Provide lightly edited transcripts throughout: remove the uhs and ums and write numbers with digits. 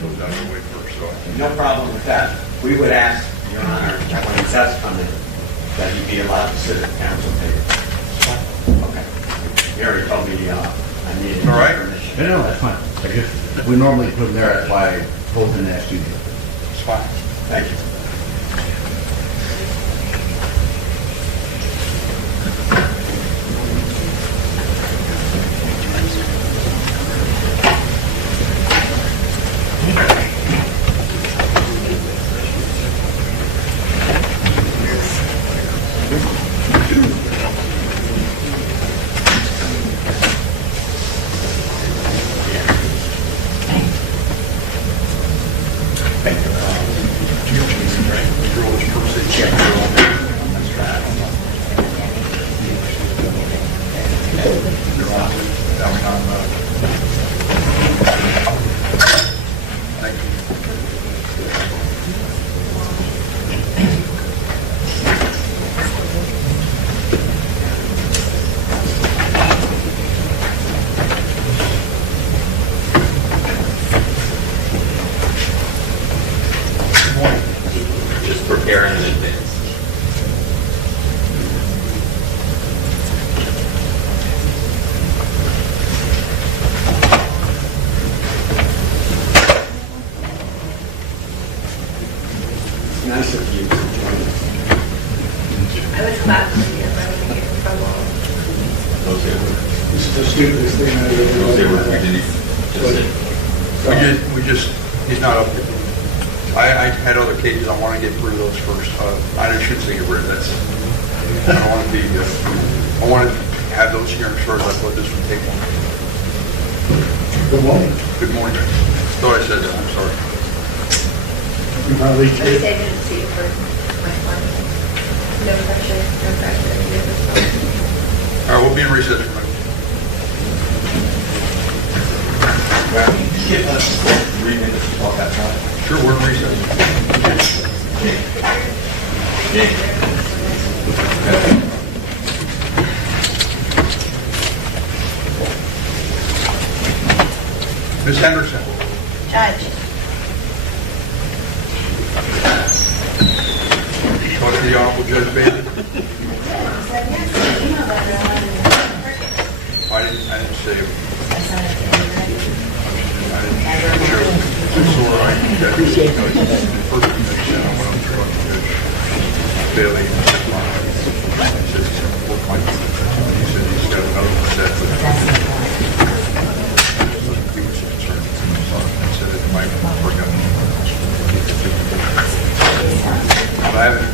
those out of the way first. So. No problem with that. We would ask, Your Honor, that when he does come in, that he be allowed to sit at the council table. Okay. You already told me I needed all right. permission. No, that's fine. I just, we normally put them there, that's why I told him to ask you. It's fine. Thank you. Prepare in advance. Nice of you to join us. I was about to see if I would get in trouble. This is the stupidest thing I've ever done. He's not up there. I had other cases. I want to get through those first. I shouldn't say get rid of. That's. I don't want to be. I want to have those hearings first. I thought this would take one. Good morning. Good morning. Thought I said that. I'm sorry. You probably At least I didn't see it for my fun. No pressure, no pressure. All right, we'll be in recess for a minute. Well, give us 3 minutes to talk outside. Sure, we're in recess. Ms. Henderson. Judge. Talk to the Honorable Judge Bailey. I didn't say it. Appreciate it. Bailey he said he's got another one set, but he was concerned. I said it might work out. I haven't.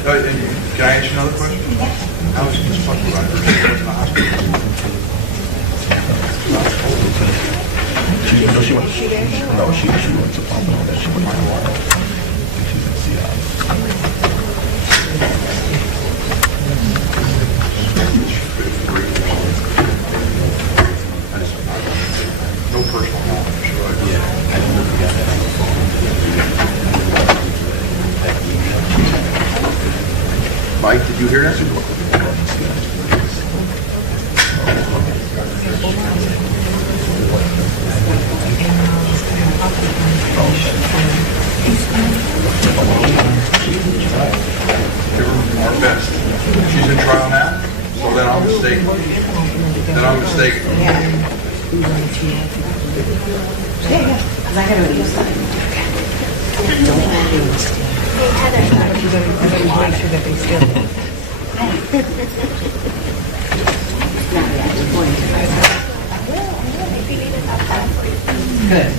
Thank you. Can I ask you another question? How was this fucking about her? She was in the hospital. She went to Pompano. She went to she's in Seattle. No personal knowledge, right? Yeah, I don't know if we got that on the phone. Mike, did you hear that? Give her our best. She's in trial now, so then I'm mistaken. Because I had already used that. Don't want to use it. Make sure that they still. Not yet, just going to. Good.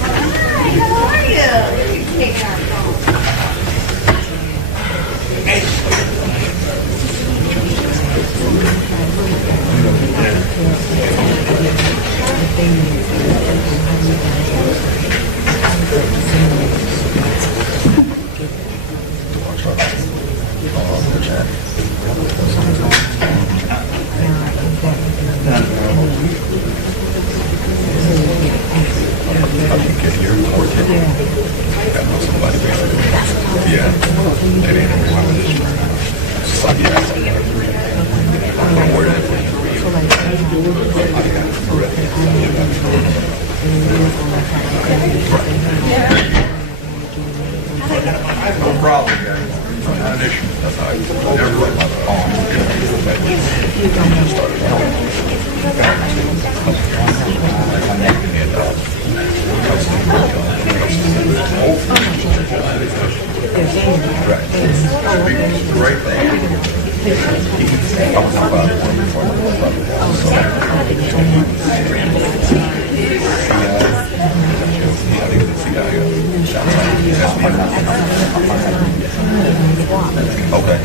Hi, how are you? You taking our phone. Get your report. I know somebody basically. Yeah. They didn't even remember this right now. So yeah. Where that went. No problem, guys. Not an issue. That's how I never let my phone get started. The right thing. I was about one before I was about okay.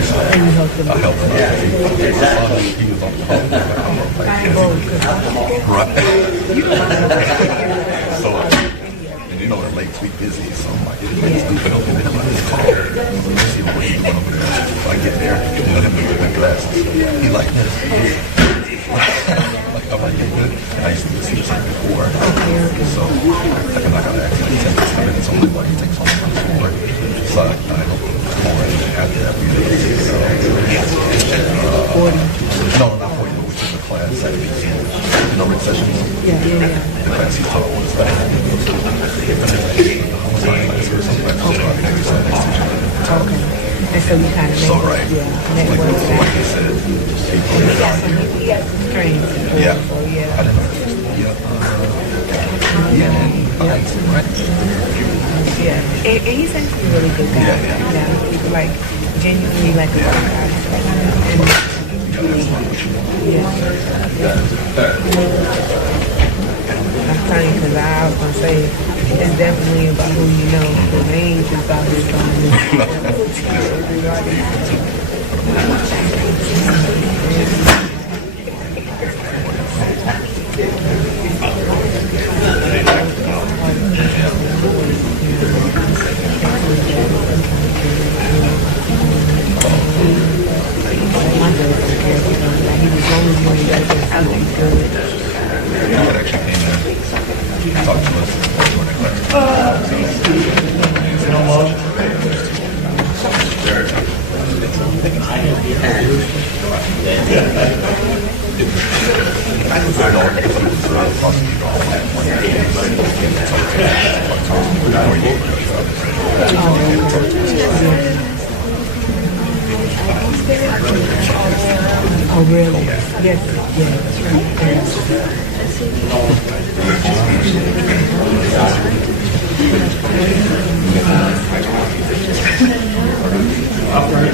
I helped him. He was on the phone. Right. So, and you know, the lake's we busy, so I'm like, it's stupid. Open it up. I just call. See what he's doing over there. So I get there, you know, him with the glasses. He like this. Like, I'm like, you good? And I used to see this before. So, I can knock out an accident 10 minutes. I'm like, why do you take so long for? So I helped him more after that. No, not 40, but we took the class at the end. You know, recessions? Yeah. The class he taught was that. Okay. And so you kind of So, right. Like you said, people down here. Yeah. I didn't know. Yeah. Right. Yeah. And he's actually a really good guy. Yeah. He's like genuinely like a good guy. I'm funny because I was gonna say it's definitely about who you know. The ain't just about who's That actually came in and talked to us. Oh, really? Yes, that's right.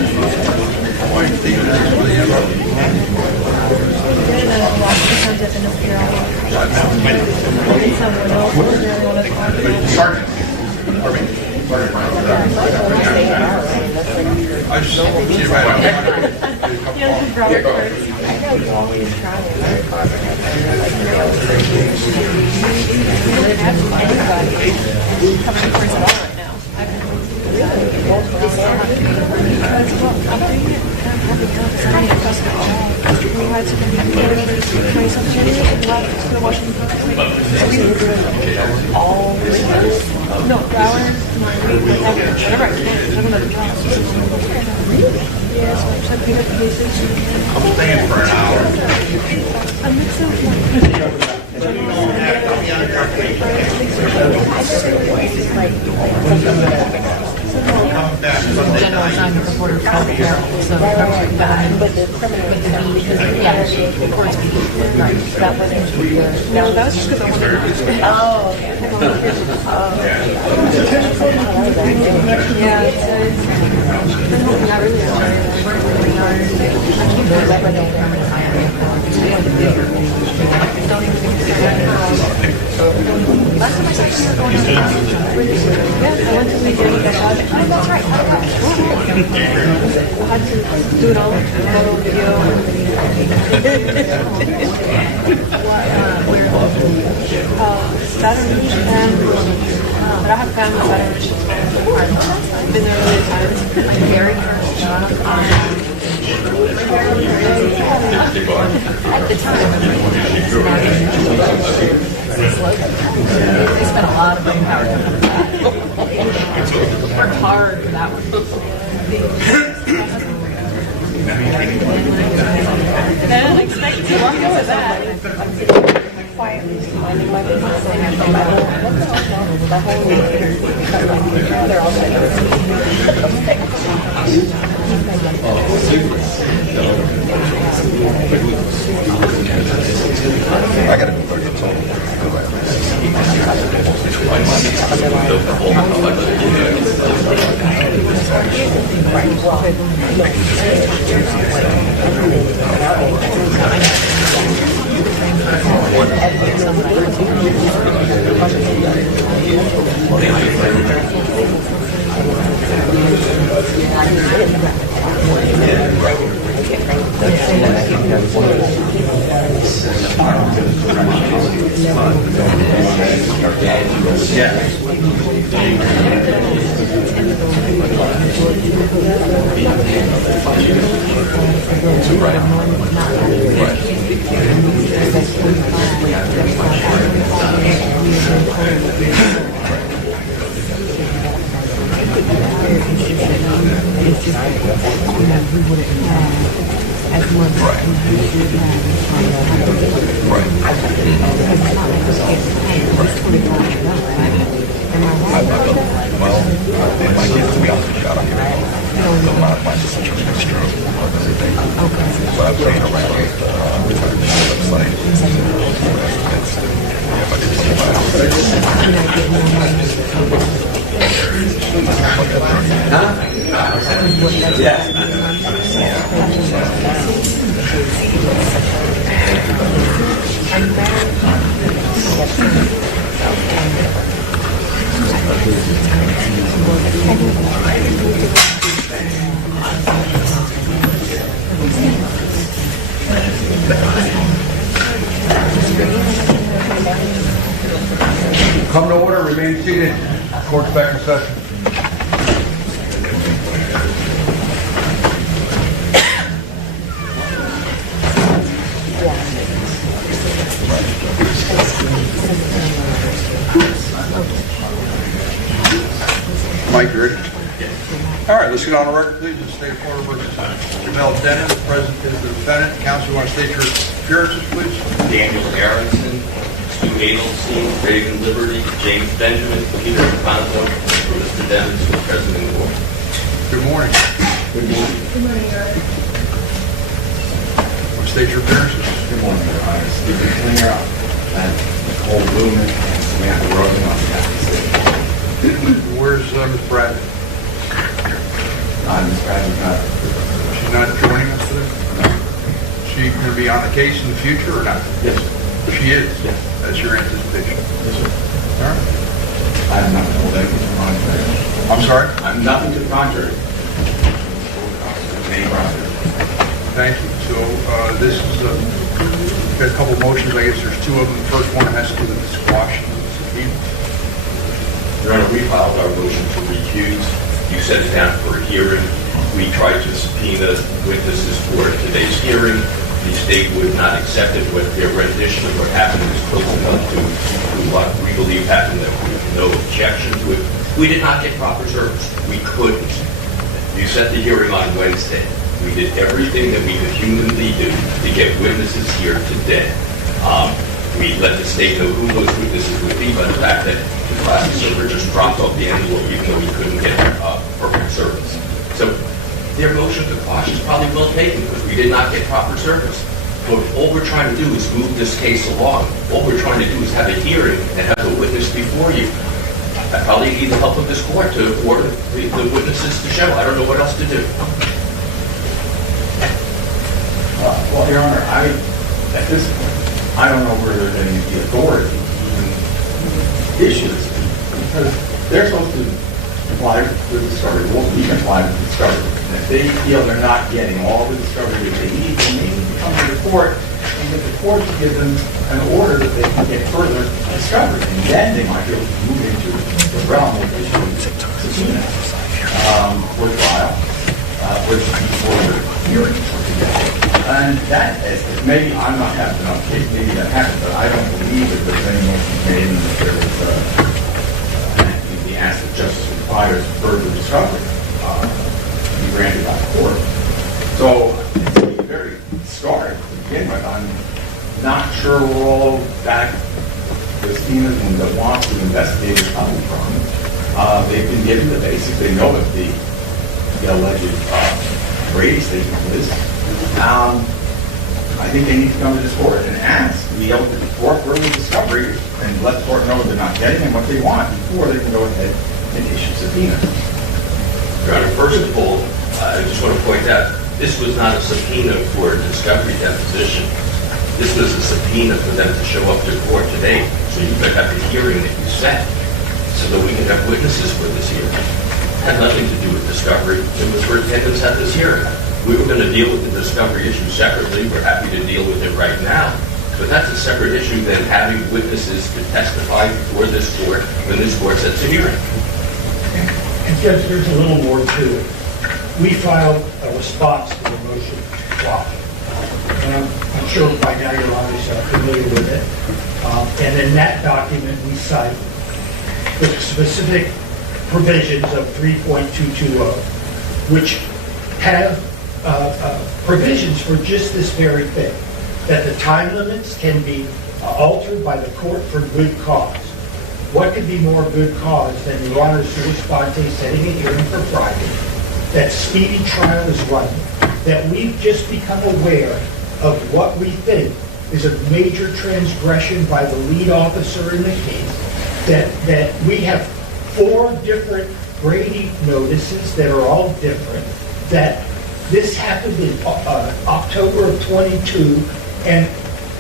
I just see it right out. No, flowers, whatever I can. I don't know. Yeah, so I just have to pick up the pieces. I'm staying for an hour. A mix General assignment reporter called Carol, so but the reports right, that wasn't no, that was just because I wanted to. Oh, okay. Yeah, it's not really hard. I work really hard. I keep those up. Don't even think it's last time I saw you were going to yeah, I went to the journey that shot. Oh, that's right. I had to do it all photo, video, where Saturday and But I have found the better issues before. I've been there many times. My very first job. At the time, they spent a lot of brain power coming back. Worked hard for that one. I didn't expect to walk into that. Quietly minding my business, and I thought about the whole they're all I gotta go 30 total. Well, in my case, to be honest with you, I don't even know. My situation is true. But I'm playing around with retirement website. If I did 25 Come to order, remain seated. Court's back in session. Mike, you ready? All right, let's get on the record, please. The State of Florida versus Jamell Demons, President of the defendant. Counsel, you want to state your appearances, please? Daniel Aronson, Stu Adelstein, Reagan Liberty, James Benjamin, Peter Fonzo, for Mr. Demons, for President of the Board. Good morning. Good morning. Good morning, Your Honor. Want to state your appearances? Good morning, Your Honor. Stephen Klinger and Nicole Blumen and Samantha Rosen on behalf of the city. Where's Ms. Bradley? Ms. Bradley's not. She's not joining us today? She going to be on the case in the future or not? Yes, sir. She is? Yes. That's your anticipation? Yes, sir. All right. I have nothing to hold anything to the contrary. I'm sorry? I have nothing to the contrary. Any process. Thank you. So this is got a couple motions. I guess there's two of them. The first one has to do with the squash and the subpoena. Your Honor, we filed our motion to recuse. You set it down for a hearing. We tried to subpoena witnesses for today's hearing. The state would not accept it. What their rendition of what happened was close enough to what we believe happened, that we have no objection to it. We did not get proper service. We couldn't. You set the hearing on Wednesday. We did everything that we could humanly do to get witnesses here today. We let the state know who those witnesses would be by the fact that the prosecutor just dropped off the envelope even though we couldn't get perfect service. So their motion to quash is probably well taken because we did not get proper service. But all we're trying to do is move this case along. All we're trying to do is have a hearing and have the witness before you. I probably need the help of this court to order the witnesses to show. I don't know what else to do. Well, Your Honor, at this point, I don't know where there's any the authority to even issue this, because they're supposed to comply with discovery. Won't we comply with discovery? And if they feel they're not getting all the discovery that they need, then they need to come to the court and get the court to give them an order that they can get further discovery. And then they might be able to move into the realm of issuing subpoenas for trial, which before the hearing. And that is, maybe I'm not having enough case, maybe that happened, but I don't believe that there's any motion made and that there was the act that justice requires further discovery to be granted by the court. So it's very scarred to begin with. I'm not sure where all that the subpoenas and the wants of investigators coming from. They've been given the basics. They know what the alleged Brady statement is. I think they need to come to this court and ask to be able to for further discovery and let the court know they're not getting them what they want before they can go ahead and issue subpoenas. Your Honor, first of all, I just want to point out, this was not a subpoena for a discovery deposition. This was a subpoena for them to show up to court today, so you could have the hearing that you set, so that we can have witnesses for this hearing. It had nothing to do with discovery. It was for attendance at this hearing. We were going to deal with the discovery issue separately. We're happy to deal with it right now. But that's a separate issue than having witnesses to testify before this court when this court sets a hearing. And Judge, there's a little more to it. We filed a response to the motion to quash. And I'm sure by now you're obviously familiar with it. And in that document, we cite the specific provisions of 3.220, which have provisions for just this very thing, that the time limits can be altered by the court for good cause. What could be more good cause than the Honor's sua sponte setting a hearing for Friday, that speedy trial is running, that we've just become aware of what we think is a major transgression by the lead officer in the case, that we have 4 different Brady notices that are all different, that this happened in October of 22, and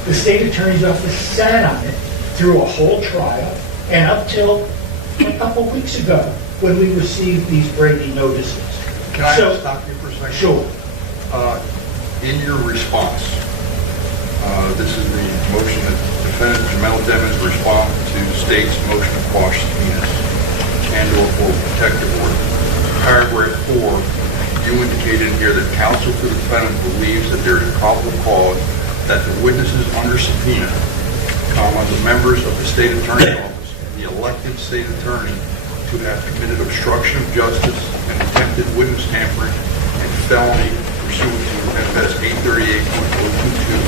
the state attorney's office sat on it through a whole trial, and up till a couple weeks ago when we received these Brady notices. Can I just stop you for a second? Sure. In your response, this is the motion that defendant Jamell Demons respond to the state's motion to quash subpoenas and/or for protective order. Paragraph 4, you indicated here that counsel for the defendant believes that there is probable cause that the witnesses under subpoena, the members of the state attorney's office and the elected state attorney to have committed obstruction of justice and attempted witness tampering and felony pursuant to FS 838.022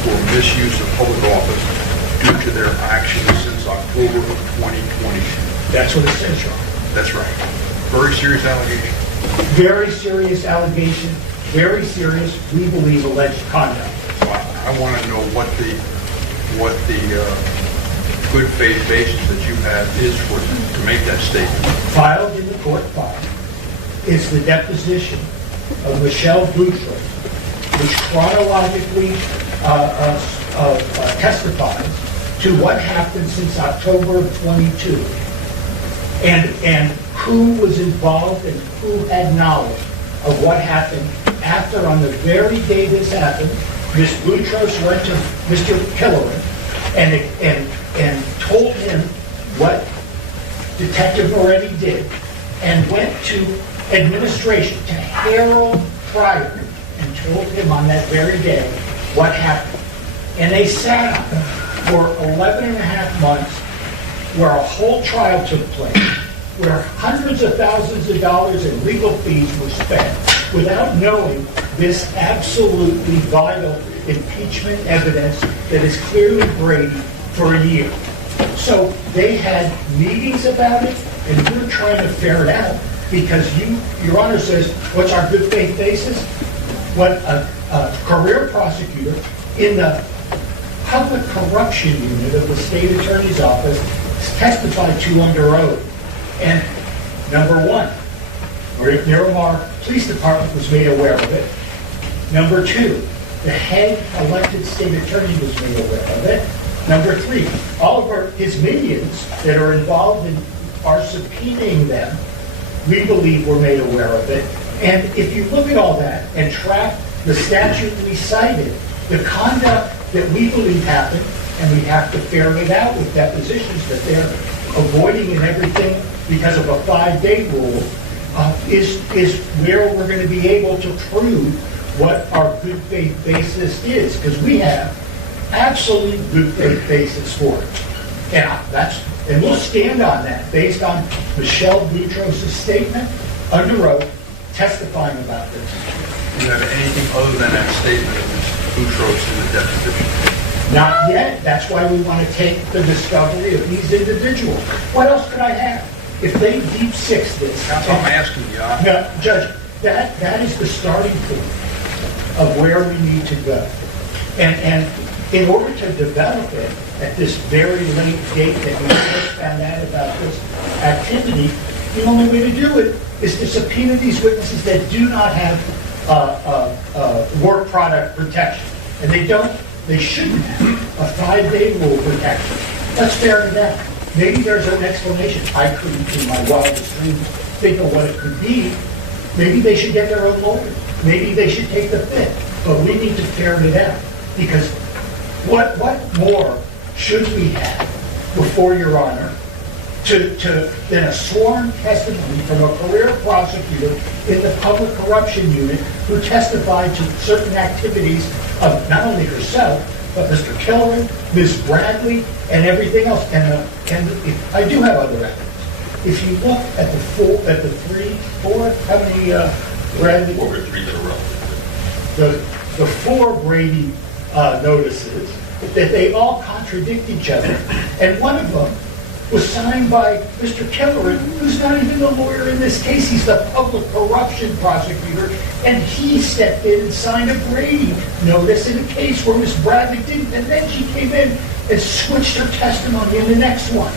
for misuse of public office due to their actions since October of 2020. That's what it says, Your Honor. That's right. Very serious allegation. Very serious allegation, very serious, we believe, alleged conduct. So I want to know what the good faith basis that you have is for to make that statement. Filed in the court file is the deposition of Michelle Boutros, which chronologically testifies to what happened since October of 22, and who was involved and who had knowledge of what happened after, on the very day this happened, Ms. Boutros went to Mr. Killoran and told him what Detective Moretti did, and went to administration, to Harold Pryor, and told him on that very day what happened. And they sat on it for 11 and a half months, where a whole trial took place, where hundreds of thousands of dollars in legal fees were spent without knowing this absolutely vital impeachment evidence that is clearly Brady for a year. So they had meetings about it, and we're trying to ferret out, because Your Honor says, what's our good faith basis? What a career prosecutor in the public corruption unit of the state attorney's office testified to under oath. And number one, Miramar Police Department was made aware of it. Number two, the head elected state attorney was made aware of it. Number three, all of his minions that are involved in are subpoenaing them, we believe were made aware of it. And if you look at all that and track the statute we cited, the conduct that we believe happened and we have to ferret it out with depositions that they're avoiding and everything because of a 5-day rule, is where we're going to be able to prove what our good faith basis is, because we have absolute good faith basis for it. And we'll stand on that based on Michelle Boutros' statement under oath testifying about this. Do you have anything other than that statement of Ms. Boutros in the deposition? Not yet. That's why we want to take the discovery of these individuals. What else could I have? If they deep six this. That's what I'm asking you. No, Judge, that is the starting point of where we need to go. And in order to develop it at this very late date that we first found out about this activity, the only way to do it is to subpoena these witnesses that do not have work product protection. And they shouldn't have a 5-day rule protection. Let's ferret it out. Maybe there's an explanation. I couldn't, in my wildest dreams, think of what it could be. Maybe they should get their own lawyer. Maybe they should take the fifth. But we need to ferret it out. Because what more should we have before Your Honor than a sworn testimony from a career prosecutor in the public corruption unit who testified to certain activities of not only herself, but Mr. Killen, Ms. Bradley, and everything else. And I do have other evidence. If you look at the four, how many, Bradley? Over 3 that are relevant. The 4 Brady notices, that they all contradict each other. And one of them was signed by Mr. Killen, who's not even the lawyer in this case. He's the public corruption prosecutor, and he stepped in and signed a Brady notice in a case where Ms. Bradley didn't, and then she came in and switched her testimony in the next one.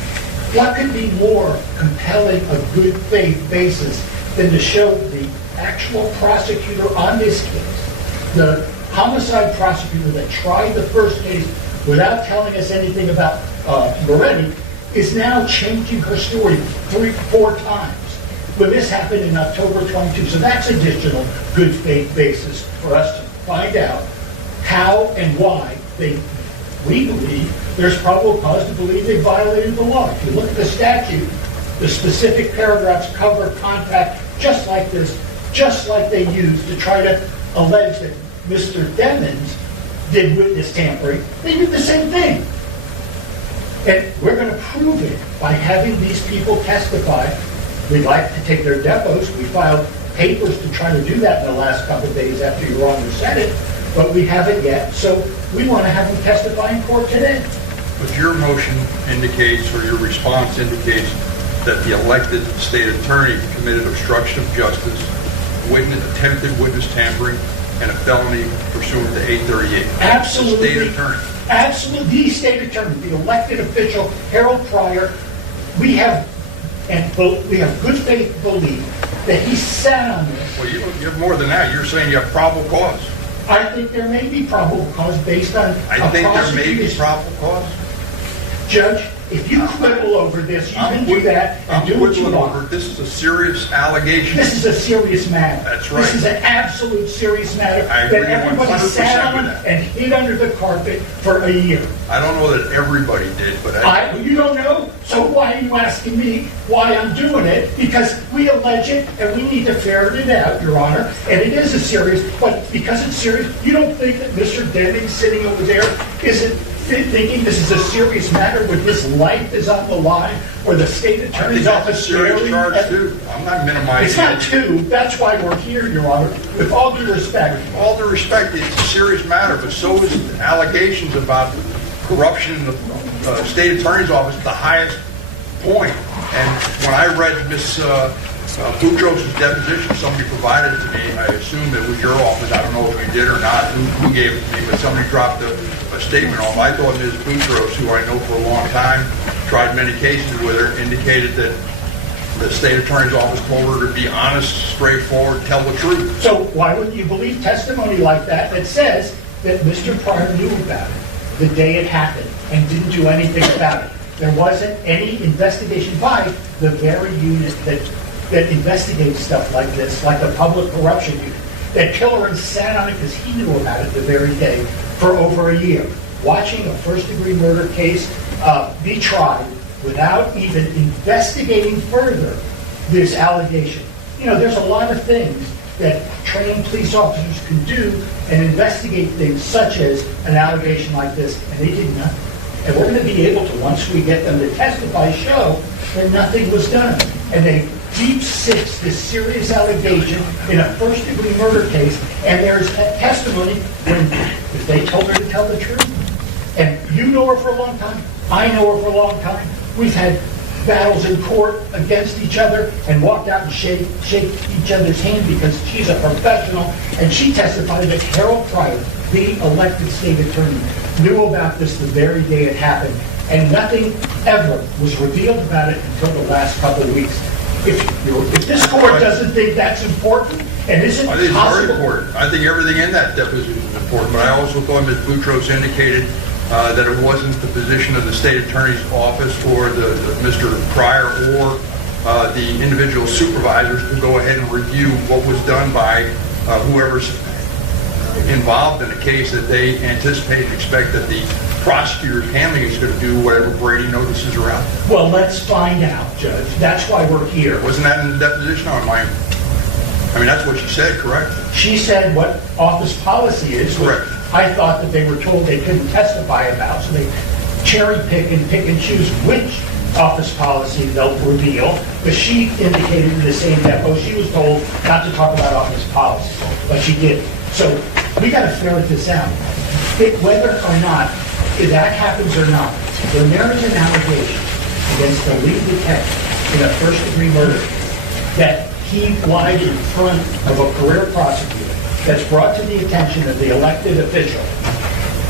What could be more compelling a good faith basis than to show the actual prosecutor on this case, the homicide prosecutor that tried the first case without telling us anything about Moretti, is now changing her story 3-4 times. When this happened in October 22. So that's additional good faith basis for us to find out how and why we believe there's probable cause to believe they violated the law. If you look at the statute, the specific paragraphs cover contact just like this, just like they used to try to allege that Mr. Demons did witness tampering. They did the same thing. And we're going to prove it by having these people testify. We'd like to take their depots. We filed papers to try to do that in the last couple of days after Your Honor said it, but we haven't yet. So we want to have them testify in court today. But your motion indicates, or your response indicates, that the elected state attorney committed obstruction of justice, attempted witness tampering, and a felony pursuant to 838. Absolutely. The state attorney. Absolutely. The state attorney, the elected official, Harold Pryor, we have good faith belief that he sat on this. Well, you have more than that. You're saying you have probable cause. I think there may be probable cause based on I think there may be probable cause. Judge, if you quibble over this, you can do that and do what you want. This is a serious allegation. This is a serious matter. That's right. This is an absolute serious matter I agree that everybody 100% sat on with that. and hid under the carpet for a year. I don't know that everybody did, but You don't know? So why are you asking me why I'm doing it? Because we allege it and we need to ferret it out, Your Honor. And it is a serious, but because it's serious, you don't think that Mr. Demings sitting over there isn't thinking this is a serious matter when his life is on the line, or the state attorney's office. That's a serious charge too. I'm not minimizing. It's not two. That's why we're here, Your Honor. With all due respect. With all due respect, it's a serious matter, but so is allegations about corruption in the state attorney's office at the highest point. And when I read Ms. Boutros' deposition, somebody provided it to me. I assume it was your office. I don't know if you did or not, who gave it to me, but somebody dropped a statement off. I thought Ms. Boutros, who I know for a long time, tried many cases with her, indicated that the state attorney's office told her to be honest, straightforward, tell the truth. So why wouldn't you believe testimony like that that says that Mr. Pryor knew about it the day it happened and didn't do anything about it? There wasn't any investigation by the very unit that investigates stuff like this, like the public corruption unit, that Killoran sat on it because he knew about it the very day for over a year. watching a first-degree murder case be tried without even investigating further this allegation. You know, there's a lot of things that trained police officers can do and investigate things such as an allegation like this, and they did nothing. And we're going to be able to, once we get them to testify, show that nothing was done. And they deep six this serious allegation in a first-degree murder case, and there's testimony when they told her to tell the truth. And you know her for a long time. I know her for a long time. We've had battles in court against each other and walked out and shake each other's hand because she's a professional. And she testified that Harold Pryor, the elected state attorney, knew about this the very day it happened. And nothing ever was revealed about it until the last couple of weeks. If this court doesn't think that's important and isn't I think it's possible... very important. I think everything in that deposition is important, but I also thought Ms. Boutros indicated that it wasn't the position of the state attorney's office or the Mr. Pryor or the individual supervisors to go ahead and review what was done by whoever's involved in a case that they anticipate and expect that the prosecutor handling is going to do whatever Brady notices are out there. Well, let's find out, Judge. That's why we're here. Wasn't that in the deposition on my... I mean, that's what she said, correct? She said what office policy is. Correct. I thought that they were told they couldn't testify about, so they cherry pick and choose which office policy they'll reveal. But she indicated in the same depo she was told not to talk about office policy, but she did. So we got to ferret this out. Whether or not if that happens or not, when there is an allegation against the lead detective in a first-degree murder that he lied in front of a career prosecutor that's brought to the attention of the elected official,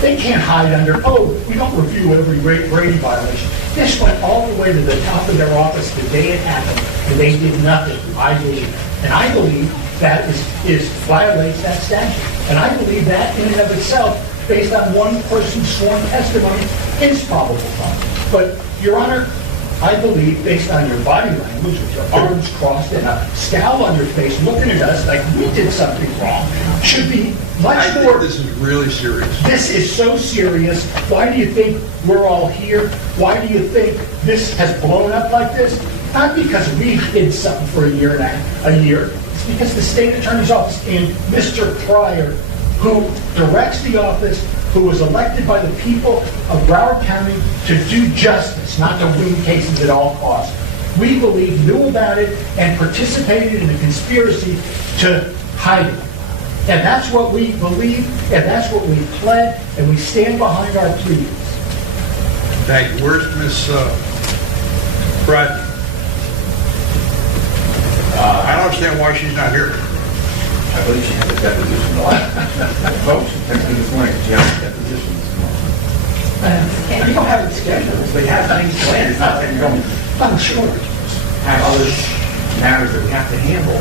they can't hide under, oh, we don't review every Brady violation. This went all the way to the top of their office the day it happened, and they did nothing, I believe. And I believe that violates that statute. And I believe that in and of itself, based on one person's sworn testimony, is probable cause. But, Your Honor, I believe, based on your body language, with your arms crossed and a scowl on your face, looking at us like we did something wrong, should be much more... I think this is really serious. This is so serious. Why do you think we're all here? Why do you think this has blown up like this? Not because we did something for a year. It's because the state attorney's office and Mr. Pryor, who directs the office, who was elected by the people of Broward County to do justice, not to win cases at all costs, we believe knew about it and participated in a conspiracy to hide it. And that's what we believe, and that's what we pled, and we stand behind our pleas. Thank you. Where's Miss Bradley? I don't understand why she's not here. I believe she had a deposition. Folks, she texted me this morning, she has a deposition this morning. You don't have it scheduled, but you have things planned. It's not that you don't, I'm sure, have other matters that we have to handle.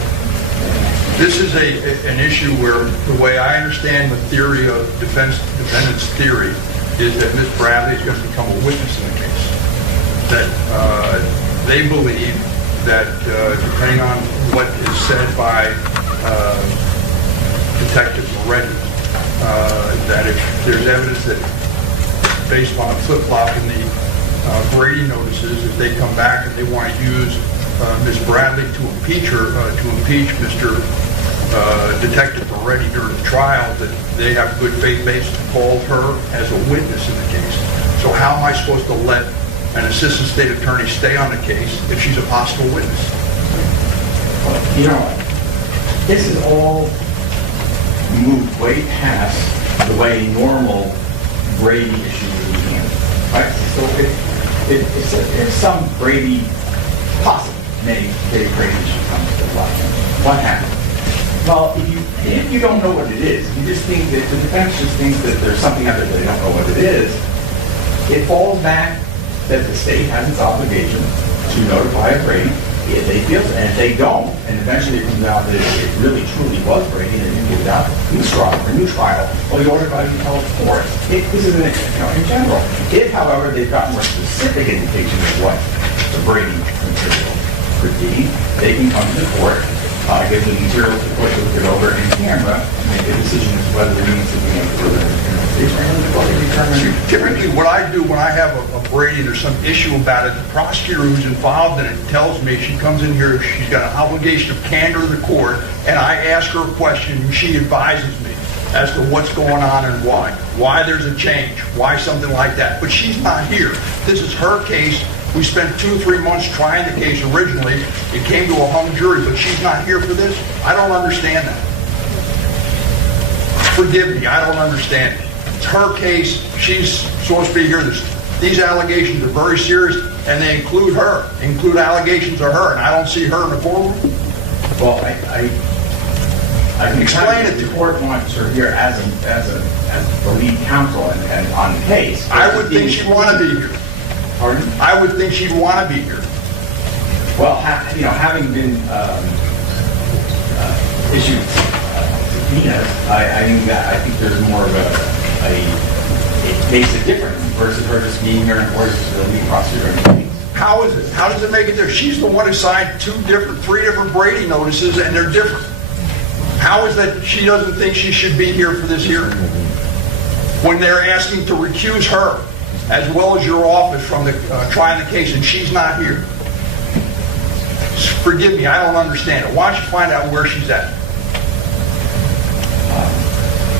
This is an issue where the way I understand the theory of defendant's theory is that Ms. Bradley is going to become a witness in the case. That they believe that depending on what is said by Detective Moretti, that if there's evidence that based upon a flip-flop in the Brady notices, if they come back and they want to use Ms. Bradley to impeach her, to impeach Mr. Detective Moretti during the trial, that they have good faith basis to call her as a witness in the case. So how am I supposed to let an assistant state attorney stay on the case if she's a possible witness? You know, this is all moved way past the way normal Brady issues would be handled, right? So if some Brady, possible, maybe Brady issue comes to light, what happens? Well, if you don't know what it is, you just think that the defense just thinks that there's something out there that they don't know what it is, it falls back that the state has its obligation to notify a Brady if they feel so. And if they don't, and eventually it comes out that it really truly was Brady and they didn't give it out, new trial, well, you order by you tell us for it. This is in general. If, however, they've got more specific indication of what the Brady material could be, they can come to the court give the material to the court to look it over in camera, make a decision as to whether there needs to be any further investigation. Typically, what I do when I have a Brady, there's some issue about it, the prosecutor who's involved in it tells me, she comes in here, she's got an obligation of candor to the court, and I ask her a question, and she advises me as to what's going on and why there's a change, why something like that. But she's not here. This is her case. We spent 2 or 3 months trying the case originally. It came to a hung jury, but she's not here for this. I don't understand that. Forgive me, I don't understand it. It's her case. She's supposed to be here. These allegations are very serious, and they include her, include allegations of her, and I don't see her in the courtroom. Well, I can Explain it to the court wants her here as the lead counsel and on the case. I would think she'd want to be here. Pardon? I would think she'd want to be here. Well, having been issued subpoenas, I think there's more of a case of difference versus her just being here and versus the lead prosecutor in the case. How is it? How does it make it different? She's the one who signed 3 different Brady notices, and they're different. How is that she doesn't think she should be here for this hearing? When they're asking to recuse her, as well as your office, from the trying the case, and she's not here. Forgive me, I don't understand it. Why don't you find out where she's at?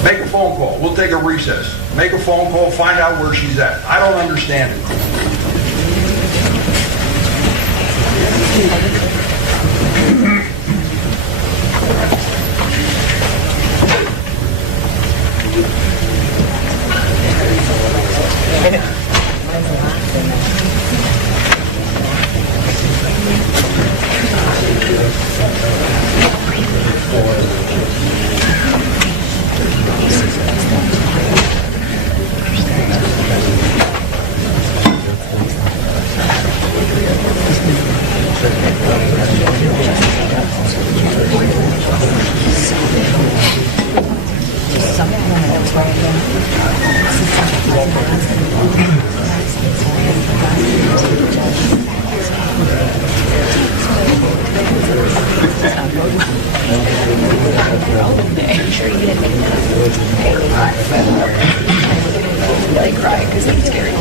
Make a phone call. We'll take a recess. Make a phone call, find out where she's at. I don't understand it. They cry because he's scared.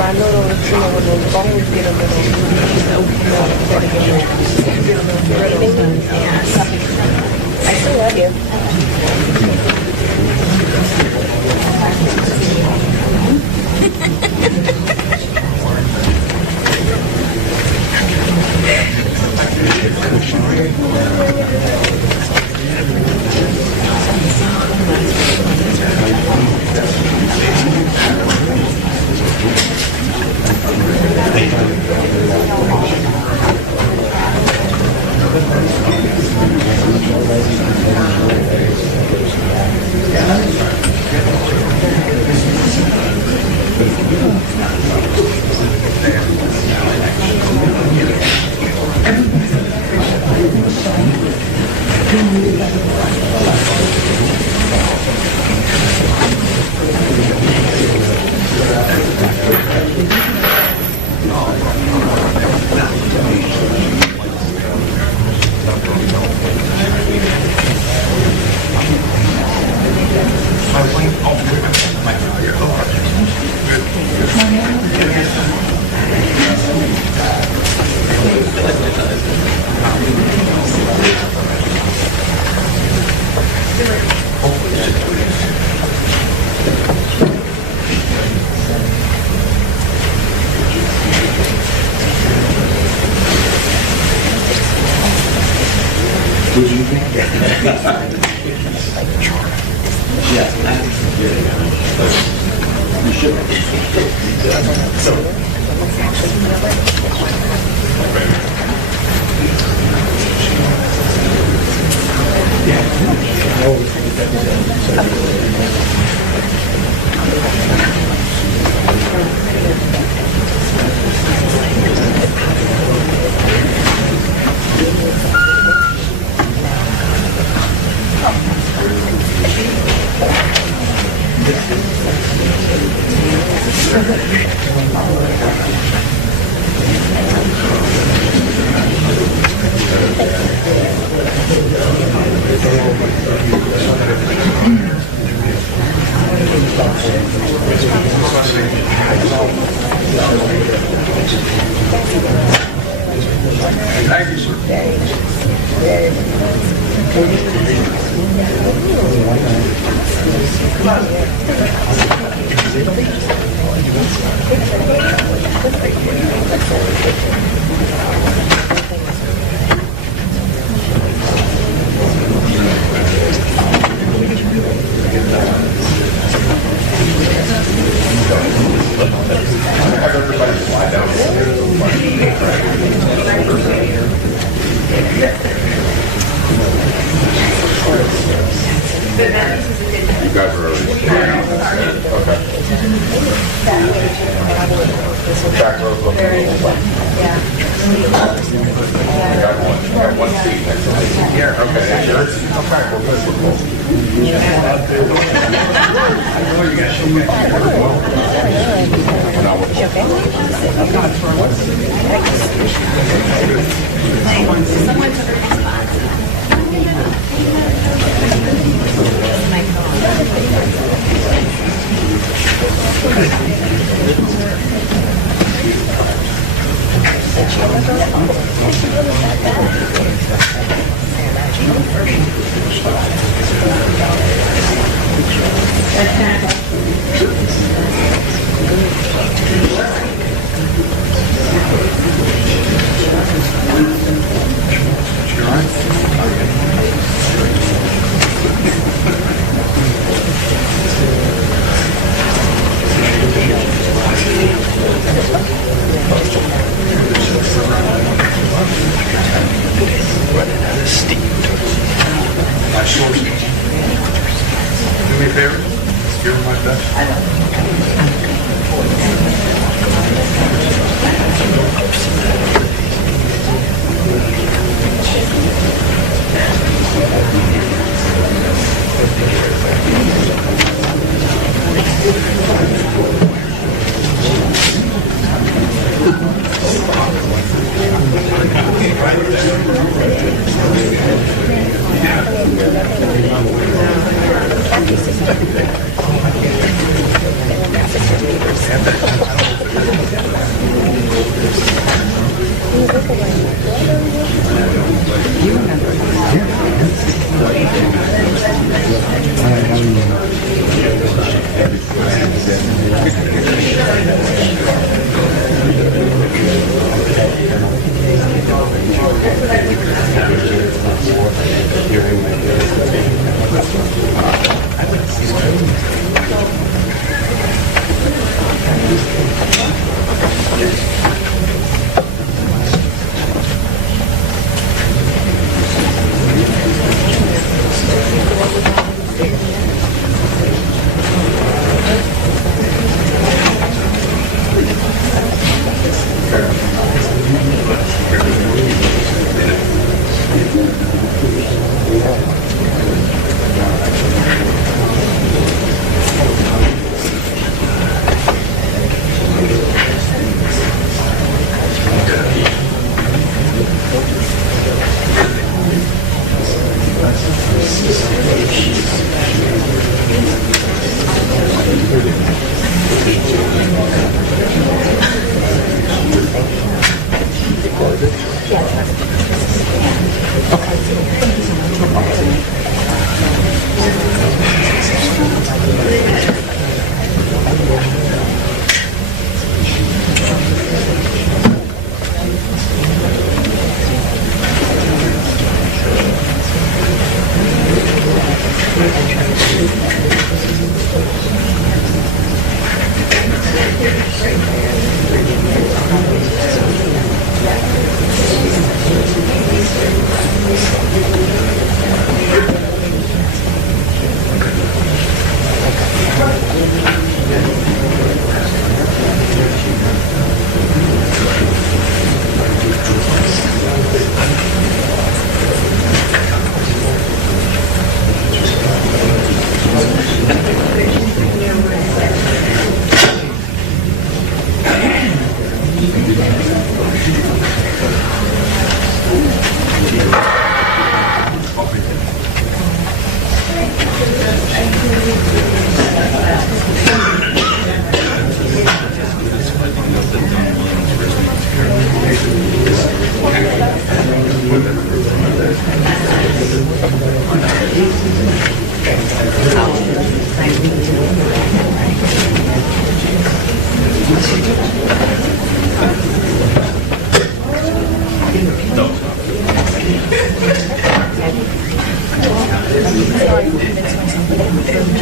I know those, when those bones get a little, yes. I still love you. Thank you. Thank you, sir. You guys are early. Okay. Back row, look. I got one seat next to me. Yeah, okay, that's yours. Okay, well, good, we're cool. Now we're cool. My source. Do me a favor, give her my best.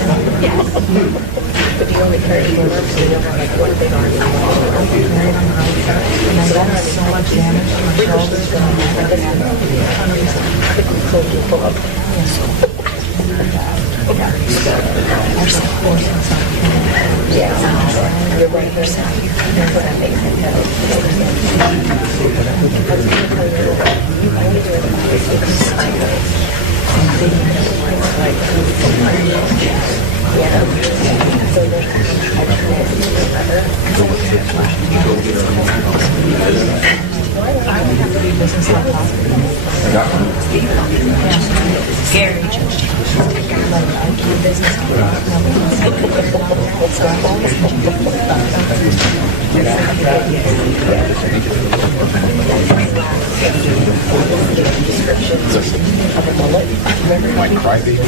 But you only carry one up, so you don't have like one big arm. And I got so much damage to my shoulders and my neck. Pull up. Yeah. You're right. That's what I think. I would have to do business like that. Scary. Like, I do business. So I always Like crybaby.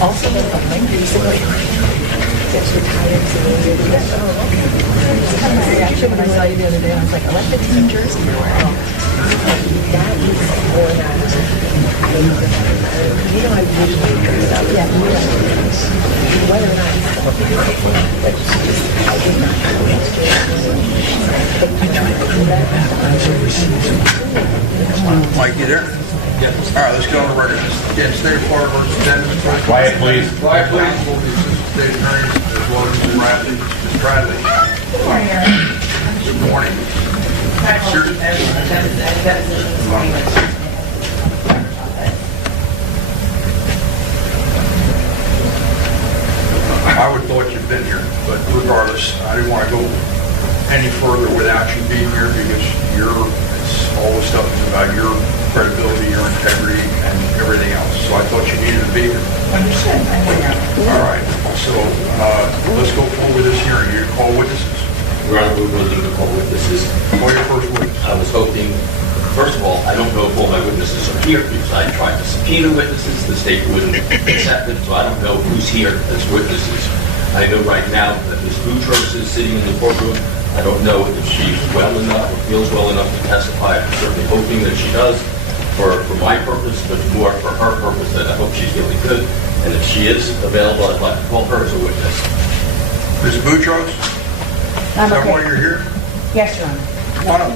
also recently gets retired. It's kind of my reaction when I saw you the other day. I was like, elected teachers. That is more than you know, I usually dress up. Yeah, whether or not but I did not have Mike, you there? Yep. All right, let's go on the record. Again, State of Florida versus Dennis. Quiet, please. Quiet, please. For the Assistant State Attorney, as well as Mr. Bradley. Ms. Bradley. Good morning. I would thought you'd been here, but regardless, I didn't want to go any further without you being here because all the stuff is about your credibility, your integrity, and everything else. So I thought you needed to be here. Understand? All right, so let's go forward with this hearing. You call witnesses. Your Honor, we're going to call witnesses. Call your first witness. I was hoping, first of all, I don't know if all my witnesses are here because I tried to subpoena witnesses. The state wouldn't accept it, so I don't know who's here as witnesses. I know right now that Ms. Boutros is sitting in the courtroom. I don't know if she's well enough or feels well enough to testify. I'm certainly hoping that she does for my purpose, but more for her purpose, that I hope she's feeling good. And if she is available, I'd like to call her as a witness. Ms. Boutros, I'm is that okay. why you're here? Yes, Your Honor. Come on up.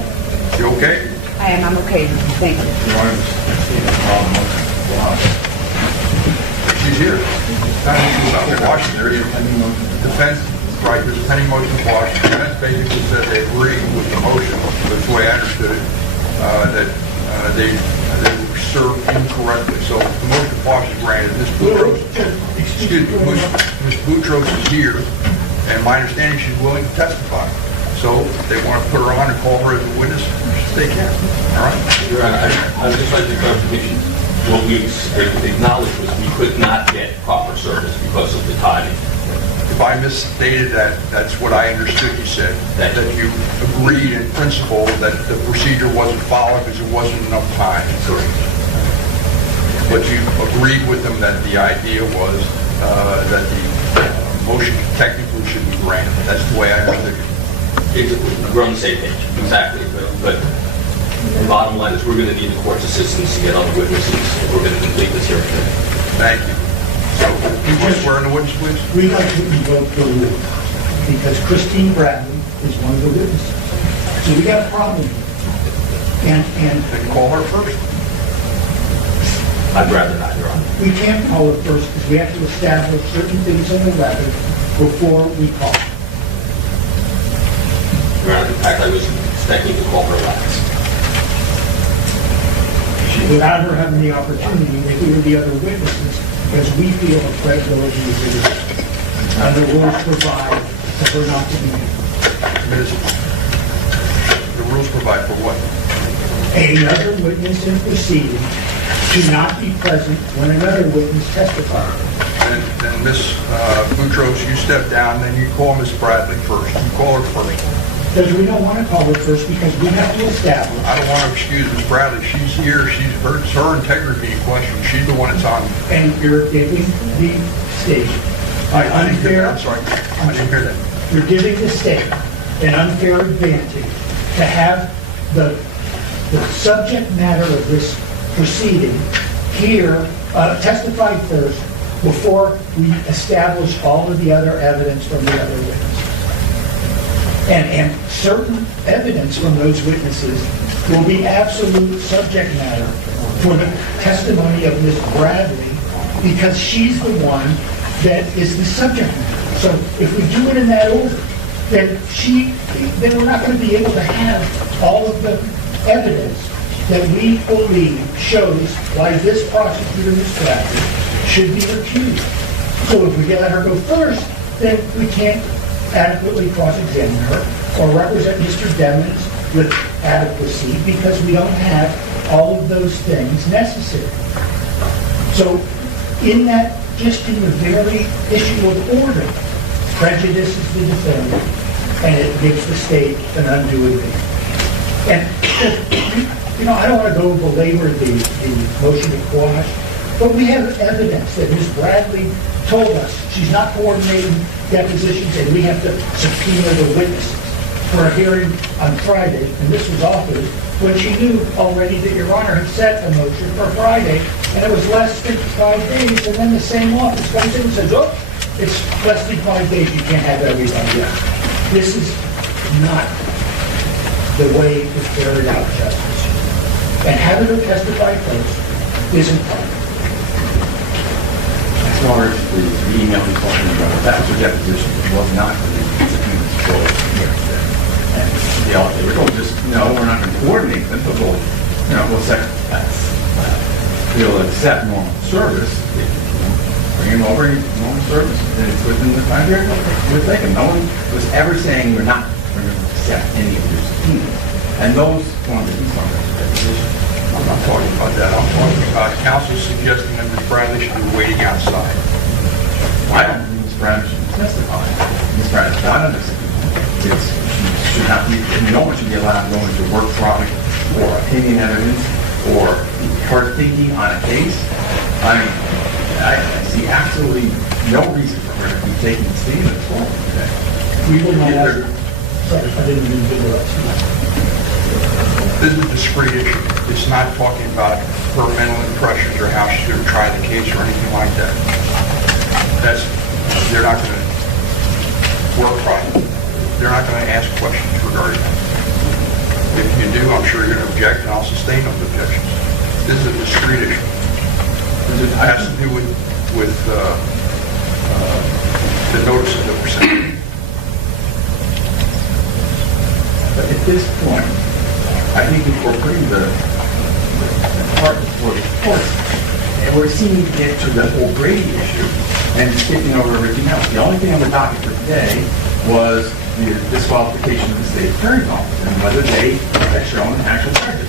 You okay? I am. I'm okay. Thank you. She's here. Washington, defense, right, there's a pending motion in Washington. Defense basically said they agree with the motion, that's the way I understood it, that they were served incorrectly. So the motion in Washington is granted. Ms. Boutros, excuse me, Ms. Boutros is here, and my understanding she's willing to testify. So if they want to put her on and call her as a witness, they can. All right? Your Honor, I would just like to clarification. What we acknowledged was we could not get proper service because of the timing. If I misstated that, that's what I understood you said, that you agreed in principle that the procedure wasn't followed because there wasn't enough time. Correct. But you agreed with them that the idea was that the motion technically should be granted. That's the way I understood it. We're on the same page, exactly. But the bottom line is we're going to need the court's assistance to get other witnesses if we're going to complete this hearing. Thank you. So, you want to swear in the witness, please? We'd like to invoke the rule because Christine Bradley is one of the witnesses. So we got a problem. And Then call her first. I'd rather not, Your Honor. we can't call her first because we have to establish certain things in the record before we call her. Your Honor, in fact, I was expecting to call her last. Without her having the opportunity to hear the other witnesses, because we feel a credibility is reduced. And the rules provide for her not to be here. The rules provide for what? Another witness in proceeding to not be present when another witness testifies. And Ms. Boutros, you step down, then you call Ms. Bradley first. You call her first. Because we don't want to call her first because we have to establish. I don't want to excuse Ms. Bradley. She's here. It's her integrity in question. She's the one that's on. And you're giving the state I didn't hear unfair. that. I'm sorry. I didn't hear that. You're giving the state an unfair advantage to have the subject matter of this proceeding here testify first before we establish all of the other evidence from the other witnesses. And certain evidence from those witnesses will be absolute subject matter for the testimony of Ms. Bradley because she's the one that is the subject matter. So if we do it in that order, then we're not going to be able to have all of the evidence that we believe shows why this prosecutor, Ms. Bradley, should be recused. So if we let her go first, then we can't adequately cross-examine her or represent Mr. Demons with adequacy because we don't have all of those things necessary. So in that, just in the very issue of order, prejudices the defendant and it gives the state an undue advantage. And, I don't want to go belabor the motion to quash, but we have evidence that Ms. Bradley told us she's not coordinating depositions and we have to subpoena the witnesses for a hearing on Friday, and this was offered when she knew already that Your Honor had set a motion for Friday, and it was less than 5 days, and then the same office comes in and says, oh, it's less than 5 days, you can't have everybody else. This is not the way to carry out justice. And having her testify first isn't right. As far as the email he's talking about, that was a deposition. It was not for the control. And they were told just, no, we're not going to coordinate them, but we'll accept normal service. bring him over, normal service, and it's within the time period, we'll take him. No one was ever saying we're not going to accept any of your subpoenas. And those forms of deposition. I'm not talking about that. I'm talking about counsel suggesting that Ms. Bradley should be waiting outside. I don't think Ms. Bradley should testify. Ms. Bradley's not under subpoena. She should not be, no one should be allowed to go into work product or opinion evidence or her thinking on a case. I mean, I see absolutely no reason for her to be taking the stand at all today. We will not have, sorry, I didn't mean to interrupt you. This is a discrete issue. It's not talking about her mental impressions or how she's going to try the case or anything like that. They're not going to work product. They're not going to ask questions regarding that. If you do, I'm sure you're going to object, and I'll sustain those objections. This is a discrete issue. It has to do with the notices that were sent. But at this point, I think if we're putting the cart before the horse, and we're seeming to get to the whole Brady issue and skipping over everything else. The only thing on the docket for today was the disqualification of the state attorney's office and whether they had shown actual charges.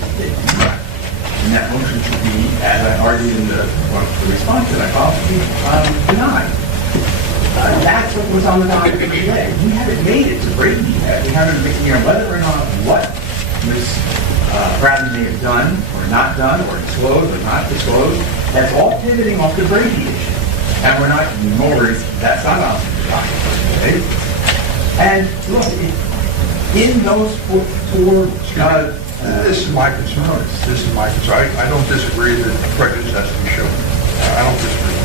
And that motion should be, as I argued in the response that I filed, to be denied. That's what was on the docket for today. We haven't made it to Brady yet. We haven't been, whether or not what Ms. Bradley may have done or not done or disclosed or not disclosed, that's all pivoting off the Brady issue. And we're not, that's not on the docket for today. And look, in those four this is my concern. This is my concern. I don't disagree that prejudice has to be shown. I don't disagree.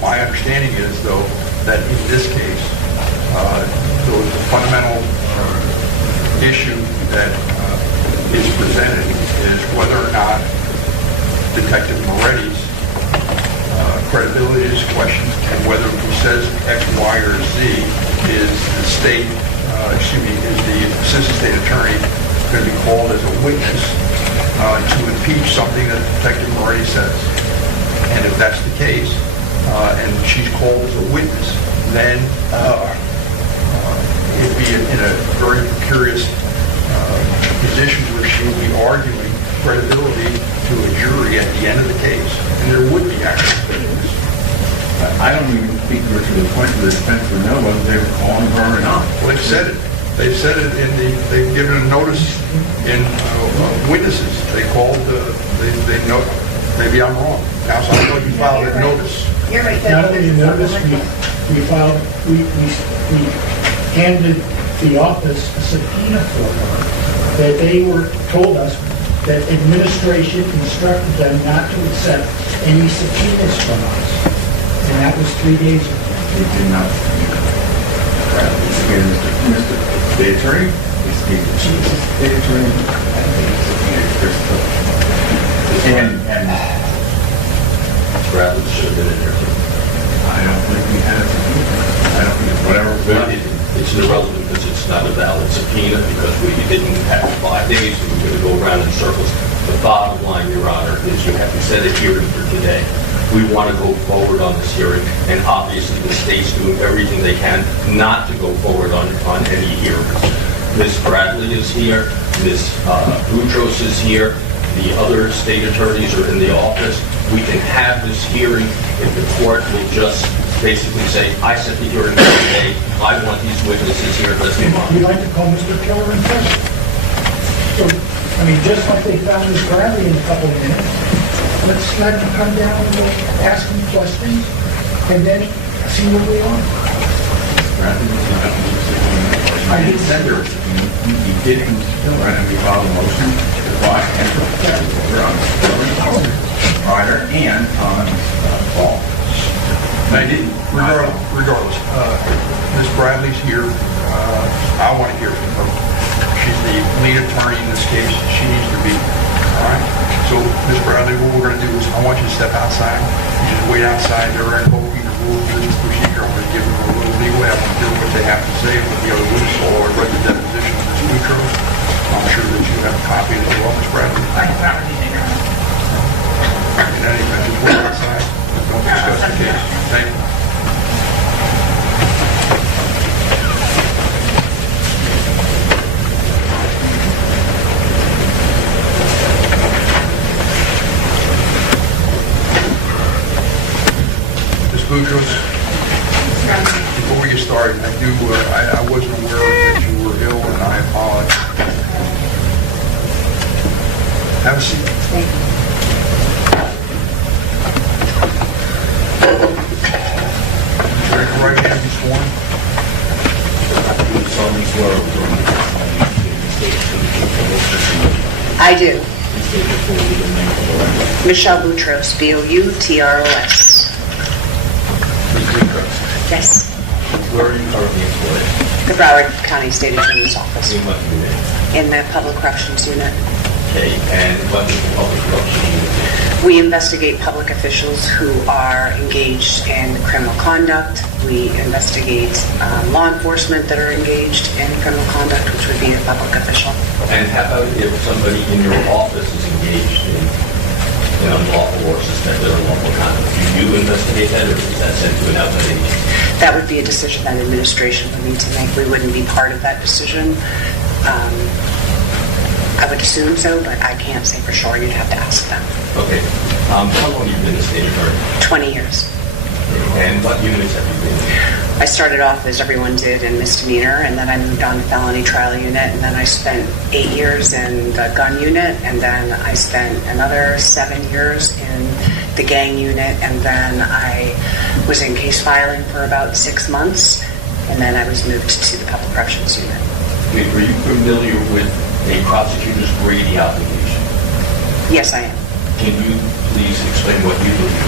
My understanding is, though, that in this case, the fundamental issue that is presented is whether or not Detective Moretti's credibility is questioned, and whether he says X, Y, or Z is the state, is the assistant state attorney going to be called as a witness to impeach something that Detective Moretti says. And if that's the case, and she's called as a witness, then it'd be in a very curious position where she would be arguing credibility to a jury at the end of the case, and there would be actual prejudice. I don't even think we're to the point where the defense would know whether they were calling her or not. Well, they've said it. They've said it they've given a notice in witnesses. They called, they know, maybe I'm wrong. Now, so I thought you filed a notice. Not only notice, we filed, we handed the office a subpoena for her, that they told us that administration instructed them not to accept any subpoenas from us. And that was 3 days ago. They did not. Mr. State Attorney, the Chief State Attorney, and Bradley should have been in there too. I don't think we had a subpoena. I don't think whatever. It's irrelevant because it's not a valid subpoena because we didn't have 5 days. We were going to go around in circles. The bottom line, Your Honor, is you have to set a hearing for today. We want to go forward on this hearing, and obviously the state's doing everything they can not to go forward on any hearings. Ms. Bradley is here, Ms. Boutros is here, the other state attorneys are in the office. We can have this hearing if the court will just basically say, I set the hearing for today, I want these witnesses here, let's move on. We'd like to call Mr. Keller in person. So, I mean, just like they found Ms. Bradley in a couple of minutes, let's let him come down and we'll ask him questions and then see where we are. I did send her a subpoena. He did fill her and we filed a motion to file and protect her on Ryder and on Paul. I didn't. Regardless, Ms. Bradley's here. I want to hear from her. She's the lead attorney in this case. She needs to be. All right. So, Ms. Bradley, what we're going to do is I want you to step outside. You just wait outside. They're invoking the rules of this procedure. I'm going to give them a little leeway. I'm going to do what they have to say with the other witness or read the deposition of Ms. Boutros. I'm sure that you have a copy of the law, Ms. Bradley. I found it in there. In any event, just wait outside. Don't discuss the case. Thank you. Ms. Boutros, before we get started, I wasn't aware that you were ill, and I apologize. Have a seat. Thank you. Raise your right hand, be sworn. I do. Michelle Boutros, Boutros. Yes. Where are you currently employed? The Broward County State Attorney's Office In what unit? in the Public Corrections Unit. Okay, and what is the public corruption unit? We investigate public officials who are engaged in criminal conduct. We investigate law enforcement that are engaged in criminal conduct, which would be a public official. And how about if somebody in your office is engaged in unlawful or suspected unlawful conduct? Do you investigate that, or is that sent to an outside agency? That would be a decision that administration would need to make. We wouldn't be part of that decision. I would assume so, but I can't say for sure. You'd have to ask them. Okay. How long have you been a state attorney? 20 years. And what units have you been in? I started off, as everyone did, in misdemeanor, and then I moved on to felony trial unit, and then I spent 8 years in the gun unit, and then I spent another 7 years in the gang unit, and then I was in case filing for about 6 months, and then I was moved to the public corrections unit. Are you familiar with a prosecutor's Brady obligation? Yes, I am. Can you please explain what you believe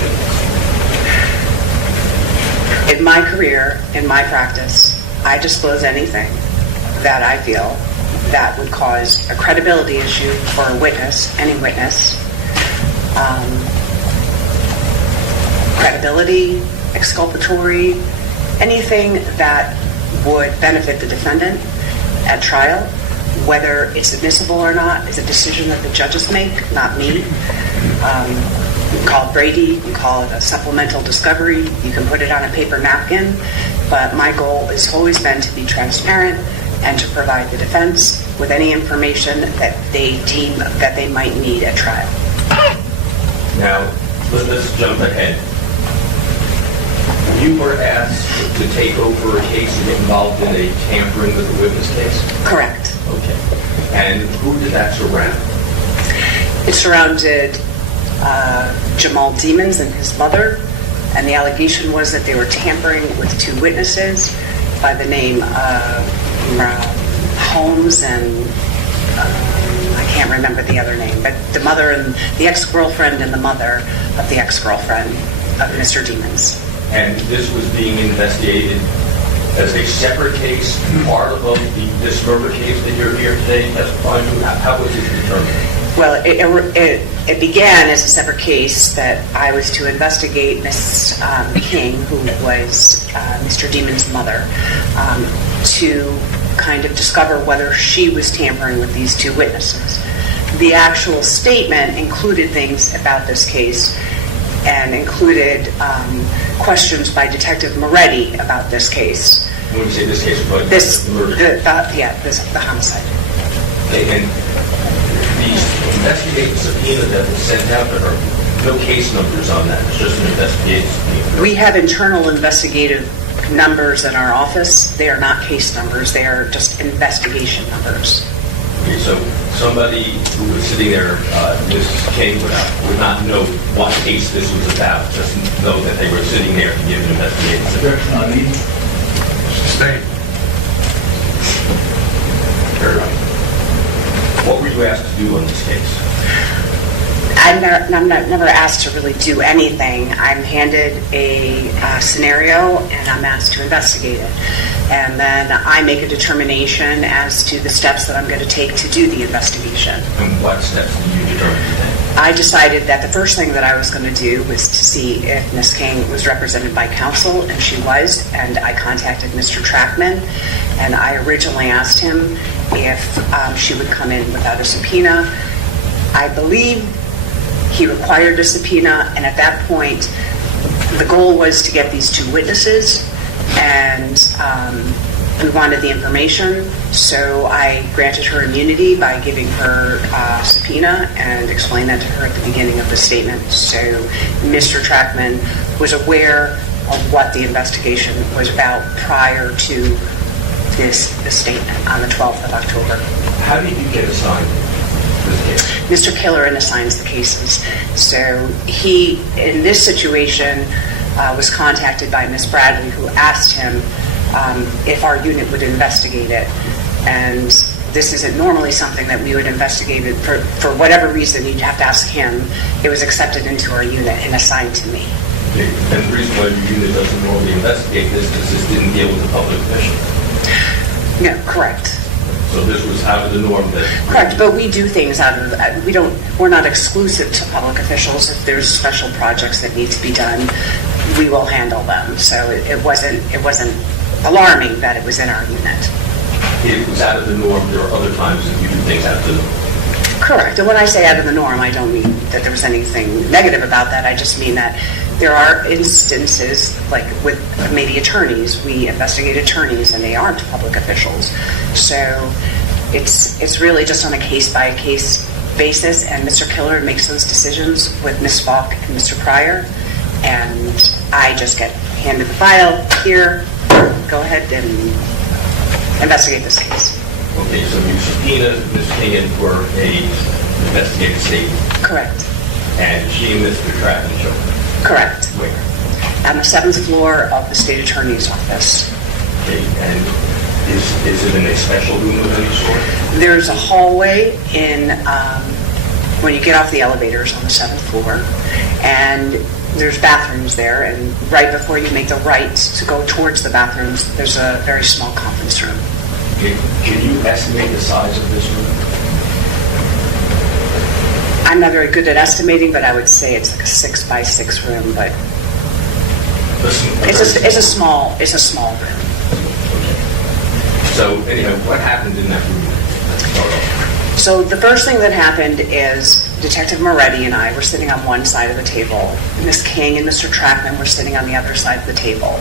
in? In my career, in my practice, I disclose anything that I feel that would cause a credibility issue for a witness, any witness, credibility, exculpatory, anything that would benefit the defendant at trial. Whether it's admissible or not is a decision that the judges make, not me. You can call it Brady, you can call it a supplemental discovery, you can put it on a paper napkin, but my goal has always been to be transparent and to provide the defense with any information that they deem that they might need at trial. Now, let's jump ahead. You were asked to take over a case and get involved in a tampering with the witness case? Correct. Okay. And who did that surround? It surrounded Jamell Demons and his mother, and the allegation was that they were tampering with 2 witnesses by the name of Holmes and I can't remember the other name, but the mother and the ex-girlfriend and the mother of the ex-girlfriend of Mr. Demons. And this was being investigated as a separate case, part of this murder case that you're here today testifying to? How was it determined? Well, it began as a separate case that I was to investigate Miss King, who was Mr. Demons' mother, to kind of discover whether she was tampering with these 2 witnesses. The actual statement included things about this case and included questions by Detective Moretti about this case. When you say this case, what? The murder? the homicide. Okay, and the investigative subpoena that was sent out to her, no case numbers on that. It's just an investigative subpoena. We have internal investigative numbers in our office. They are not case numbers. They are just investigation numbers. Okay, so somebody who was sitting there, Ms. King, would not know what case this was about, just know that they were sitting there to give an investigative subpoena. Sustained. Fair enough. What were you asked to do on this case? I'm never asked to really do anything. I'm handed a scenario and I'm asked to investigate it. And then I make a determination as to the steps that I'm going to take to do the investigation. And what steps did you determine to take? I decided that the first thing that I was going to do was to see if Ms. King was represented by counsel, and she was, and I contacted Mr. Trackman, and I originally asked him if she would come in without a subpoena. I believe He required a subpoena, and at that point, the goal was to get these 2 witnesses, and we wanted the information, so I granted her immunity by giving her a subpoena and explained that to her at the beginning of the statement. So Mr. Trackman was aware of what the investigation was about prior to this statement on the 12th of October. How did you get assigned this case? Mr. Killeran assigns the cases. So he, in this situation, was contacted by Ms. Bradley, who asked him if our unit would investigate it. And this isn't normally something that we would investigate it for whatever reason. You'd have to ask him. It was accepted into our unit and assigned to me. Okay. And the reason why your unit doesn't normally investigate this is this didn't deal with a public official. No, correct. So this was out of the norm that... Correct, but we do things out of, we're not exclusive to public officials. If there's special projects that need to be done, we will handle them. So it wasn't alarming that it was in our unit. It was out of the norm. There are other times that you do things out of the norm. Correct, and when I say out of the norm, I don't mean that there was anything negative about that. I just mean that there are instances, like with maybe attorneys, we investigate attorneys and they aren't public officials. So it's really just on a case-by-case basis, and Mr. Killer makes those decisions with Ms. Falk and Mr. Pryor, and I just get handed the file, here, go ahead and investigate this case. Okay, so you subpoenaed Ms. Kingan for a investigative statement. Correct. And she and Mr. Trackman showed up. Correct. Where? On the 7th floor of the state attorney's office. Okay, and is it in a special room of any sort? There's a hallway in, when you get off the elevators on the 7th floor, and there's bathrooms there, and right before you make the right to go towards the bathrooms, there's a very small conference room. Okay. Can you estimate the size of this room? I'm not very good at estimating, but I would say it's like a 6-by-6 room, but it's a small room. So, anyhow, what happened in that room? Let's start off. So the first thing that happened is Detective Moretti and I were sitting on one side of the table. Ms. King and Mr. Trackman were sitting on the other side of the table.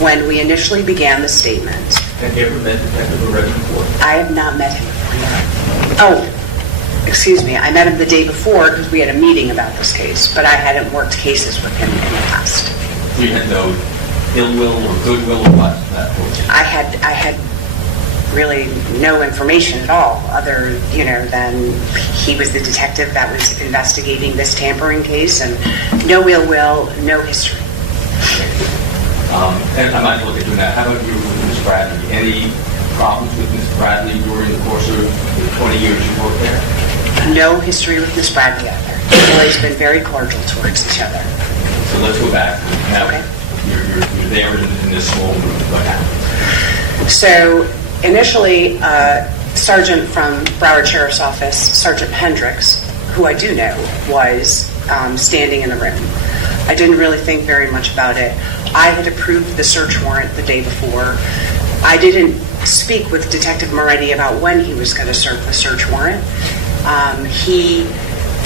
When we initially began the statement... Have you ever met Detective Moretti before? I have not met him before. Oh, excuse me. I met him the day before because we had a meeting about this case, but I hadn't worked cases with him in the past. You had no ill will or goodwill about that? I had really no information at all other, than he was the detective that was investigating this tampering case, and no ill will, no history. And I might look into that. How about you with Ms. Bradley? Any problems with Ms. Bradley during the course of the 20 years you worked there? No history with Ms. Bradley either. We've always been very cordial towards each other. So let's go back. Now, Okay. You're there in this small room. What happened? So initially, Sergeant from Broward Sheriff's Office, Sergeant Hendricks, who I do know, was standing in the room. I didn't really think very much about it. I had approved the search warrant the day before. I didn't speak with Detective Moretti about when he was going to serve the search warrant. He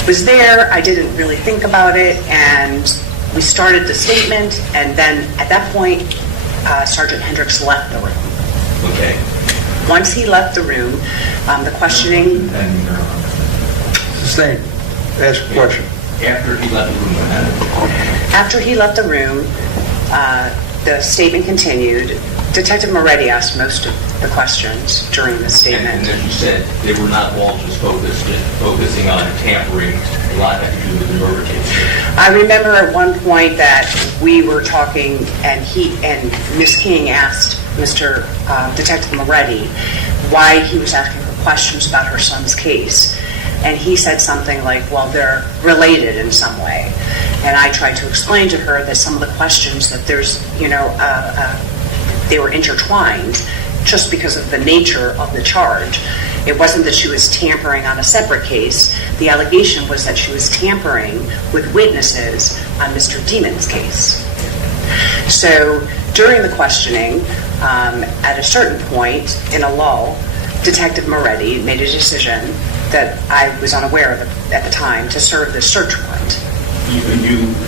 was there. I didn't really think about it, and we started the statement, and then at that point, Sergeant Hendricks left the room. Okay. Once he left the room, the questioning... Sustained. Ask a question. After he left the room, what happened? After he left the room, the statement continued. Detective Moretti asked most of the questions during the statement. And as you said, they were not all just focusing on tampering. A lot had to do with the murder case. I remember at one point that we were talking, and Ms. King asked Mr. Detective Moretti why he was asking her questions about her son's case. And he said something like, well, they're related in some way. And I tried to explain to her that some of the questions that there's, they were intertwined just because of the nature of the charge. It wasn't that she was tampering on a separate case. The allegation was that she was tampering with witnesses on Mr. Demons' case. So during the questioning, at a certain point in a lull, Detective Moretti made a decision that I was unaware of at the time to serve this search warrant.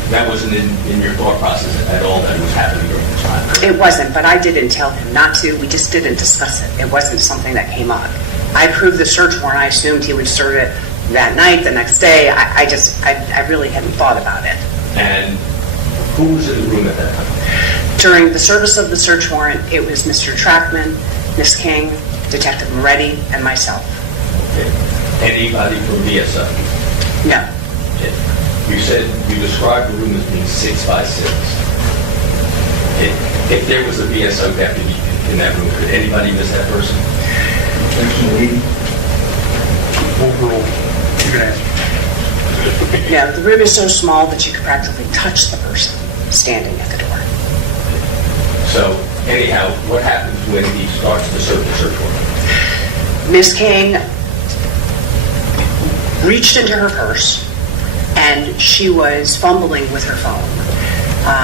That wasn't in your thought process at all that it was happening during the time? It wasn't, but I didn't tell him not to. We just didn't discuss it. It wasn't something that came up. I approved the search warrant. I assumed he would serve it that night, the next day. I really hadn't thought about it. And who was in the room at that time? During the service of the search warrant, it was Mr. Trackman, Ms. King, Detective Moretti, and myself. Okay. Anybody from BSO? No. Okay. You said you described the room as being 6 by 6. If there was a BSO deputy in that room, could anybody miss that person? Overall, you can answer. No, the room is so small that you could practically touch the person standing at the door. So, anyhow, what happens when he starts to serve the search warrant? Ms. King reached into her purse, and she was fumbling with her phone.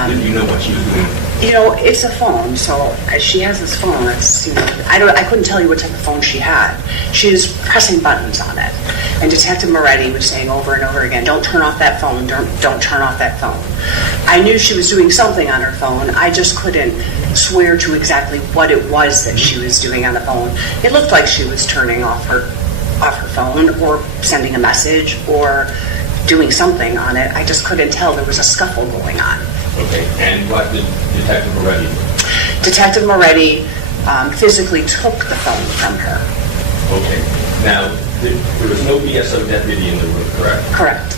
Did you know what she was doing? You know, it's a phone, so she has this phone. That's, you know, I couldn't tell you what type of phone she had. She was pressing buttons on it, and Detective Moretti was saying over and over again, "Don't turn off that phone. Don't turn off that phone." I knew she was doing something on her phone. I just couldn't swear to exactly what it was that she was doing on the phone. It looked like she was turning off her phone or sending a message or doing something on it. I just couldn't tell. There was a scuffle going on. Okay, and what did Detective Moretti do? Detective Moretti physically took the phone from her. Okay, now, there was no BSO deputy in the room, correct? Correct.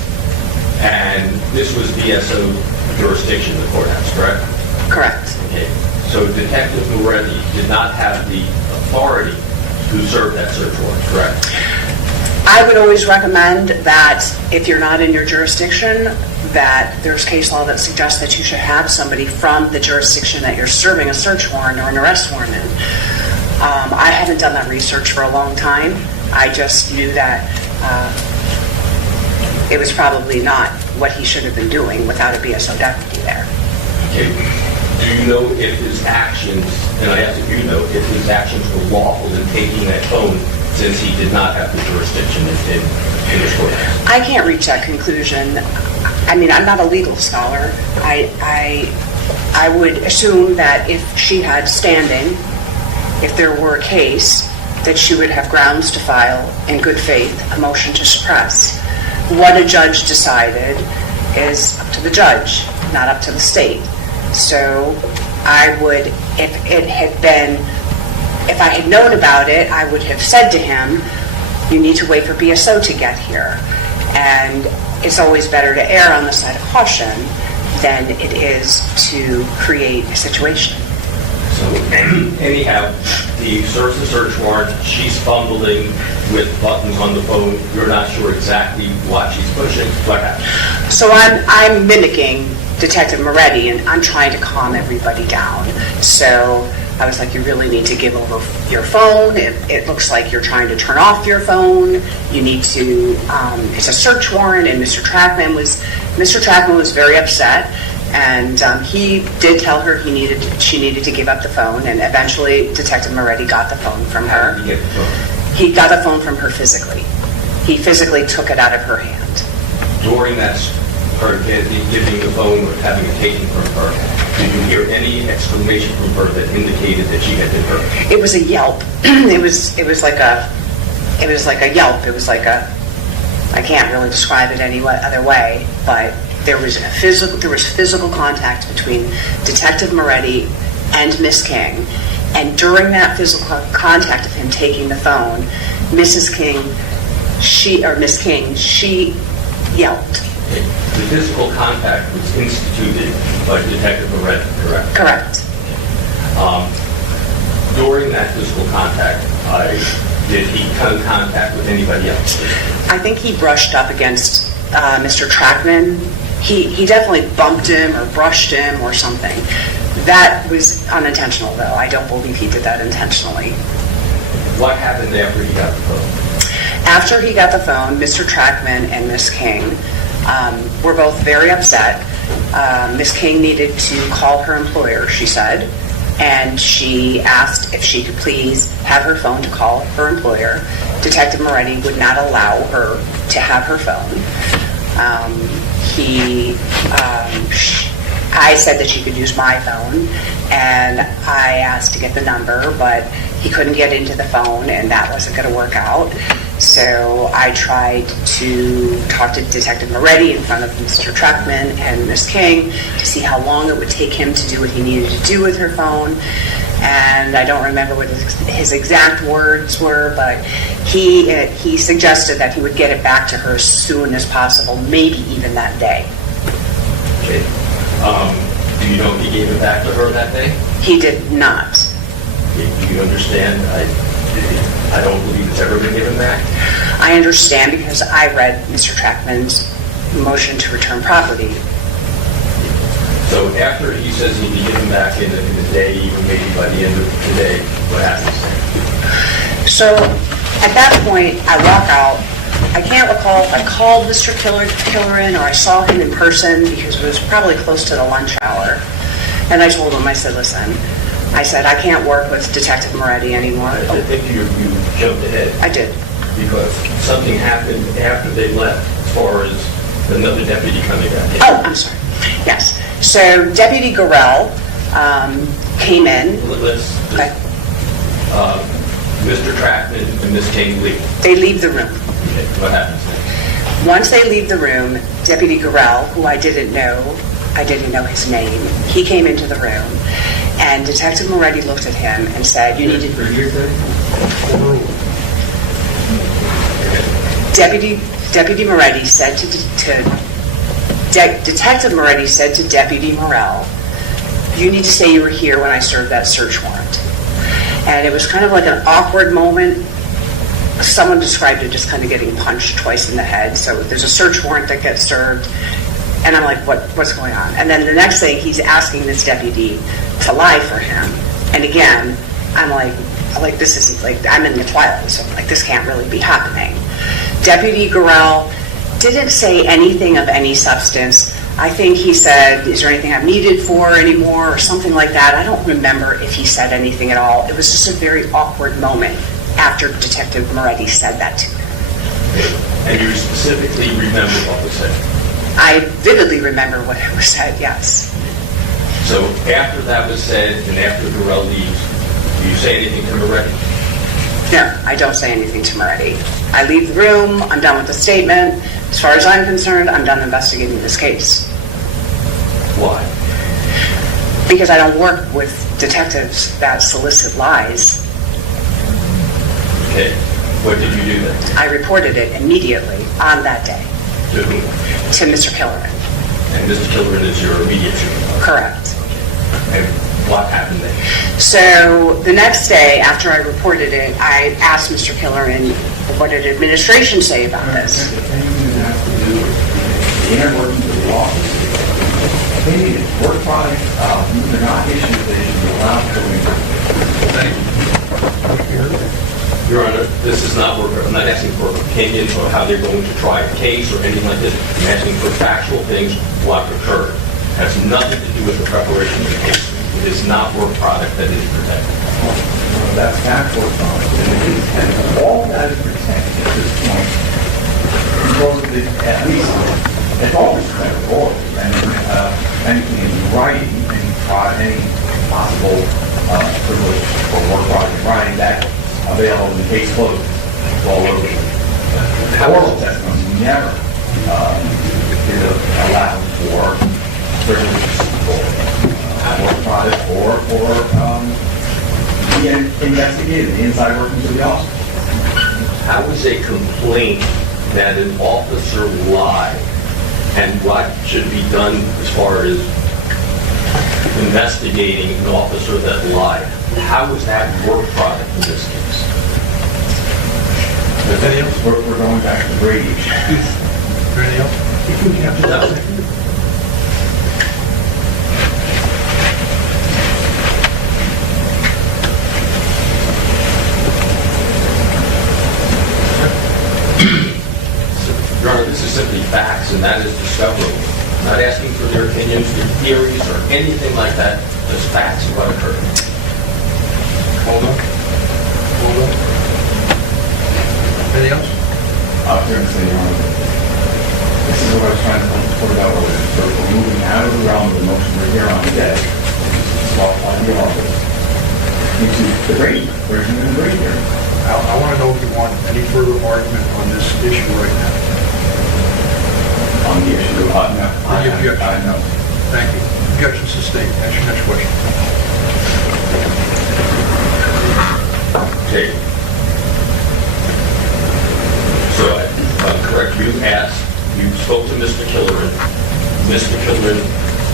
And this was BSO jurisdiction, the courthouse, correct? Correct. Okay, so Detective Moretti did not have the authority to serve that search warrant, correct? I would always recommend that if you're not in your jurisdiction, that there's case law that suggests that you should have somebody from the jurisdiction that you're serving a search warrant or an arrest warrant in. I haven't done that research for a long time. I just knew that it was probably not what he should have been doing without a BSO deputy there. Okay, do you know if his actions, and I ask if you know, if his actions were lawful in taking that phone since he did not have the jurisdiction in this courthouse? I can't reach that conclusion. I mean, I'm not a legal scholar. I would assume that if she had standing, if there were a case, that she would have grounds to file, in good faith, a motion to suppress. What a judge decided is up to the judge, not up to the state. So I would, if I had known about it, I would have said to him, you need to wait for BSO to get here. And it's always better to err on the side of caution than it is to create a situation. So anyhow, he serves the search warrant, she's fumbling with buttons on the phone, you're not sure exactly what she's pushing, what happened? So I'm mimicking Detective Moretti, and I'm trying to calm everybody down. So I was like, you really need to give over your phone. It looks like you're trying to turn off your phone. You need to, it's a search warrant, and Mr. Trackman was very upset, and he did tell her she needed to give up the phone, and eventually Detective Moretti got the phone from her. How did he get the phone? He got the phone from her physically. He physically took it out of her hand. During that, her giving the phone or having it taken from her, did you hear any exclamation from her that indicated that she had been hurt? It was a yelp. It was like a yelp. It was like a, I can't really describe it any other way, but there was physical contact between Detective Moretti and Miss King, and during that physical contact of him taking the phone, Miss King, she yelped. The physical contact was instituted by Detective Moretti, correct? Correct. During that physical contact, did he come in contact with anybody else? I think he brushed up against Mr. Trackman. He definitely bumped him or brushed him or something. That was unintentional, though. I don't believe he did that intentionally. What happened after he got the phone? After he got the phone, Mr. Trackman and Miss King were both very upset. Miss King needed to call her employer, she said, and she asked if she could please have her phone to call her employer. Detective Moretti would not allow her to have her phone. I said that she could use my phone, and I asked to get the number, but he couldn't get into the phone, and that wasn't going to work out. So I tried to talk to Detective Moretti in front of Mr. Truckman and Ms. King to see how long it would take him to do what he needed to do with her phone. And I don't remember what his exact words were, but he suggested that he would get it back to her as soon as possible, maybe even that day. Okay. Do you know if he gave it back to her that day? He did not. Do you understand? I don't believe it's ever been given back. I understand because I read Mr. Trackman's motion to return property. So after he says he'll be given back in a day, even maybe by the end of the day, what happens then? So at that point, I walk out. I can't recall if I called Mr. Killerin or I saw him in person because it was probably close to the lunch hour. And I told him, I said, listen, I said, I can't work with Detective Moretti anymore. I think you jumped ahead. I did. Because something happened after they left as far as another deputy coming back in. Oh, I'm sorry. Yes. So Deputy Gorell came in. Okay. Mr. Trackman and Ms. King leave. They leave the room. Okay. What happens then? Once they leave the room, Deputy Gorell, who I didn't know his name, he came into the room, and Detective Moretti looked at him and said, "You need to." Deputy Moretti said Detective Moretti said to Deputy Morell, "You need to say you were here when I served that search warrant." And it was kind of like an awkward moment. Someone described it just kind of getting punched twice in the head. So there's a search warrant that gets served, and I'm like, what's going on? And then the next thing, he's asking this deputy to lie for him. And again, I'm like this isn't, like, I'm in the twilight, so I'm like, this can't really be happening. Deputy Gorell didn't say anything of any substance. I think he said, "Is there anything I'm needed for anymore?" or something like that. I don't remember if he said anything at all. It was just a very awkward moment after Detective Moretti said that to me. And you specifically remember what was said? I vividly remember what was said, yes. So after that was said and after Gorell leaves, do you say anything to Moretti? No, I don't say anything to Moretti. I leave the room, I'm done with the statement. As far as I'm concerned, I'm done investigating this case. Why? Because I don't work with detectives that solicit lies. Okay. What did you do then? I reported it immediately on that day To whom? to Mr. Killerin. And Mr. Killerin is your immediate supervisor? Correct. And what happened then? So the next day after I reported it, I asked Mr. Killerin, what did administration say about this? The thing that has to do with the inner workings of the office. They need to work product, they're not issues they should be allowed to. Thank you. Your Honor, this is not work. I'm not asking for opinions on how they're going to try a case or anything like this. I'm asking for factual things, what occurred. It has nothing to do with the preparation of the case. It is not work product that is protected. That's factual product. And all that is protected at this point, because at least, it's always credible, and anything in writing, any possible privilege for work product in writing, that available in the case closed. It's all over. Oral testimony never is allowed for privileges for work product or the investigated, the inside workings of the office. How is a complaint that an officer lied and what should be done as far as investigating an officer that lied? How is that work product in this case? We're going back to Brady. Anything else? If we have No. a second. Your Honor, this is simply facts, and that is discoverable. I'm not asking for their opinions, their theories, or anything like that. Just facts of what occurred. the Brady, version of the Brady hearing. I want to know if you want any further argument on this issue right now. On the issue of, no. The objection. No. Thank you. Objection sustained. Ask your next question. Okay. So if I'm correct, you spoke to Mr. Killoran. Mr. Killoran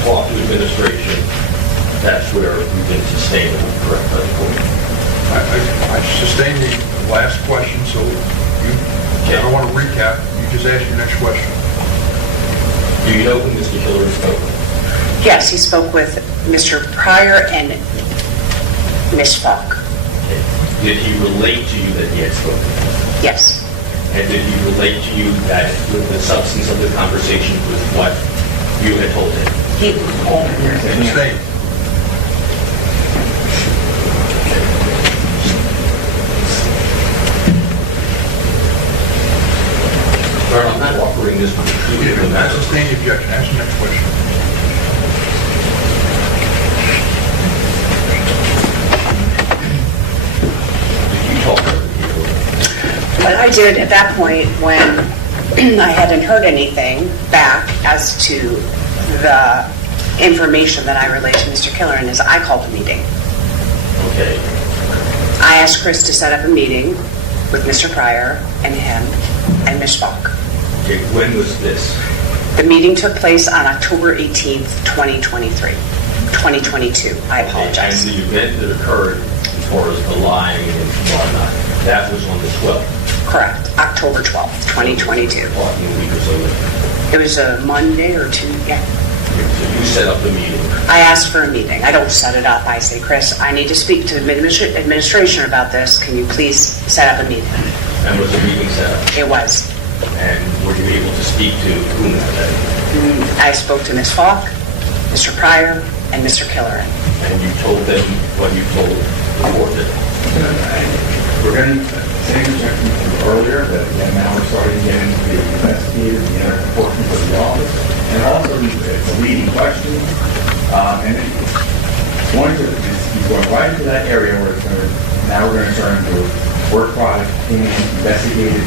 talked to administration. That's where you've been sustained, correct? I sustained the last question, so I don't want to recap. You just ask your next question. Do you know who Mr. Killoran spoke with? Yes, he spoke with Mr. Pryor and Ms. Falk. Okay. Did he relate to you that he had spoken? Yes. And did he relate to you that the substance of the conversation was what you had told him? Sustained. I'm not offering this one. That's sustained the objection. Ask your next question. Did you talk to him? But I did at that point when I hadn't heard anything back as to the information that I relayed to Mr. Killoran is I called a meeting. Okay. I asked Chris to set up a meeting with Mr. Pryor and him and Ms. Falk. Okay, when was this? The meeting took place on October 18th, 2023. 2022. I apologize. And the event that occurred, as far as the lying and whatnot, that was on the 12th. Correct. October 12th, 2022. Walking a week or so later. It was a Monday or two, yeah. So you set up the meeting. I asked for a meeting. I don't set it up. I say, Chris, I need to speak to administration about this. Can you please set up a meeting? And was the meeting set up? It was. And were you able to speak to whom that day? I spoke to Ms. Falk, Mr. Pryor, and Mr. Killoran. And you told them what you told the board that We're going to say objection earlier that again, now we're starting to get into the investigative, the inner portions of the office, and also it's a leading question. And he's going right into that area where it's going to, now we're going to turn to work product and investigative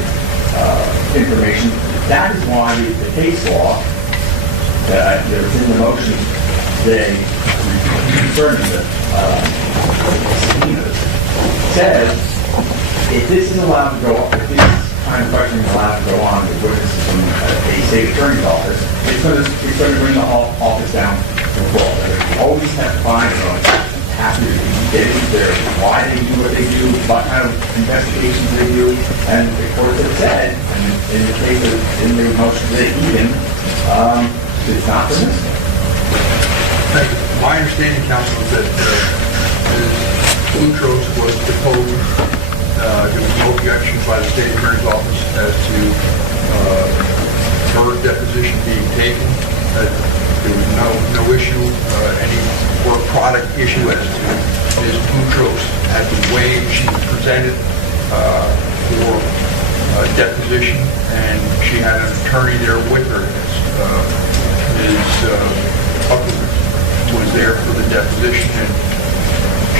information. That is why the case law that was in the motion today concerning the subpoenas says if this is allowed to go, if this kind of question is allowed to go on with witnesses from a state attorney's office, it's going to bring the whole office down to the floor. You always have to find after you get into there, why they do what they do, what kind of investigations they do, and the courts have said, and in the case of in the motion today even, it's not permissible. Thank you. My understanding, counsel, is that Ms. Boutros was deposed. There was no objection by the state attorney's office as to her deposition being taken. There was no issue, any work product issue as to Ms. Boutros had been waived. She was presented for deposition, and she had an attorney there with her. Ms. Huckabee was there for the deposition, and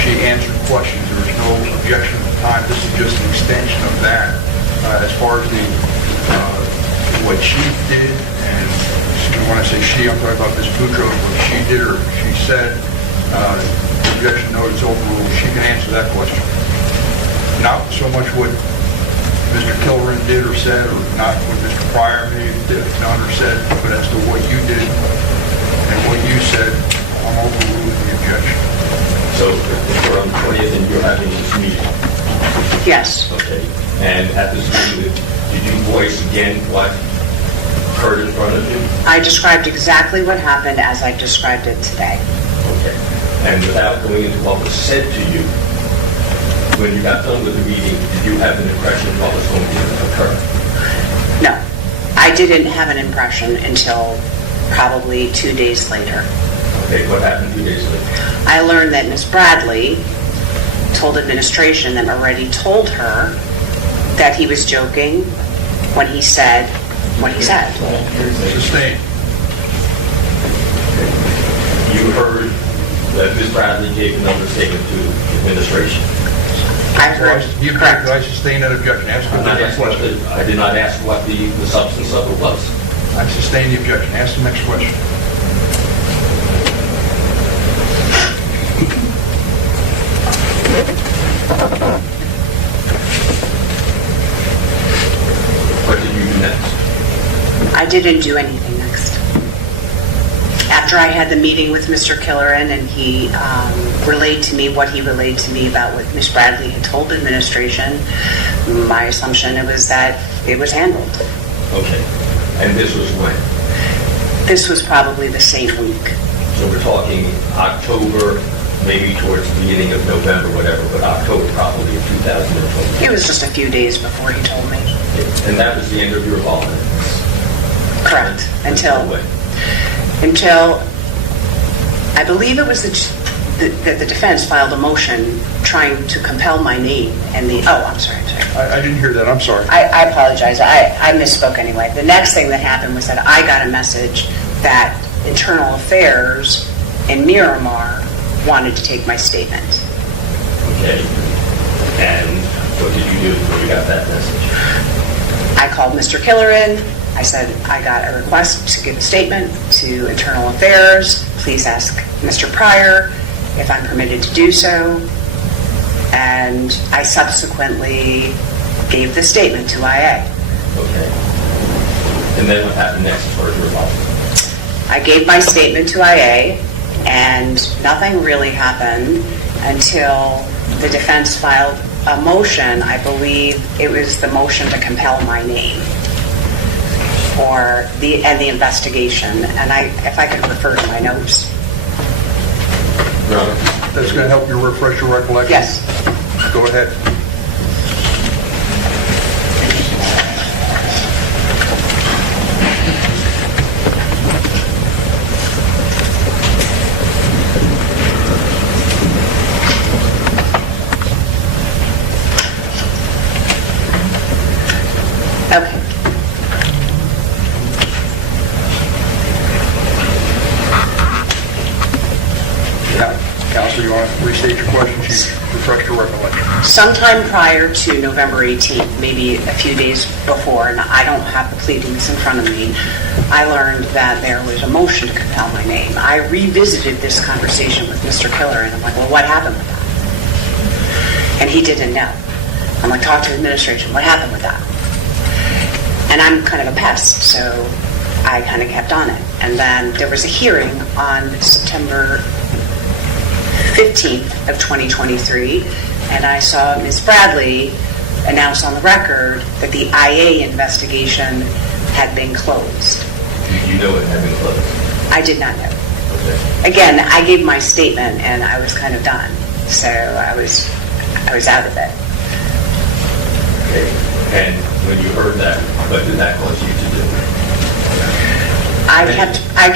she answered questions. There was no objection at the time. This is just an extension of that. As far as what she did, and when I say she, I'm talking about Ms. Boutros, what she did or she said, the objection notice overruled. She can answer that question. Not so much what Mr. Killoran did or said, or not what Mr. Pryor may have done or said, but as to what you did and what you said, I'm overruling the objection. So we're on the 20th and you're having this meeting? Yes. Okay. And at this meeting, did you voice again what occurred in front of you? I described exactly what happened as I described it today. Okay. And without going into what was said to you, when you got done with the meeting, did you have an impression of what was going to occur? No. I didn't have an impression until probably 2 days later. Okay, what happened 2 days later? I learned that Ms. Bradley told administration that already told her that he was joking when he said what he said. Sustained. You heard that Ms. Bradley gave another statement to administration. I heard, You correct. I sustain that objection. Ask I'm the not next asking what question. I did not ask what the substance of it was. I sustain the objection. Ask the next question. What did you do next? I didn't do anything next. After I had the meeting with Mr. Killeran and he relayed to me what he relayed to me about what Ms. Bradley had told administration, my assumption was that it was handled. Okay. And this was when? This was probably the same week. So we're talking October, maybe towards the beginning of November, whatever, but October probably of 2020. It was just a few days before he told me. And that was the end of your involvement in this? Correct. Until when? I believe it was that the defense filed a motion trying to compel my name and I'm sorry. I didn't hear that. I'm sorry. I apologize. I misspoke anyway. The next thing that happened was that I got a message that Internal Affairs in Miramar wanted to take my statement. Okay. And what did you do when you got that message? I called Mr. Killeran. I said, I got a request to give a statement to Internal Affairs. Please ask Mr. Pryor if I'm permitted to do so. And I subsequently gave the statement to IA. Okay. And then what happened next as far as your involvement? I gave my statement to IA, and nothing really happened until the defense filed a motion. I believe it was the motion to compel my name and the investigation. And if I could refer to my notes. No. That's going to help you refresh your recollection? Yes. Go ahead. Okay. Now, Counselor, you want to restate your question? Refresh your recollection. Sometime prior to November 18th, maybe a few days before, and I don't have the pleadings in front of me, I learned that there was a motion to compel my name. I revisited this conversation with Mr. Killer, and I'm like, well, what happened with that? And he didn't know. I'm like, talk to the administration. What happened with that? And I'm kind of a pest, so I kind of kept on it. And then there was a hearing on September 15th of 2023, and I saw Ms. Bradley announce on the record that the IA investigation had been closed. You know it had been closed? I did not know. Okay. Again, I gave my statement and I was kind of done, so I was out of it. Okay. And when you heard that, what did that cause you to do? I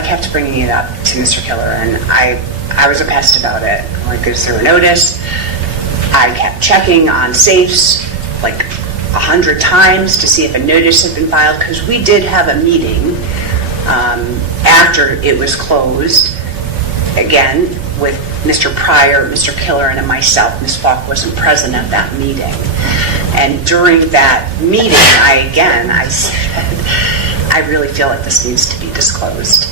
kept bringing it up to Mr. Killer, and I was a pest about it. Like, is there a notice? I kept checking on safes like 100 times to see if a notice had been filed, because we did have a meeting after it was closed, again, with Mr. Pryor, Mr. Killer, and myself. Ms. Falk wasn't present at that meeting. And during that meeting, I said, I really feel like this needs to be disclosed.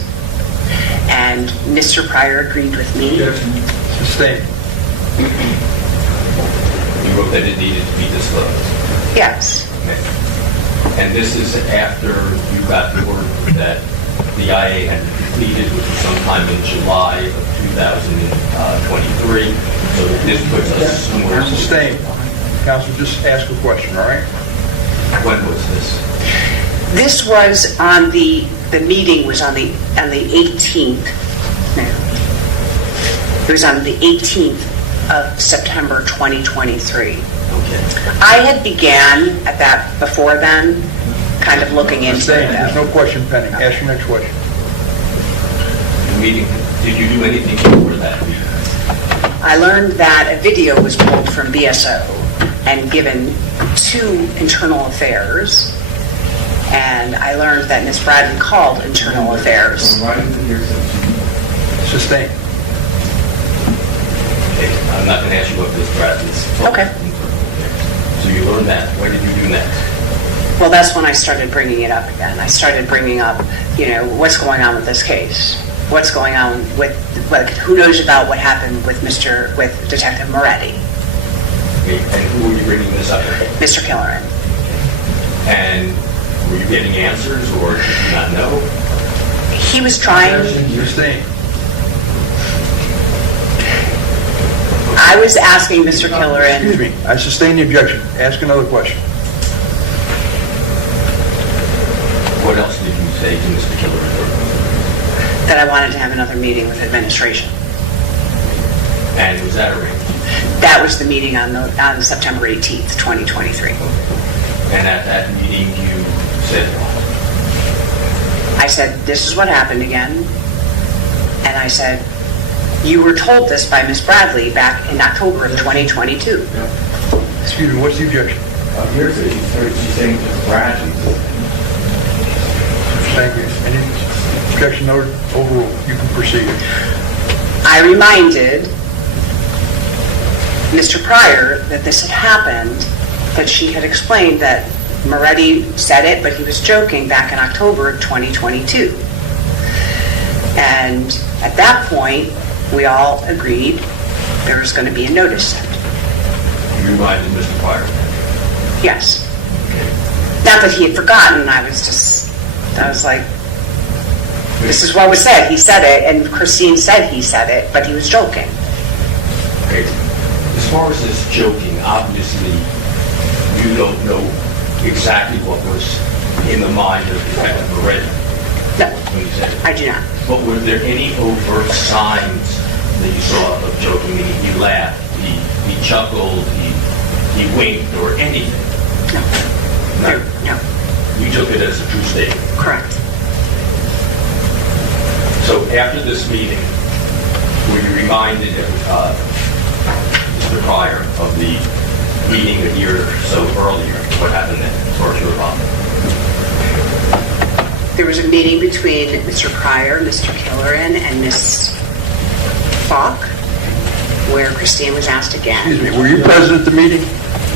And Mr. Pryor agreed with me. Sustained. You wrote that it needed to be disclosed. Yes. Okay. And this is after you got the word that the IA had completed, which was sometime in July of 2023. So this puts us somewhere. Sustained. Counselor, just ask a question, all right? When was this? This was on the meeting was on the 18th. No. It was on the 18th of September 2023. Okay. I had began at that before then, kind of looking into Sustained. it. There's no question pending. Ask your next question. The meeting, did you do anything before that meeting? I learned that a video was pulled from BSO and given to Internal Affairs, and I learned that Ms. Bradley called Internal Affairs. Sustained. Okay, I'm not going to ask you what this Bradley's. Okay. So you learned that. What did you do next? Well, that's when I started bringing it up again. I started bringing up, what's going on with this case? What's going on with, who knows about what happened with Detective Moretti, Okay, and who were you bringing this up with? Mr. Killeran. And were you getting answers, or did you not know? He was trying, You're staying. I was asking Mr. Killeran, Excuse me, I sustain the objection. Ask another question. What else did you say to Mr. Killeran? that I wanted to have another meeting with administration. And was that arranged? That was the meeting on September 18th, 2023. And at that meeting, you said what? I said, this is what happened again. And I said, you were told this by Ms. Bradley back in October of 2022. Excuse me, what's the objection? Here's it. She's saying to Bradley. Thank you. Any objection noted? Overruled. You can proceed. I reminded Mr. Pryor that this had happened, that she had explained that Moretti said it, but he was joking back in October of 2022. And at that point, we all agreed there was going to be a notice sent. You reminded Mr. Pryor? Yes. Not that he had forgotten, I was like, this is what was said. He said it, and Christine said he said it, but he was joking. Okay. As far as this joking, obviously, you don't know exactly what was in the mind of Detective Moretti. No, When you said it. I do not. But were there any overt signs that you saw of joking? He laughed, he chuckled, he winked, or anything? No. No. You took it as a true statement. Correct. So after this meeting, were you reminded, Mr. Pryor, of the meeting a year or so earlier? What happened then, as far as your involvement? There was a meeting between Mr. Pryor, Mr. Killeran, and Ms. Falk, where Christine was asked again. Excuse me, were you present at the meeting?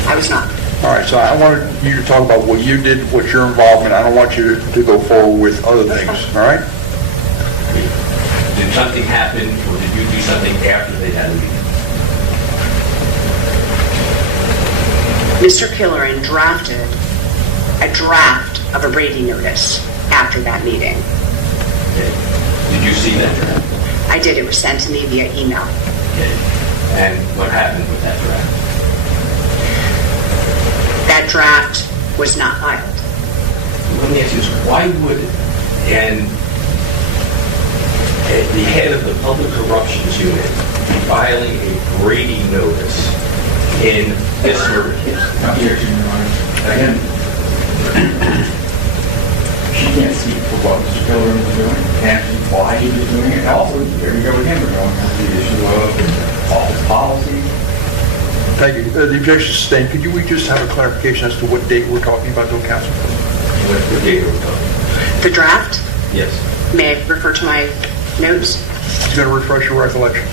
I was not. All right, so I wanted you to talk about what you did, what's your involvement. I don't want you to go forward with other things, all right? Did something happen, or did you do something after they had a meeting? Mr. Killeran drafted a draft of a Brady notice after that meeting. Okay. Did you see that draft? I did. It was sent to me via email. Okay. And what happened with that draft? That draft was not filed. Let me ask you this, why would the head of the Public Corruptions Unit be filing a Brady notice in this murder case? Objection, Your Honor. Again, she can't speak for what Mr. Killeran was doing, can't speak why he was doing it. Also, there you go again, we're going to the issue of office policy. Thank you. The objection is sustained. Could we just have a clarification as to what date we're talking about, though, Counsel? What date are we talking? The draft? Yes. May I refer to my notes? It's going to refresh your recollection.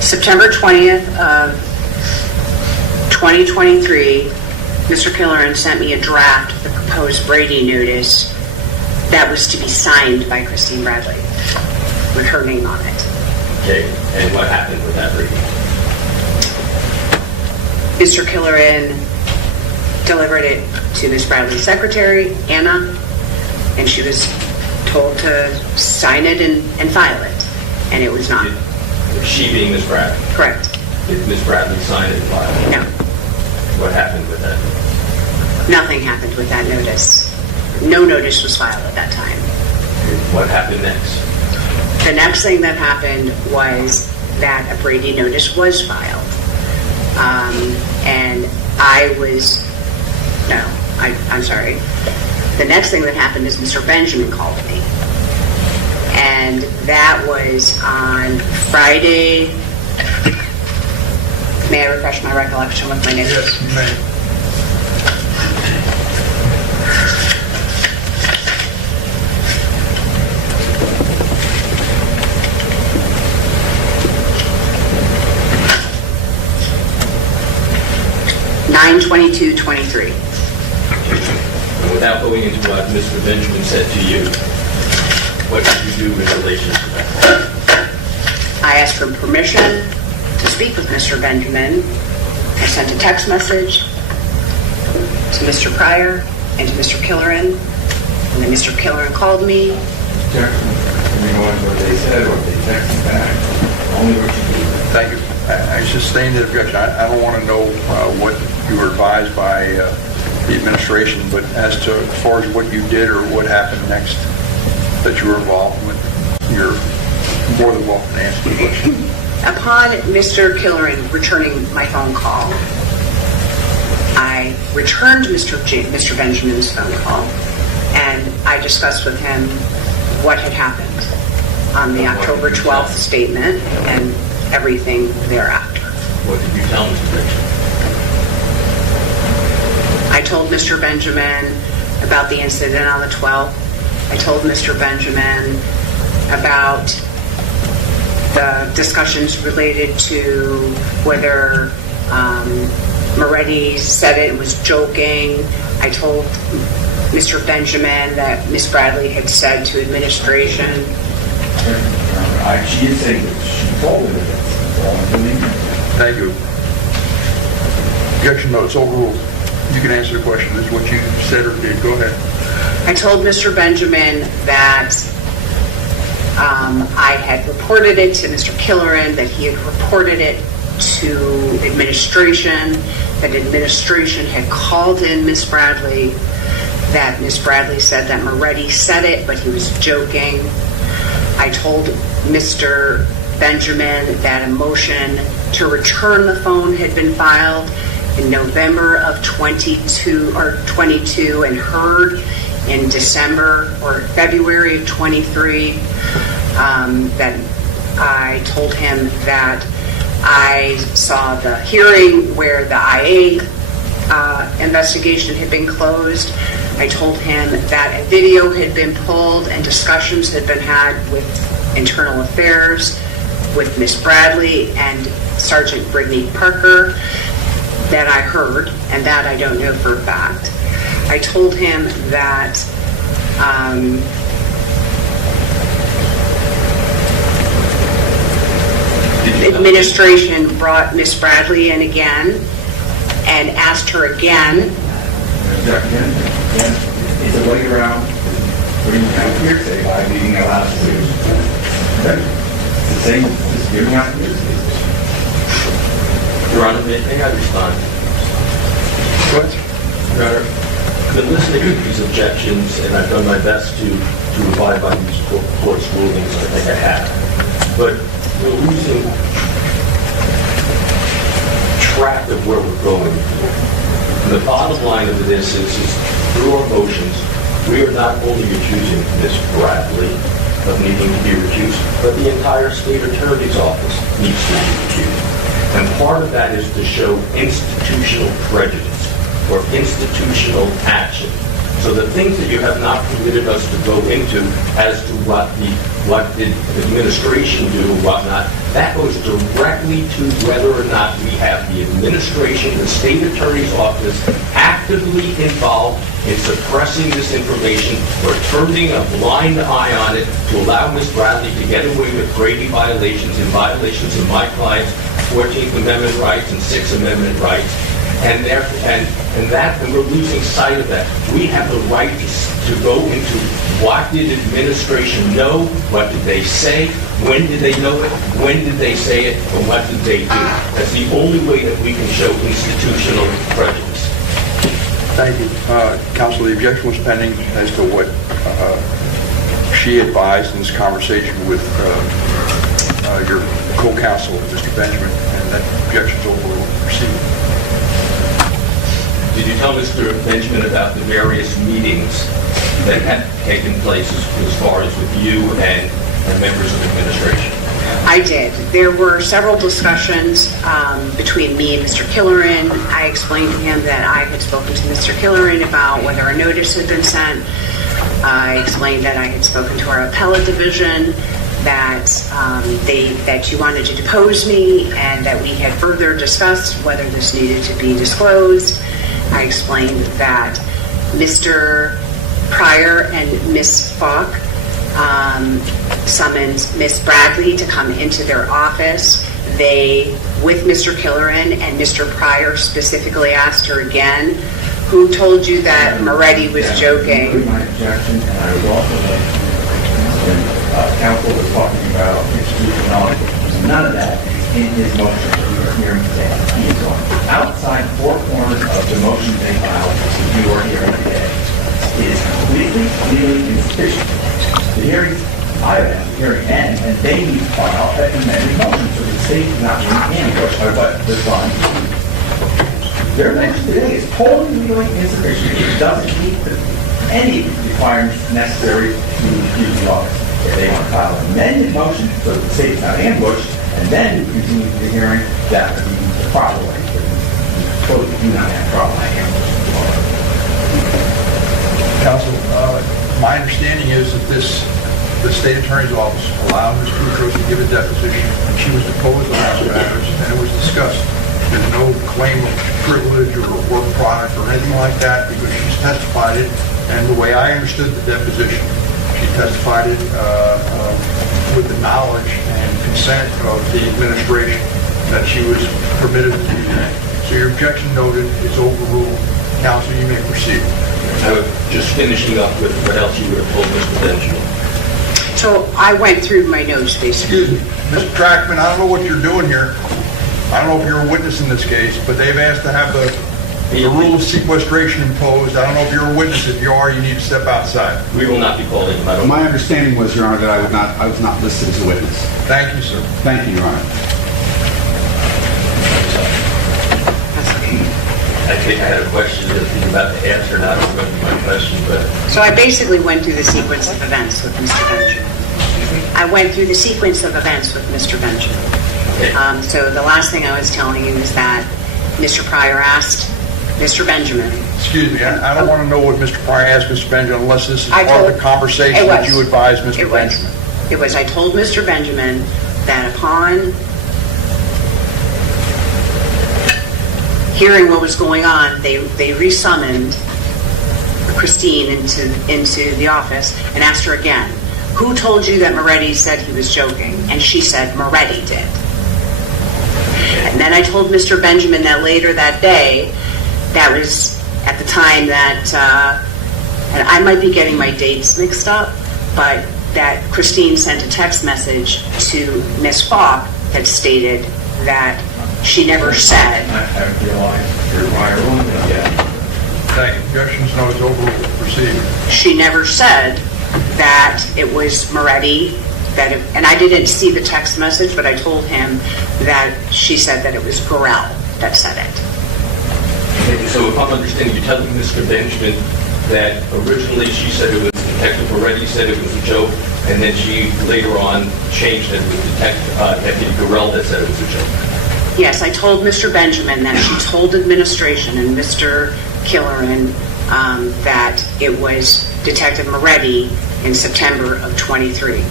September 20th of 2023, Mr. Killeran sent me a draft of the proposed Brady notice that was to be signed by Christine Bradley with her name on it. Okay, and what happened with that Brady? Mr. Killeran delivered it to Ms. Bradley's secretary, Anna, and she was told to sign it and file it, and it was not. She being Ms. Bradley. Correct. Did Ms. Bradley sign it and file it? No. What happened with that? Nothing happened with that notice. No notice was filed at that time. What happened next? The next thing that happened was that a Brady notice was filed. And I'm sorry. The next thing that happened is Mr. Benjamin called me. And that was on Friday. May I refresh my recollection with my name? Yes, you may. (9/22/23). And without going into what Mr. Benjamin said to you, what did you do in relation to that? I asked for permission to speak with Mr. Benjamin. I sent a text message to Mr. Pryor and to Mr. Killeran, and then Mr. Killeran called me. What they said, what they texted back, only what you do. Thank you. I sustain the objection. I don't want to know what you were advised by the administration, but as far as what you did or what happened next that you were involved with, you're more than welcome to answer the question. Upon Mr. Killeran returning my phone call, I returned Mr. Benjamin's phone call, and I discussed with him what had happened on the October 12th statement and everything thereafter. What did you tell Mr. Benjamin? I told Mr. Benjamin about the incident on the 12th. I told Mr. Benjamin about the discussions related to whether Moretti said it and was joking. I told Mr. Benjamin that Ms. Bradley had said to administration. She is saying that she told him that. Thank you. Objection, no, it's overruled. You can answer the question. This is what you said or did. Go ahead. I told Mr. Benjamin that I had reported it to Mr. Killeran, that he had reported it to administration, that administration had called in Ms. Bradley, that Ms. Bradley said that Moretti said it, but he was joking. I told Mr. Benjamin that a motion to return the phone had been filed in November of 22 and heard in December or February of 23. That I told him that I saw the hearing where the IA investigation had been closed. I told him that a video had been pulled and discussions had been had with Internal Affairs, with Miss Bradley and Sergeant Brittany Parker that I heard, and that I don't know for a fact. I told him that administration brought Miss Bradley in again and asked her again. It's a way around putting out hearsay by being allowed to do it. It's the same as giving out hearsay. Your Honor, may I respond? Go ahead. Your Honor, I've been listening to these objections, and I've done my best to abide by these court's rulings. I think I have. But we're losing track of where we're going. And the bottom line of this is through our motions, we are not only accusing Ms. Bradley of needing to be recused, but the entire state attorney's office needs to be recused. And part of that is to show institutional prejudice or institutional action. So the things that you have not permitted us to go into as to what did the administration do and whatnot, that goes directly to whether or not we have the administration, the state attorney's office, actively involved in suppressing this information or turning a blind eye on it to allow Ms. Bradley to get away with Brady violations and violations of my client's 14th Amendment rights and 6th Amendment rights. And we're losing sight of that. We have the right to go into what did administration know, what did they say, when did they know it, when did they say it, and what did they do. That's the only way that we can show institutional prejudice. Thank you. Counsel, the objection was pending as to what she advised in this conversation with your co-counsel, Mr. Benjamin, and that objection's over. We'll proceed. Did you tell Mr. Benjamin about the various meetings that had taken place as far as with you and members of administration? I did. There were several discussions between me and Mr. Killeran. I explained to him that I had spoken to Mr. Killeran about whether a notice had been sent. I explained that I had spoken to our appellate division, that that you wanted to depose me, and that we had further discussed whether this needed to be disclosed. I explained that Mr. Pryor and Ms. Falk summoned Ms. Bradley to come into their office. They, with Mr. Killeran and Mr. Pryor, specifically asked her again, who told you that Moretti was joking? My objection, and I was also when counsel was talking about institutionality. None of that in his motion that we are hearing today. He is on outside four corners of the motion they filed that you are hearing today. It is completely legally insufficient. The hearing, I have the hearing end, and they need to file an amended motion so the state is not being ambushed by what was done. Their motion today is totally legally insufficient. It doesn't meet any requirements necessary to refuse the office. If they want to file an amended motion so that the state is not ambushed, and then continue the hearing, that would be the proper way. But we totally do not have trouble by ambush. Counsel, my understanding is that the state attorney's office allowed Ms. Boutros to give a deposition, and she was deposed on those matters, and it was discussed. There's no claim of privilege or work product or anything like that because she's testified it, and the way I understood the deposition, she testified it with the knowledge and consent of the administration that she was permitted to do that. So your objection noted is overruled. Counsel, you may proceed. I was just finishing up with what else you would have told Mr. Benjamin. So I went through my notes, basically. Excuse me, Mr. Trackman, I don't know what you're doing here. I don't know if you're a witness in this case, but they've asked to have the rule of sequestration imposed. I don't know if you're a witness. If you are, you need to step outside. We will not be calling him. My understanding was, Your Honor, that I was not listed as a witness. Thank you, sir. Thank you, Your Honor. I think I had a question that I was about to answer, not remember my question, but... So I basically went through the sequence of events with Mr. Benjamin. I went through the sequence of events with Mr. Benjamin. Okay. So the last thing I was telling you is that Mr. Pryor asked Mr. Benjamin. Excuse me, I don't want to know what Mr. Pryor asked Mr. Benjamin unless this is part of the conversation It that was. you advised Mr. It was. Benjamin. It was. I told Mr. Benjamin that upon hearing what was going on, they resummoned Christine into the office and asked her again, who told you that Moretti said he was joking? And she said, Moretti did. And then I told Mr. Benjamin that later that day, that was at the time that, and I might be getting my dates mixed up, but that Christine sent a text message to Ms. Falk that stated that she never said. I haven't realized your prior ruling yet. Thank you. Objections noted overruled. Proceed. She never said that it was Moretti, and I didn't see the text message, but I told him that she said that it was Gorell that said it. So if I'm understanding, you're telling Mr. Benjamin that originally she said it was Detective Moretti said it was a joke, and then she later on changed it with Deputy Gorell that said it was a joke. Yes, I told Mr. Benjamin that she told administration and Mr. Killeran that it was Detective Moretti in September of 23.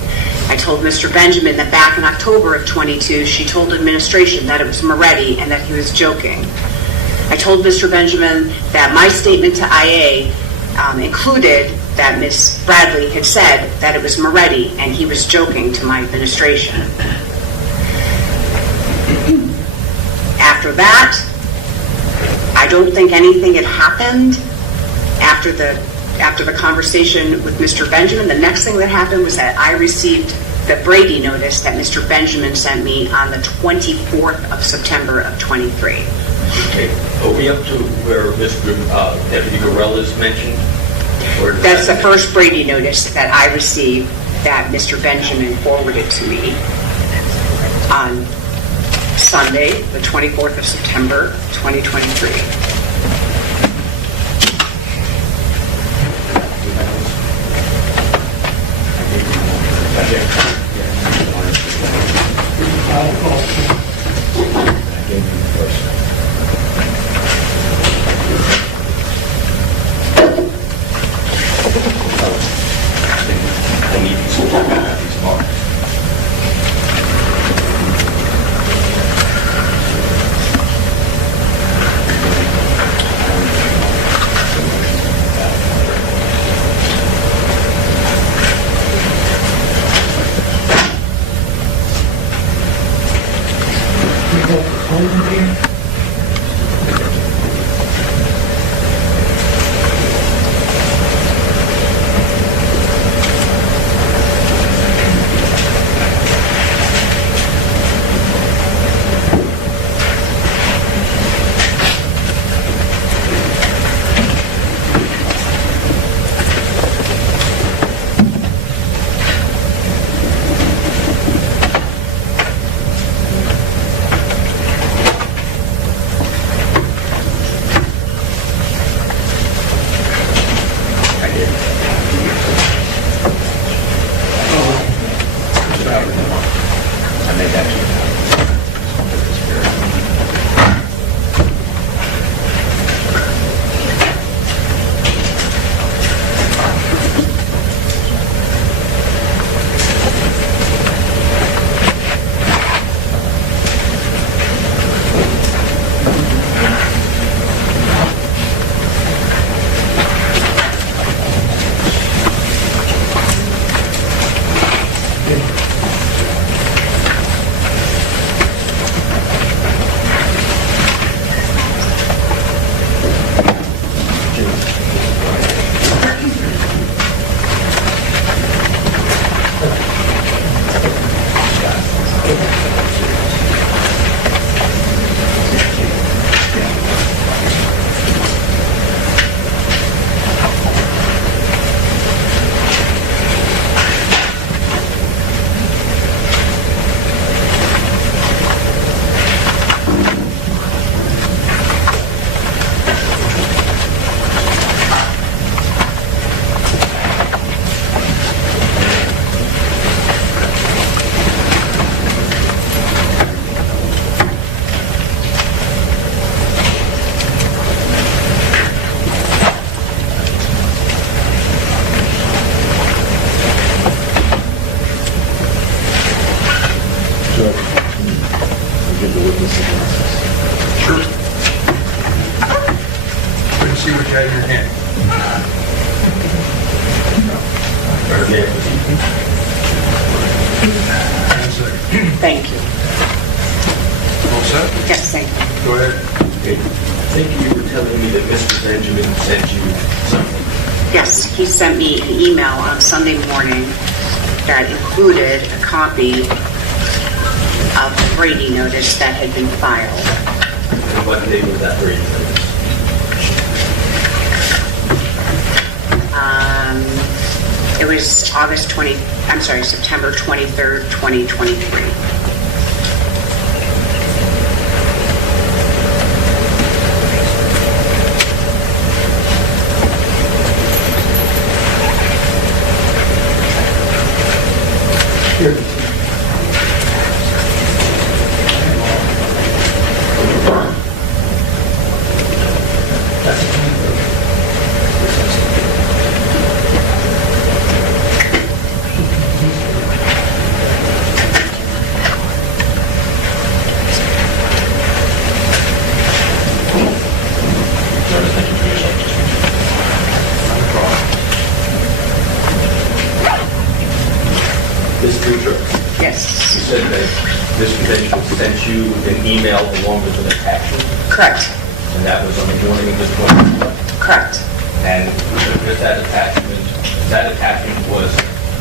I told Mr. Benjamin that back in October of 22, she told administration that it was Moretti and that he was joking. I told Mr. Benjamin that my statement to IA included that Ms. Bradley had said that it was Moretti and he was joking to my administration. After that, I don't think anything had happened after the conversation with Mr. Benjamin. The next thing that happened was that I received the Brady notice that Mr. Benjamin sent me on the 24th of September of 23. Okay, are we up to where Mr. Deputy Gorella is mentioned? Or does That's the that- first Brady notice that I received that Mr. Benjamin forwarded to me on Sunday, the 24th of September, 2023. I need these marks. Sure. Couldn't see what you had in your hand. One second. Thank you. All set? Yes, thank you. Go ahead. Okay. I think you were telling me that Mr. Benjamin sent you something. Yes, he sent me an email on Sunday morning that included a copy of the Brady notice that had been filed. And what day was that Brady notice? It was September 23rd, 2023. Yes. You said that Mr. Benjamin sent you an email along with an attachment. Correct. and that was on the morning of the 24th. Correct. And with that attachment was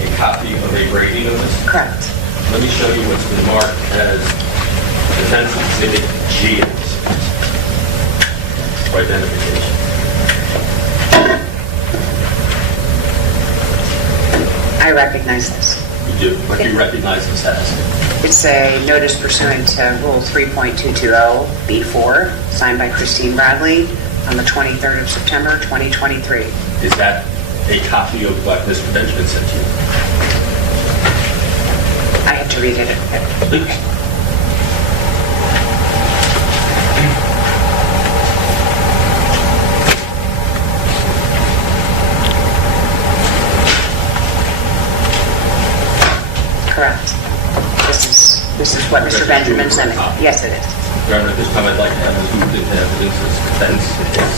a copy of a Brady notice. Correct. Let me show you what's been marked as Defense Exhibit G for identification. I recognize this. You do. What do you recognize this as? It's a notice pursuant to Rule 3.220B4, signed by Christine Bradley on the 23rd of September, 2023. Is that a copy of what Mr. Benjamin sent to you? I had to read it. Correct. This is what Mr. Benjamin sent me. Yes, it is. Your Honor, at this time I'd like to have this moved into evidence as Defense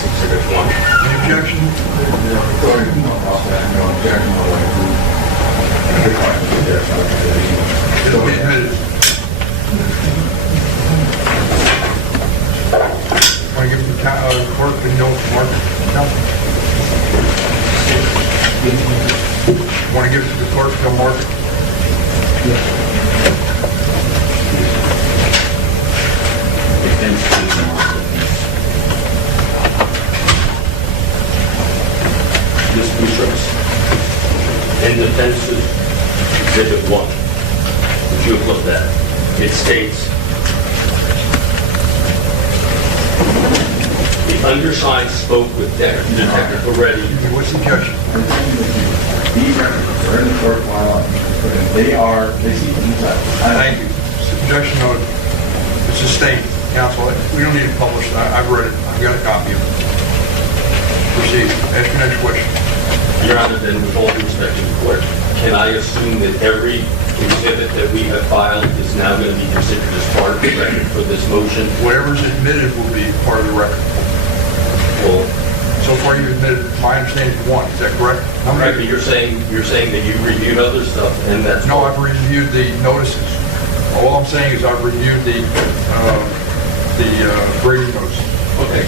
Exhibit 1. Any objection? It'll be admitted. Want to give the clerk the note, Mark? No? Want to give it to the clerk, to Mark? This Bouchard's in Defense Exhibit 1, which you have looked at, it states, the undersigned spoke with Detective Ferretti. What's the objection? These records are in the court file. They seem entitled. Thank you. Objection noted. It's sustained. Counsel, we don't need to publish that. I've read it. I've got a copy of it. Proceed. Ask your next question. Your Honor, then with all due respect to the court, can I assume that every exhibit that we have filed is now going to be considered as part of the record for this motion? Whatever's admitted will be part of the record. Well, So far you've admitted, my understanding is one. Is that correct? right, but you're saying that you reviewed other stuff, and that's... No, I've reviewed the notices. All I'm saying is I've reviewed the Brady notice. Okay.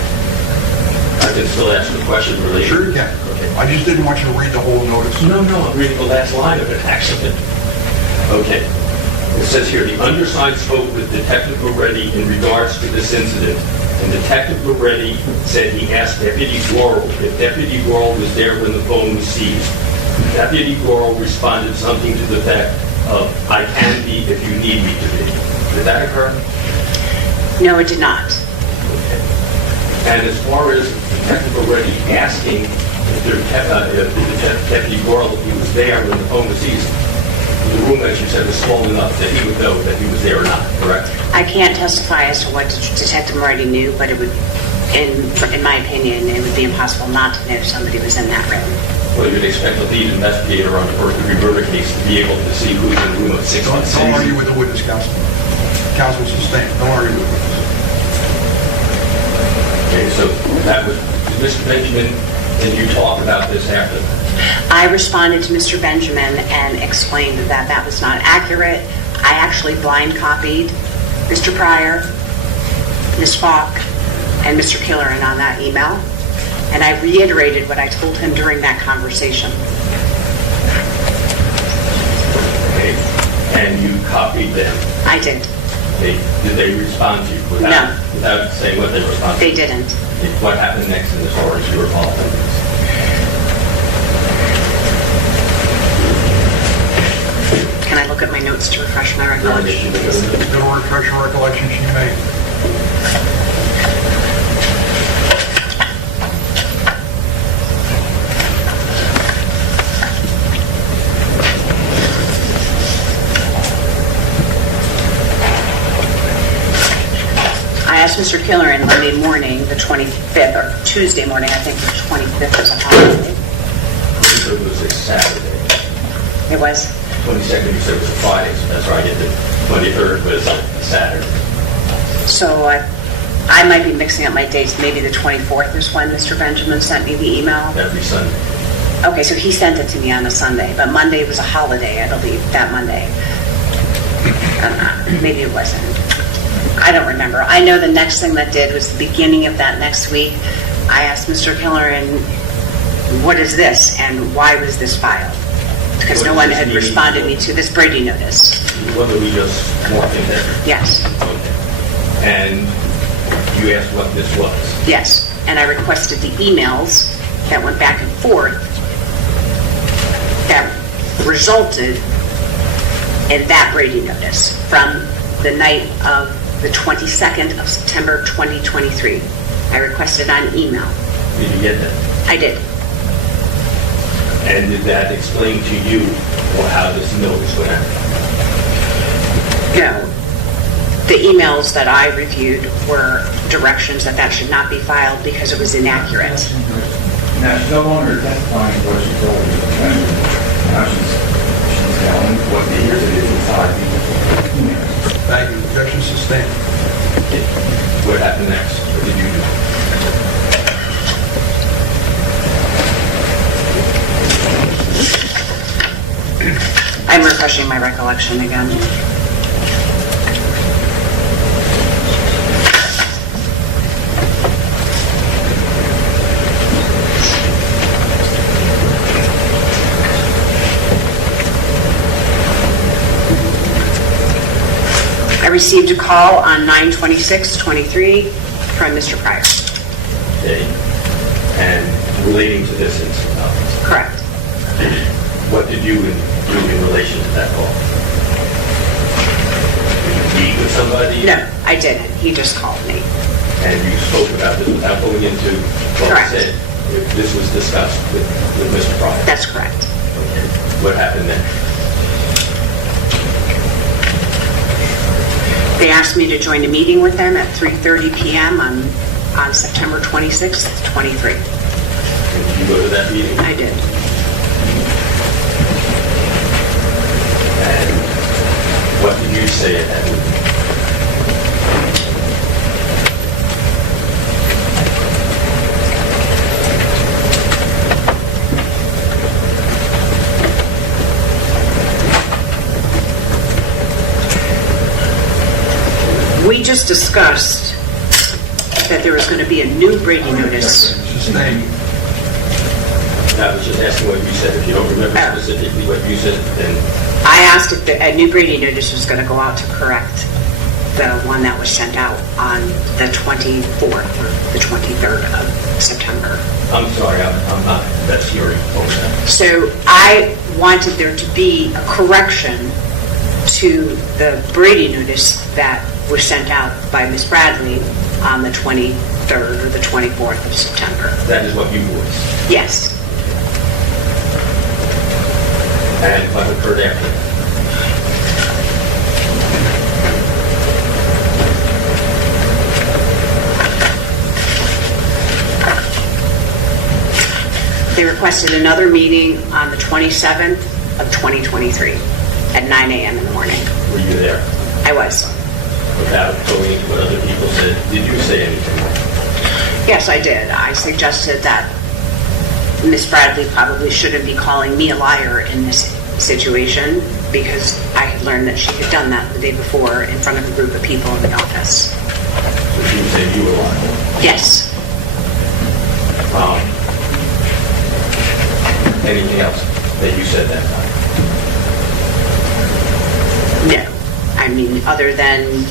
I can still ask the question related... Sure you can. Okay. I just didn't want you to read the whole notice. No, I'm reading the last line of it, actually. Okay. It says here, the undersigned spoke with Detective Ferretti in regards to this incident, and Detective Ferretti said he asked Deputy Goral if Deputy Goral was there when the phone was seized. Deputy Goral responded something to the effect of, I can be if you need me to be. Did that occur? No, it did not. Okay. And as far as Detective Ferretti asking if Deputy Goral, if he was there when the phone was seized, the room, as you said, was small enough that he would know that he was there or not, correct? I can't testify as to what Detective Moretti knew, but it would, in my opinion, it would be impossible not to know if somebody was in that room. Well, you'd expect a lead investigator on a first-degree murder case to be able to see who's in the room at 6 months. Don't argue with the witness, counsel. Counsel sustained. Don't argue with the witness. Okay, so that was, Mr. Benjamin, did you talk about this after that? I responded to Mr. Benjamin and explained that that was not accurate. I actually blind copied Mr. Pryor, Ms. Falk, and Mr. Killeran on that email, and I reiterated what I told him during that conversation. Okay, and you copied them? I did. Did they respond to you? No. Without saying what they responded to? They didn't. What happened next in as far as your involvement? Can I look at my notes to refresh my recollection? It'll refresh your recollection, she may. I asked Mr. Killeran Monday morning, the 25th, or Tuesday morning, I think the 25th was a holiday. It was a Saturday. It was? 22nd, you said it was a Friday, so that's right. The 23rd was a Saturday. So I might be mixing up my dates. Maybe the 24th is when Mr. Benjamin sent me the email. That'd be Sunday. Okay, so he sent it to me on a Sunday, but Monday was a holiday, I believe, that Monday. Maybe it wasn't. I don't remember. I know the next thing that did was the beginning of that next week. I asked Mr. Killeran, what is this and why was this filed? Because no one had responded me to this Brady notice. What did we just walk in there? Yes, Okay. And you asked what this was? yes. And I requested the emails that went back and forth that resulted in that Brady notice from the night of the 22nd of September 2023. I requested on email. Did you get that? I did. And did that explain to you how this notice went out? No. The emails that I reviewed were directions that that should not be filed because it was inaccurate. Now, she's no longer testifying to what she told the defendant. Now she's telling what the years it is inside the emails. Thank you. Objection sustained. What happened next? What did you do? I'm refreshing my recollection again. I received a call on 9/26/23 from Mr. Pryor. Okay. And relating to this incident, Correct. what did you do in relation to that call? Did you meet with somebody? No, I didn't. He just called me. And you spoke about this without going into what Correct. was said? If this was discussed with Mr. Pryor? That's correct. Okay. What happened then? They asked me to join a meeting with them at 3:30 p.m. on September 26th, 23. Did you go to that meeting? I did. And what did you say at that meeting? We just discussed that there was going to be a new Brady notice. Sustained. I was just asking what you said. If you don't remember Oh. specifically what you said, then I asked if a new Brady notice was going to go out to correct the one that was sent out on the 24th or the 23rd of September. I'm sorry, I'm not, that's hearing over that. So I wanted there to be a correction to the Brady notice that was sent out by Ms. Bradley on the 23rd or the 24th of September. That is what you voiced. Yes. And what occurred after that? They requested another meeting on the 27th of 2023 at 9 a.m. in the morning. Were you there? I was. Without going into what other people said, did you say anything? Yes, I did. I suggested that Ms. Bradley probably shouldn't be calling me a liar in this situation because I had learned that she had done that the day before in front of a group of people in the office. So she said you were lying. Yes. Anything else that you said that time? No. I mean, other than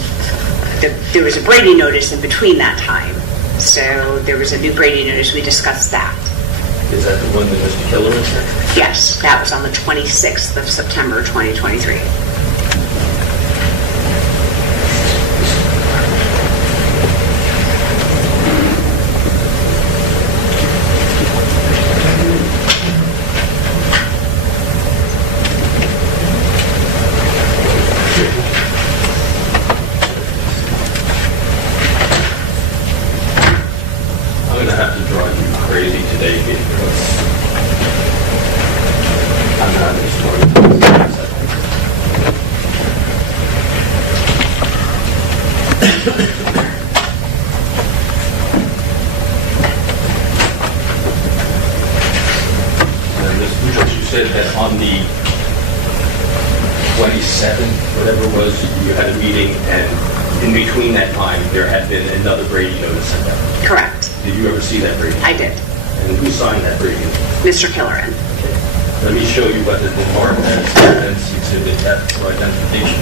there was a Brady notice in between that time. So there was a new Brady notice. We discussed that. Is that the one that Mr. Killeran sent? Yes, that was on the 26th of September 2023. I'm going to have to drive you crazy today because I'm not in the story. And this, you said that on the 27th, whatever it was, you had a meeting and In between that time, there had been another Brady notice sent out. Correct. Did you ever see that Brady? I did. And who signed that Brady notice? Mr. Killeran. Let me show you what the department has evidence exhibit that for identification.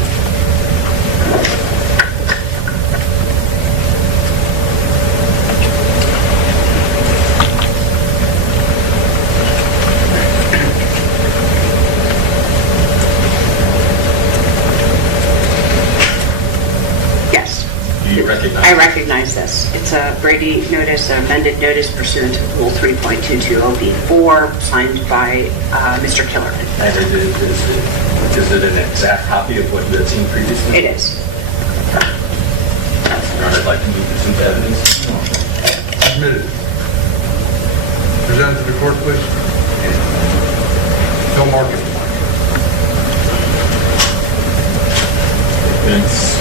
Yes. Do you recognize I it? recognize this. It's a Brady notice, an amended notice pursuant to Rule 3.220B4, signed by Mr. Killeran. And is it an exact copy of what you had seen previously? It is. Your Honor, I'd like to move this into evidence. Admitted. Present to the court, please. Don't mark it. Evidence.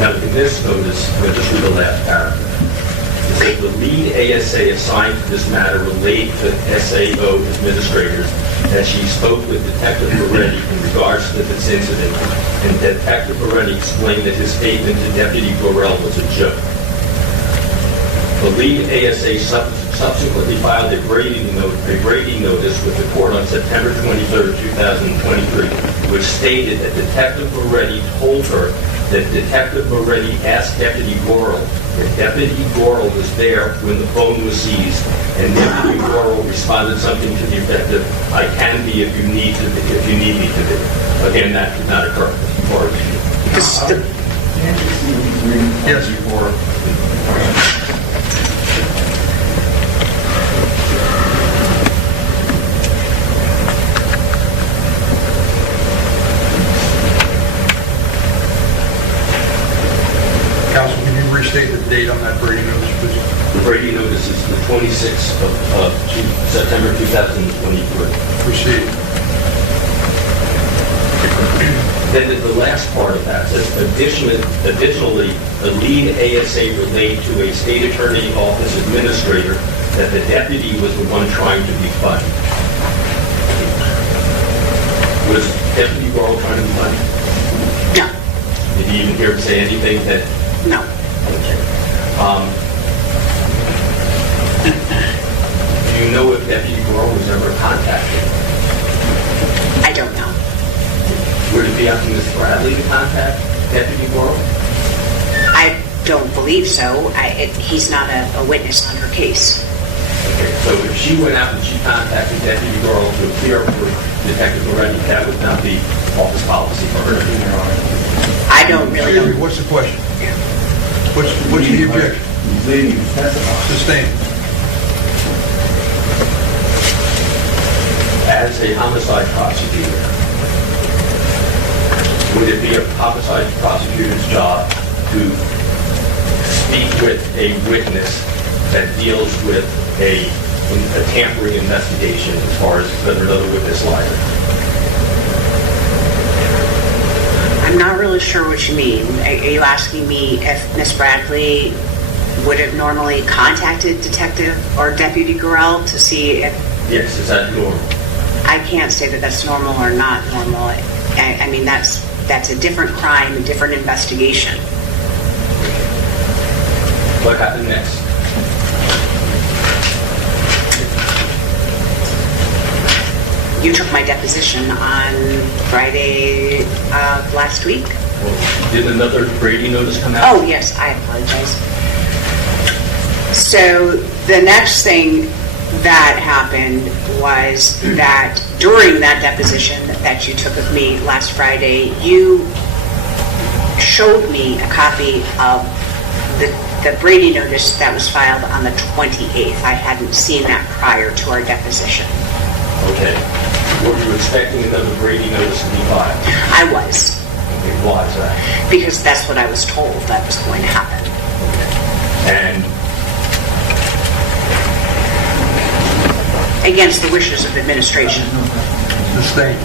Now, in this notice, we'll just read the last paragraph. It says, the lead ASA assigned to this matter relayed to SAO administrators that she spoke with Detective Moretti in regards to this incident, and Detective Moretti explained that his statement to Deputy Gorell was a joke. The lead ASA subsequently filed a Brady notice with the court on September 23, 2023, which stated that Detective Moretti told her that Detective Moretti asked Deputy Gorell if Deputy Gorell was there when the phone was seized, and Deputy Gorell responded something to the effect of, I can be if you need me to be. Again, that did not occur. Yes. Counsel, can you restate the date on that Brady notice, please? The Brady notice is the 26th of September 2023. Proceed. Then the last part of that says, additionally, the lead ASA relayed to a state attorney office administrator that the deputy was the one trying to be funny. Was Deputy Gorell trying to be funny? No. Did he even hear him say anything that... No. Okay. Do you know if Deputy Gorell was ever contacted? I don't know. Would it be up to Ms. Bradley to contact Deputy Gorell? I don't believe so. He's not a witness on her case. Okay, so if she went out and she contacted Deputy Gorell to appear for Detective Moretti, that would not be office policy for her. I don't really Excuse me, know. what's the question? What's the objection? Lady who testified. Sustained. As a homicide prosecutor, would it be a homicide prosecutor's job to speak with a witness that deals with a tampering investigation as far as whether another witness lied? I'm not really sure what you mean. Are you asking me if Miss Bradley would have normally contacted Detective or Deputy Gorell to see if... Yes, is that normal? I can't say that that's normal or not normal. I mean, that's a different crime, a different investigation. What happened next? You took my deposition on Friday of last week. Well, did another Brady notice come out? Oh, yes, I apologize. So the next thing that happened was that during that deposition that you took of me last Friday, you showed me a copy of the Brady notice that was filed on the 28th. I hadn't seen that prior to our deposition. Okay. Were you expecting another Brady notice to be filed? I was, Okay, why is that? because that's what I was told that was going to happen. And Against the wishes of administration. Sustained.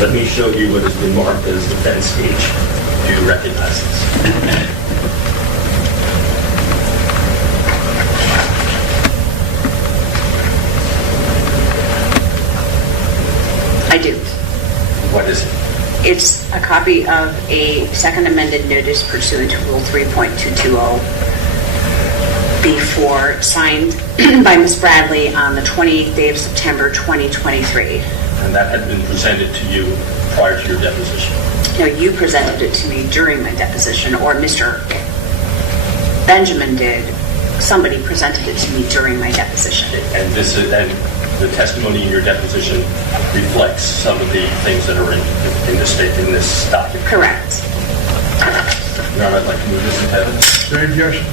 Let me show you what has been marked as defense speech. Do you recognize this? I do. What is it? It's a copy of a second amended notice pursuant to Rule 3.220 before signed by Ms. Bradley on the 28th day of September 2023. And that had been presented to you prior to your deposition. No, you presented it to me during my deposition, or Mr. Benjamin did. Somebody presented it to me during my deposition. And this is, and the testimony in your deposition reflects some of the things that are in this document. Correct. Your Honor, I'd like to move this into evidence. Is there any objection?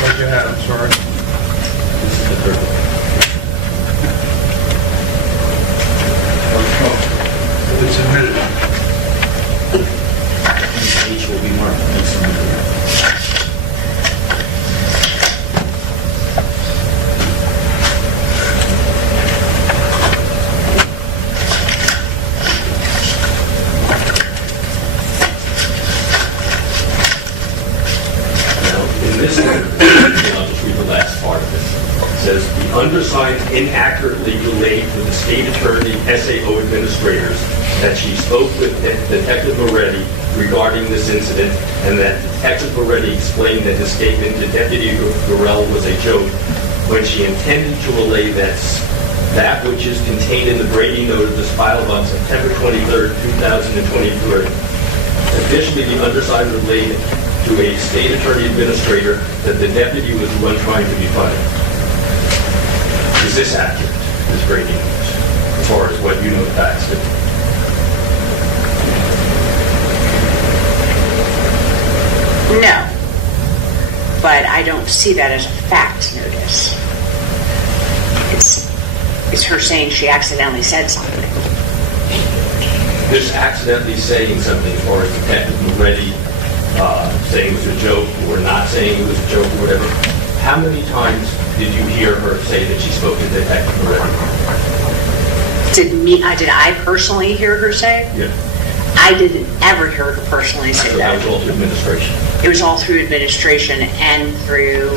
What you had, I'm sorry. This is the third one. It's admitted. Each will be marked next to the this one, I'll just read the last part of it. It says, the undersigned inaccurately relayed to the state attorney SAO administrators that she spoke with Detective Moretti regarding this incident, and that Detective Moretti explained that his statement to Deputy Gorell was a joke when she intended to relay that which is contained in the Brady notice filed on September 23rd, 2023. Additionally, the undersigned relayed to a state attorney administrator that the deputy was the one trying to be funny. Is this accurate, this Brady news, as far as what you know the facts do? No. But I don't see that as a fact notice. It's her saying she accidentally said something. This accidentally saying something, as far as Detective Moretti saying it was a joke or not saying it was a joke or whatever, how many times did you hear her say that she spoke to Detective Moretti? Did I personally hear her say? Yeah. I didn't ever hear her personally say So that. that was all through administration. It was all through administration and through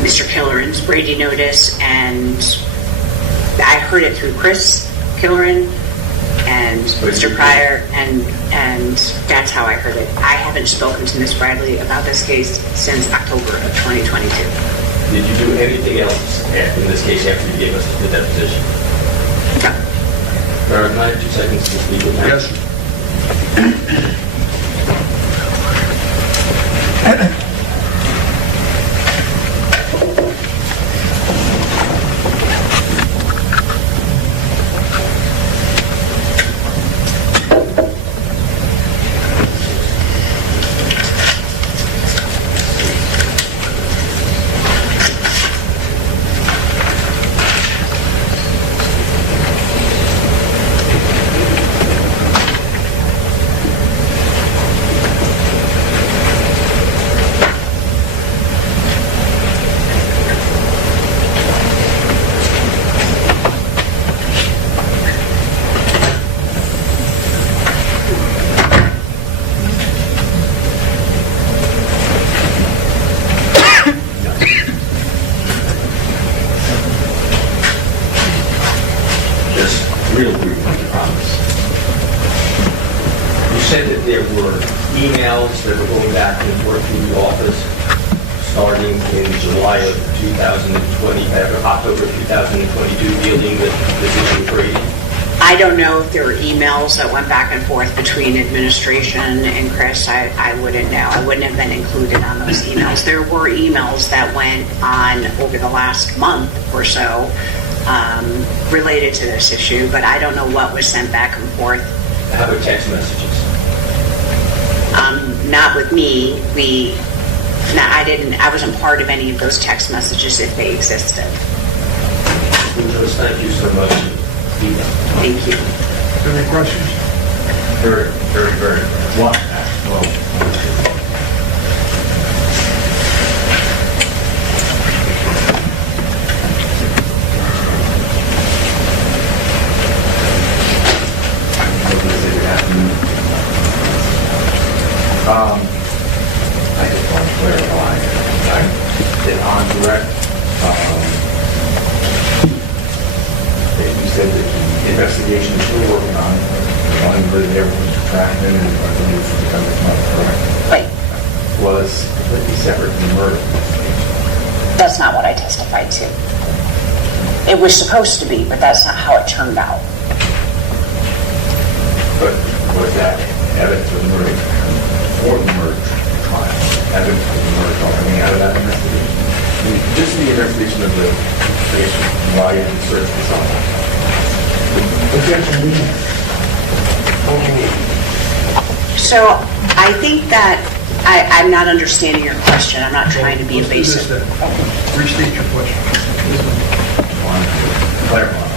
Mr. Killeren's Brady notice, and I heard it through Chris Killeren and Mr. Pryor, and that's how I heard it. I haven't spoken to Ms. Bradley about this case since October of 2022. Did you do anything else in this case after you gave us the deposition? No. All right, can I have 2 seconds to speak with that? Yes. Real brief, I promise. You said that there were emails that were going back and forth through the office starting in July of 2020, October of 2022, dealing with this issue of Brady. I don't know if there were emails that went back and forth between administration and Chris. I wouldn't know. I wouldn't have been included on those emails. There were emails that went on over the last month or so related to this issue, but I don't know what was sent back and forth. How about text messages? Not with me. I wasn't part of any of those text messages if they existed. Thank you so much. Thank you. Any questions? Very, very, very. What? Well, I just want to clarify, that on direct, that you said that the investigation that you're working on, the one where there was Mr. Trackman and I believe the defendant's mother, correct? Right. Was completely separate from the murder. That's not what I testified to. It was supposed to be, but that's not how it turned out. But was that evidence of the murder or the murder trial? Evidence of the murder trial coming out of that investigation? I mean, just the investigation of the case, why you searched this out. So I think that I'm not understanding your question. I'm not trying to be evasive. Restate your question. Clarify.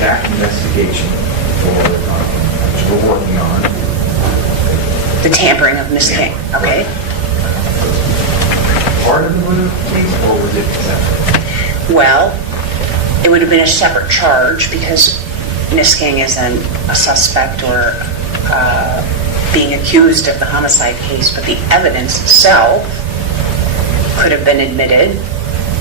That investigation that you're working on. The tampering of Miss King, okay? Part of the murder case, or was it separate? Well, it would have been a separate charge because Miss King isn't a suspect or being accused of the homicide case, but the evidence itself could have been admitted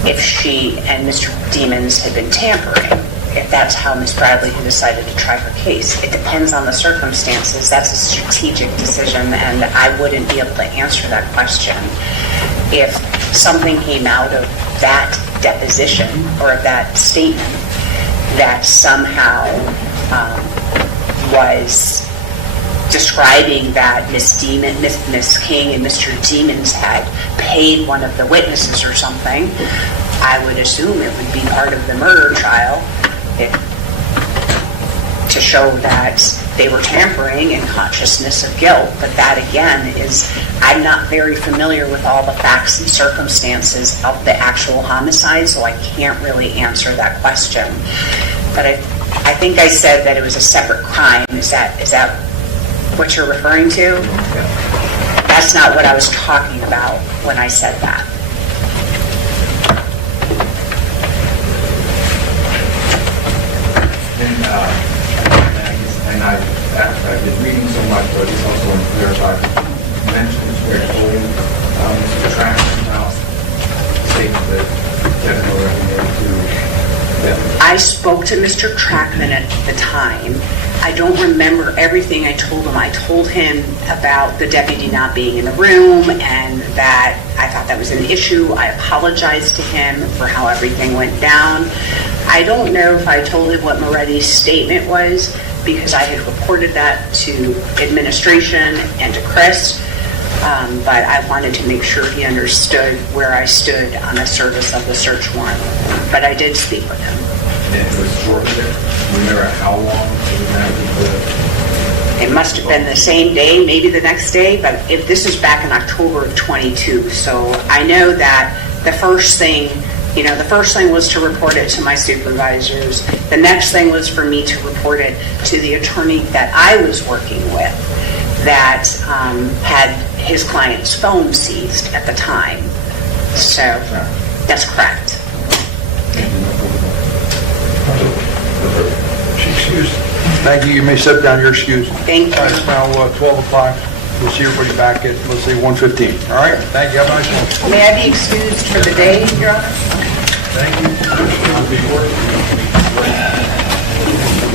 if she and Mr. Demons had been tampering, if that's how Ms. Bradley had decided to try her case. It depends on the circumstances. That's a strategic decision, and I wouldn't be able to answer that question if something came out of that deposition or of that statement that somehow was describing that Miss King and Mr. Demons had paid one of the witnesses or something. I would assume it would be part of the murder trial to show that they were tampering and consciousness of guilt. But that again is, I'm not very familiar with all the facts and circumstances of the actual homicide, so I can't really answer that question. But I think I said that it was a separate crime. Is that what you're referring to? That's not what I was talking about when I said that. And I've been reading so much, but it's also unclear about you mentioned where told Mr. Trackman about the statement that Kevin already made to I spoke to Mr. Trackman at the time. I don't remember everything I told him. I told him about the deputy not being in the room and that I thought that was an issue. I apologized to him for how everything went down. I don't know if I told him what Moretti's statement was because I had reported that to administration and to Chris, but I wanted to make sure he understood where I stood on the service of the search warrant. But I did speak with him. And it was short there. Remember how long it must have been the same day, maybe the next day, but if this is back in October of 22. So I know that the first thing was to report it to my supervisors. The next thing was for me to report it to the attorney that I was working with that had his client's phone seized at the time. So that's correct. Excuse. Thank you. You may step down. You're excused. Thank you. All right, it's now 12 o'clock. We'll see everybody back at, let's say, 1:15. All right? Thank you. Have a nice one. May I be excused for the day, Your Honor? Thank you.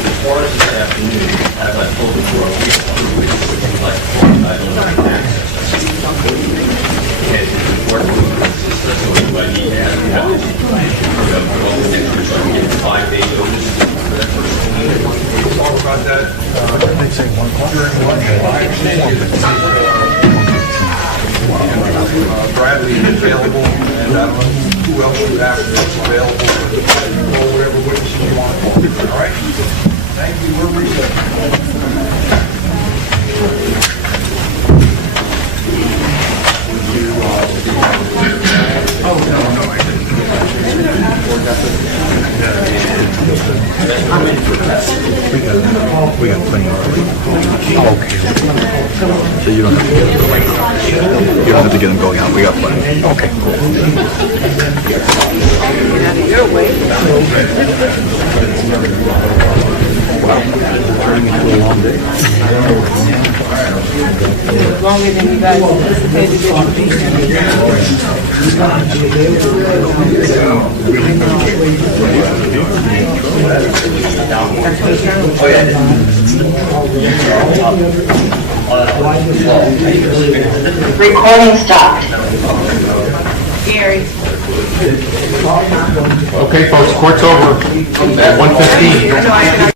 Before this afternoon, as I told before, we would like to access. And it's important to consistent so everybody has to get 5 days notice for that first meeting. We'll talk about that during lunch. I understand that Bradley is available, and I don't know who else you have that's available, or whatever witnesses you want to call. All right? Thank you. We're recessed. Oh, no, I didn't. We got plenty early. Okay. So you don't have to get them going out. You don't have to get them going out. We got plenty. Okay, cool. Wow. Turning into a long day. and you guys anticipated that you'd be Recording stopped. Gary. Okay, folks, court's over at 1:15.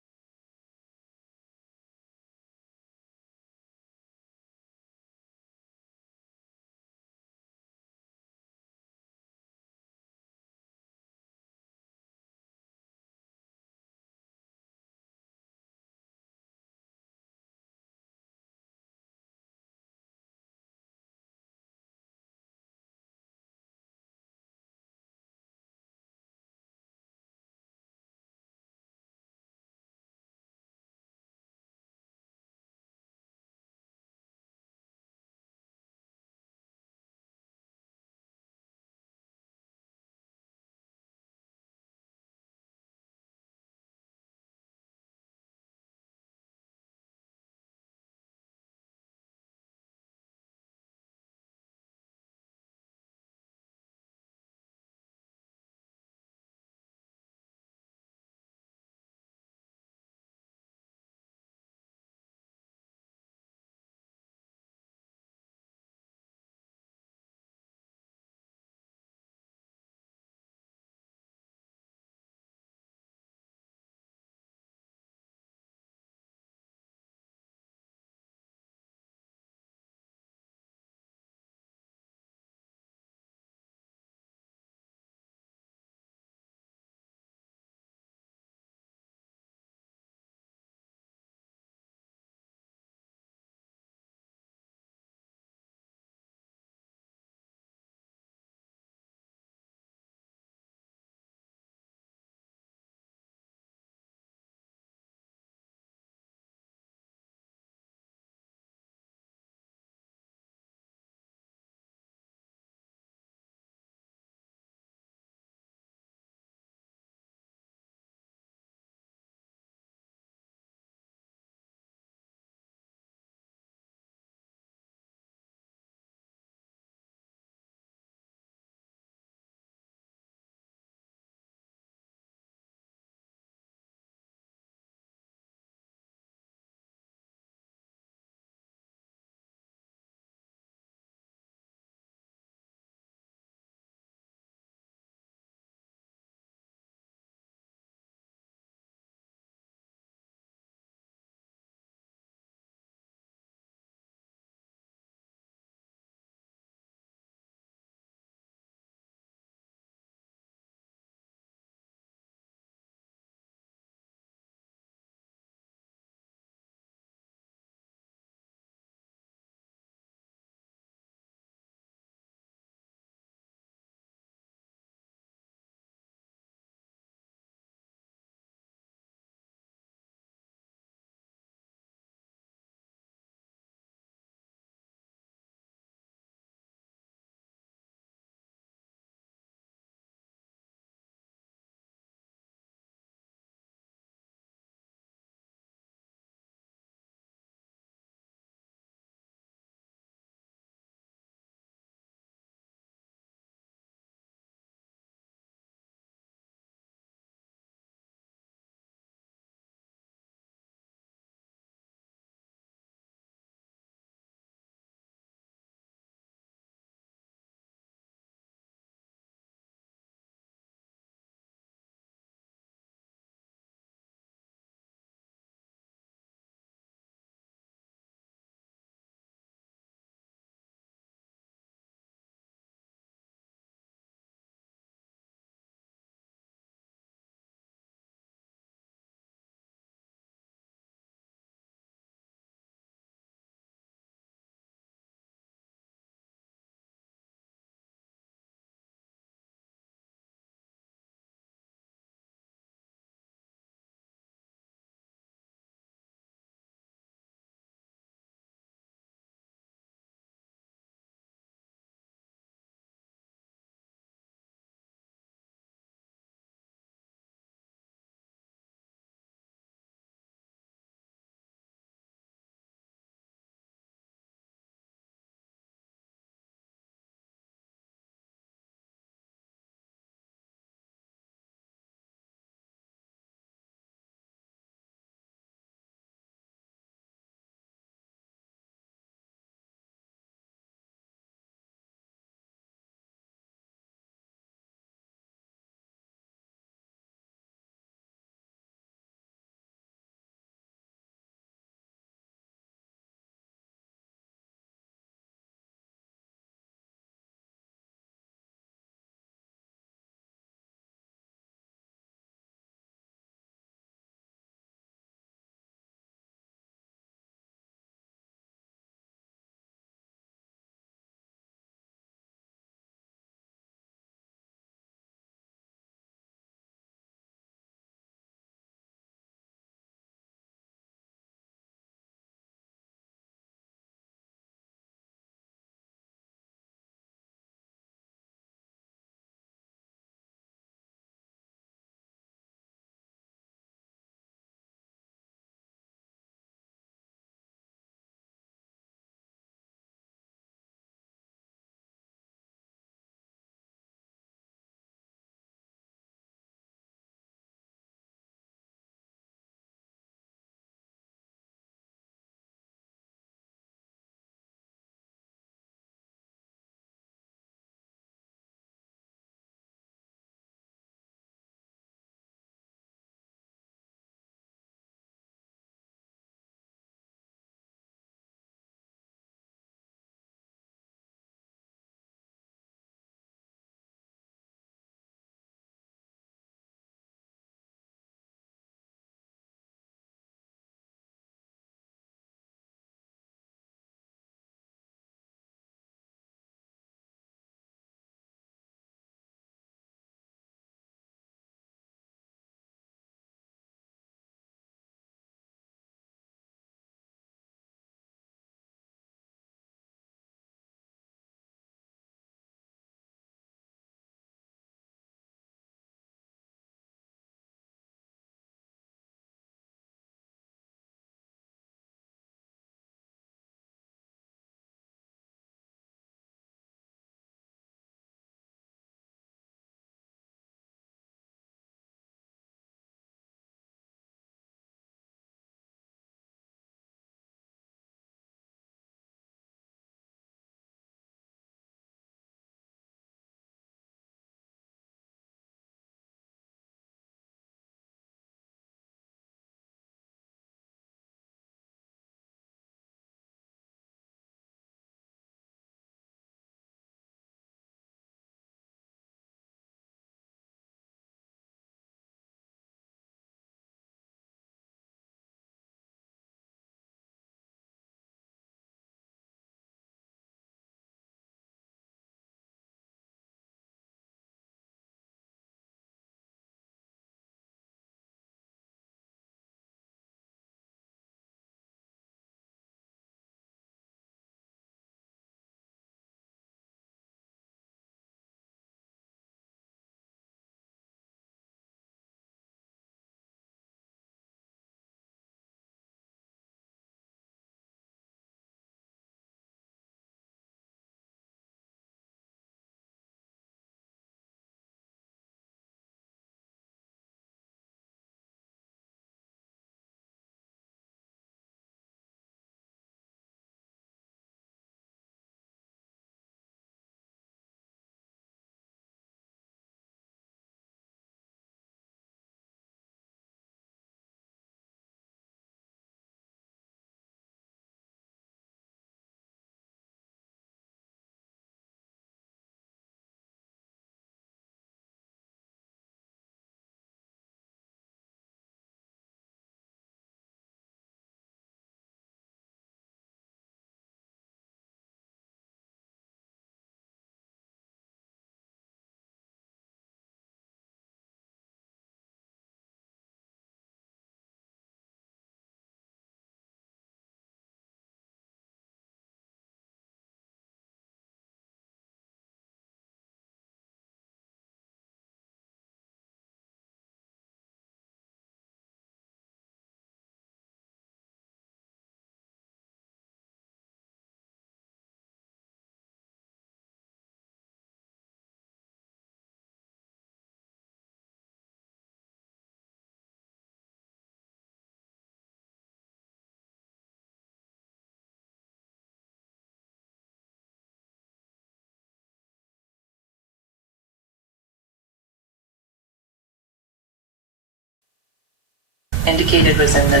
indicated was in the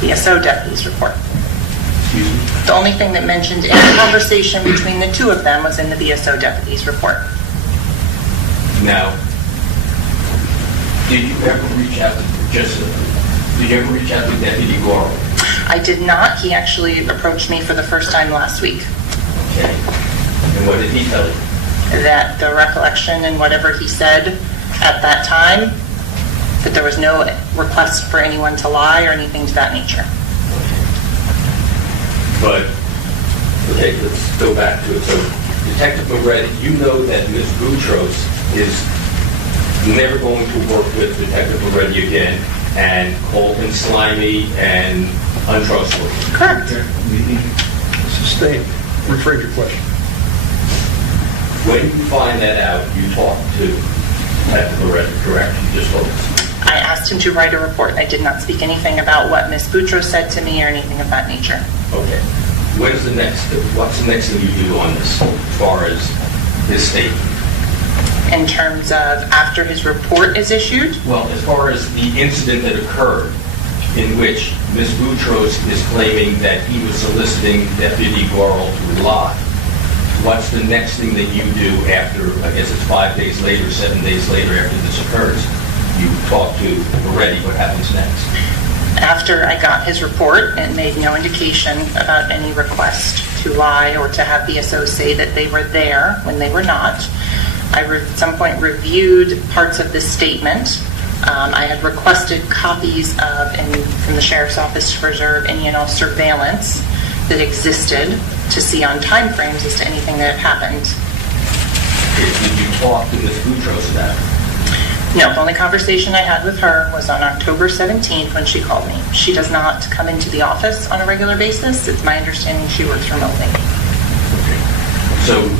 BSO deputy's report. Excuse me? The only thing that mentioned any conversation between the two of them was in the BSO deputy's report. Now, did you ever reach out to Deputy Goro? I did not. He actually approached me for the first time last week. Okay. And what did he tell you? That the recollection and whatever he said at that time, that there was no request for anyone to lie or anything to that nature. But, okay, let's go back to it. So, Detective Moretti, you know that Ms. Boutros is never going to work with Detective Moretti again and call him slimy and untrustworthy. Correct. Sustain. Rephrase your question. When you find that out, you talk to Detective Moretti, correct? You just told us. I asked him to write a report. I did not speak anything about what Ms. Boutros said to me or anything of that nature. Okay. What's the next thing you do on this as far as his statement? In terms of after his report is issued, Well, as far as the incident that occurred in which Ms. Boutros is claiming that he was soliciting Deputy Goro to lie, what's the next thing that you do after, I guess it's 5 days later, 7 days later after this occurs? You talk to Moretti, what happens next? after I got his report, it made no indication about any request to lie or to have BSO say that they were there when they were not. I at some point reviewed parts of this statement. I had requested copies of, and from the Sheriff's Office to preserve any and all surveillance that existed to see on time frames as to anything that had happened. Did you talk to Ms. Boutros about it? No, the only conversation I had with her was on October 17th when she called me. She does not come into the office on a regular basis. It's my understanding she works remotely. Okay. So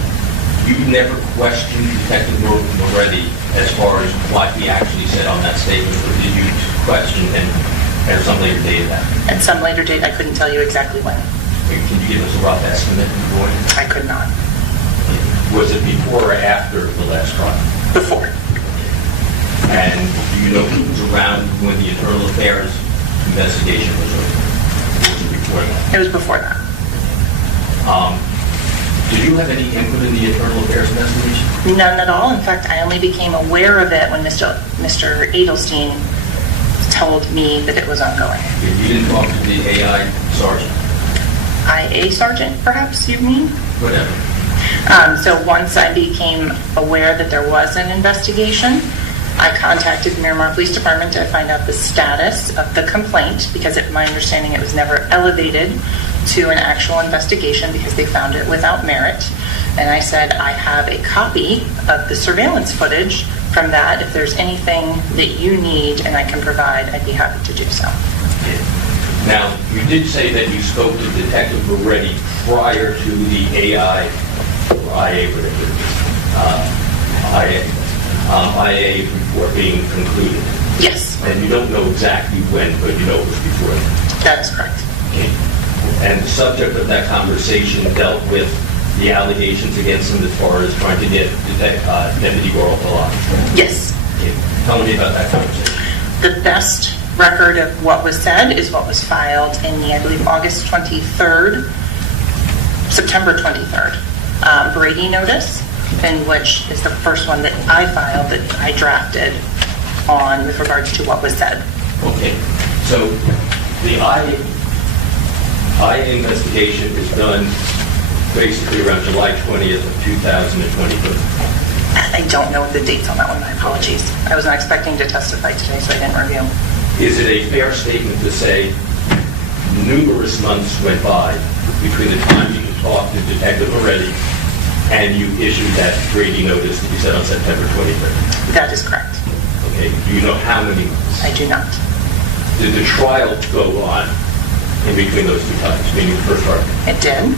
you never questioned Detective Moretti as far as what he actually said on that statement, or did you question him at some later date of that? At some later date, I couldn't tell you exactly when. Can you give us a rough estimate, Roy? I could not. Was it before or after the last trial? Before. And do you know who was around when the Internal Affairs investigation was over? Or was it before that? It was before that. Did you have any input in the Internal Affairs investigation? None at all. In fact, I only became aware of it when Mr. Edelstein told me that it was ongoing. You didn't talk to the AI sergeant? IA sergeant, perhaps you mean? Whatever. So once I became aware that there was an investigation, I contacted the Miramar Police Department to find out the status of the complaint, because my understanding it was never elevated to an actual investigation because they found it without merit. And I said, I have a copy of the surveillance footage from that. If there's anything that you need and I can provide, I'd be happy to do so. Now, you did say that you spoke to Detective Moretti prior to the AI, or IA, whatever it is, IA report being concluded. Yes. And you don't know exactly when, but you know it was before that. That is correct. Okay. And the subject of that conversation dealt with the allegations against him as far as trying to get Deputy Goro to lie. Yes. Okay. Tell me about that conversation. The best record of what was said is what was filed in the, I believe, August 23rd, September 23rd, Brady notice, in which is the first one that I filed that I drafted on with regards to what was said. Okay. So the IA investigation is done basically around July 20th of 2023. I don't know the dates on that one. My apologies. I was not expecting to testify today, so I didn't review. Is it a fair statement to say numerous months went by between the time you talked to Detective Moretti and you issued that Brady notice that you said on September 23rd? That is correct. Okay. Do you know how many months? I do not. Did the trial go on in between those two times, meaning the first part? It did.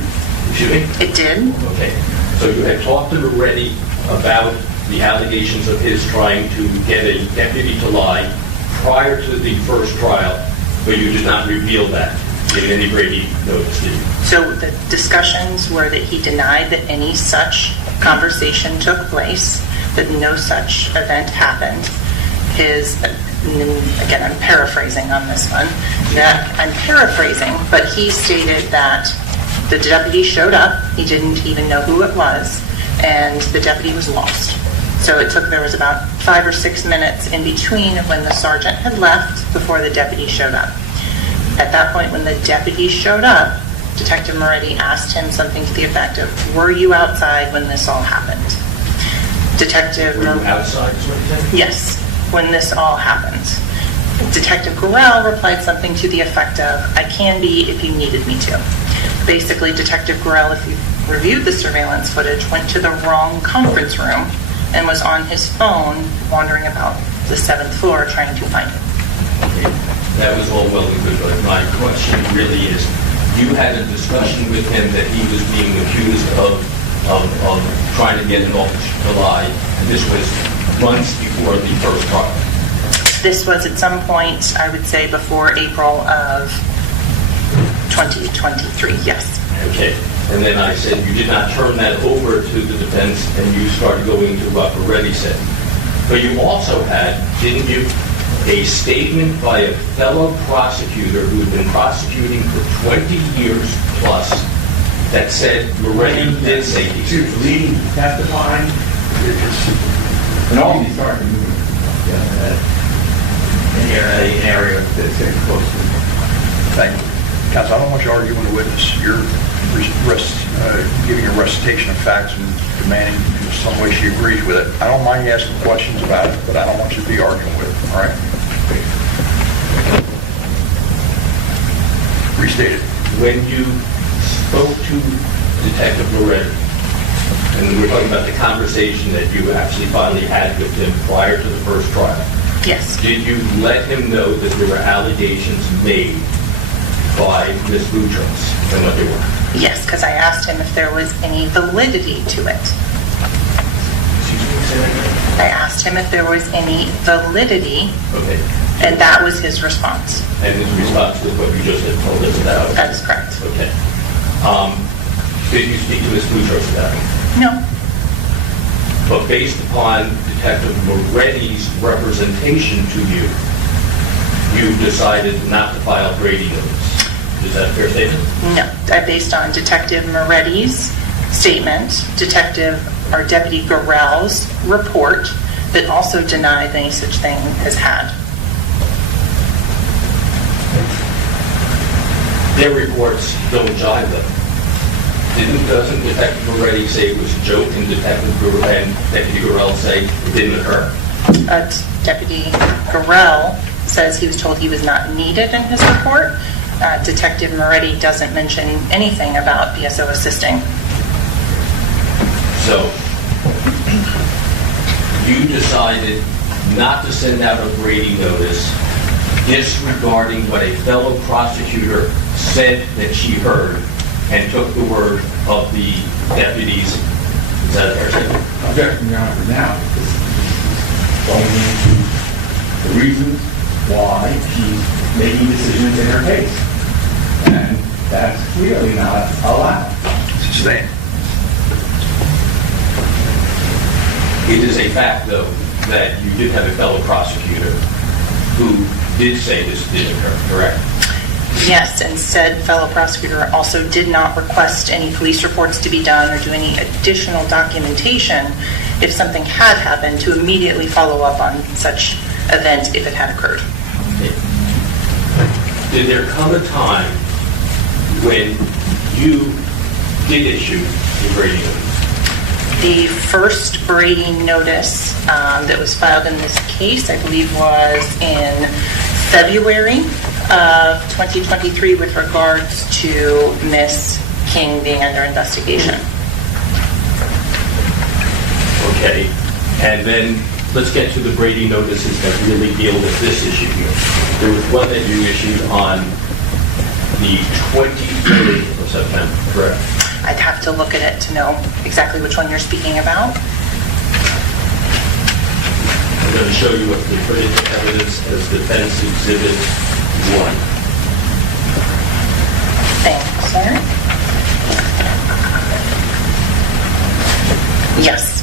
Excuse me? It did. Okay. So you had talked to Moretti about the allegations of his trying to get a deputy to lie prior to the first trial, but you did not reveal that in any Brady notice, did you? So the discussions were that he denied that any such conversation took place, that no such event happened. His again, I'm paraphrasing on this one, but he stated that the deputy showed up, he didn't even know who it was, and the deputy was lost. So there was about 5 or 6 minutes in between when the sergeant had left before the deputy showed up. At that point, when the deputy showed up, Detective Moretti asked him something to the effect of, were you outside when this all happened? Were you outside, is what you said? Yes, when this all happened. Detective Gorell replied something to the effect of, I can be if you needed me to. Basically, Detective Gorell, if you reviewed the surveillance footage, went to the wrong conference room and was on his phone wandering about the 7th floor trying to find him. Okay. That was all well and good, but my question really is, you had a discussion with him that he was being accused of trying to get an officer to lie, and this was months before the first trial. This was at some point, I would say, before April of 2023, yes. Okay, and then I said you did not turn that over to the defense, and you started going into what Moretti said. But you also had, didn't you, a statement by a fellow prosecutor who had been prosecuting for 20 years plus that said Moretti did say these He was leading, testifying, and all these arguments in an area that's close to. Thank you. Counsel, I don't want you arguing with the witness. You're giving a recitation of facts and demanding in some way she agrees with it. I don't mind you asking questions about it, but I don't want you to be arguing with it, all right? Restate it. when you spoke to Detective Moretti, and we're talking about the conversation that you actually finally had with him prior to the first trial. Yes. Did you let him know that there were allegations made by Ms. Boutros and what they were? Yes, because I asked him if there was any validity to it. Excuse me, say that again? I asked him if there was any validity, Okay. and that was his response. And his response was what you just had told us about? That is correct. Okay. Did you speak to Ms. Boutros about it? No. But based upon Detective Moretti's representation to you, you decided not to file Brady notice. Is that a fair statement? No. Based on Detective Moretti's statement, Deputy Gorell's report that also denied any such thing as had. Their reports don't jive them. Doesn't Detective Moretti say it was a joke and Deputy Gorell say it didn't occur? Deputy Gorell says he was told he was not needed in his report. Detective Moretti doesn't mention anything about BSO assisting. So, you decided not to send out a Brady notice disregarding what a fellow prosecutor said that she heard and took the word of the deputies. Is that a fair statement? Objection, Your Honor, now, going into the reasons why she's making decisions in her case. And that's clearly not allowed. Sustained. It is a fact, though, that you did have a fellow prosecutor who did say this did occur, correct? Yes, and said fellow prosecutor also did not request any police reports to be done or do any additional documentation if something had happened to immediately follow up on such event if it had occurred. Did there come a time when you did issue the Brady notice? The first Brady notice that was filed in this case, I believe, was in February of 2023 with regards to Miss King being under investigation. Okay, and then let's get to the Brady notices that really deal with this issue here. There was one that you issued on the 23rd of September, correct? I'd have to look at it to know exactly which one you're speaking about. I'm going to show you what we put into evidence as Defense Exhibit 1. Thank you, sir. Yes,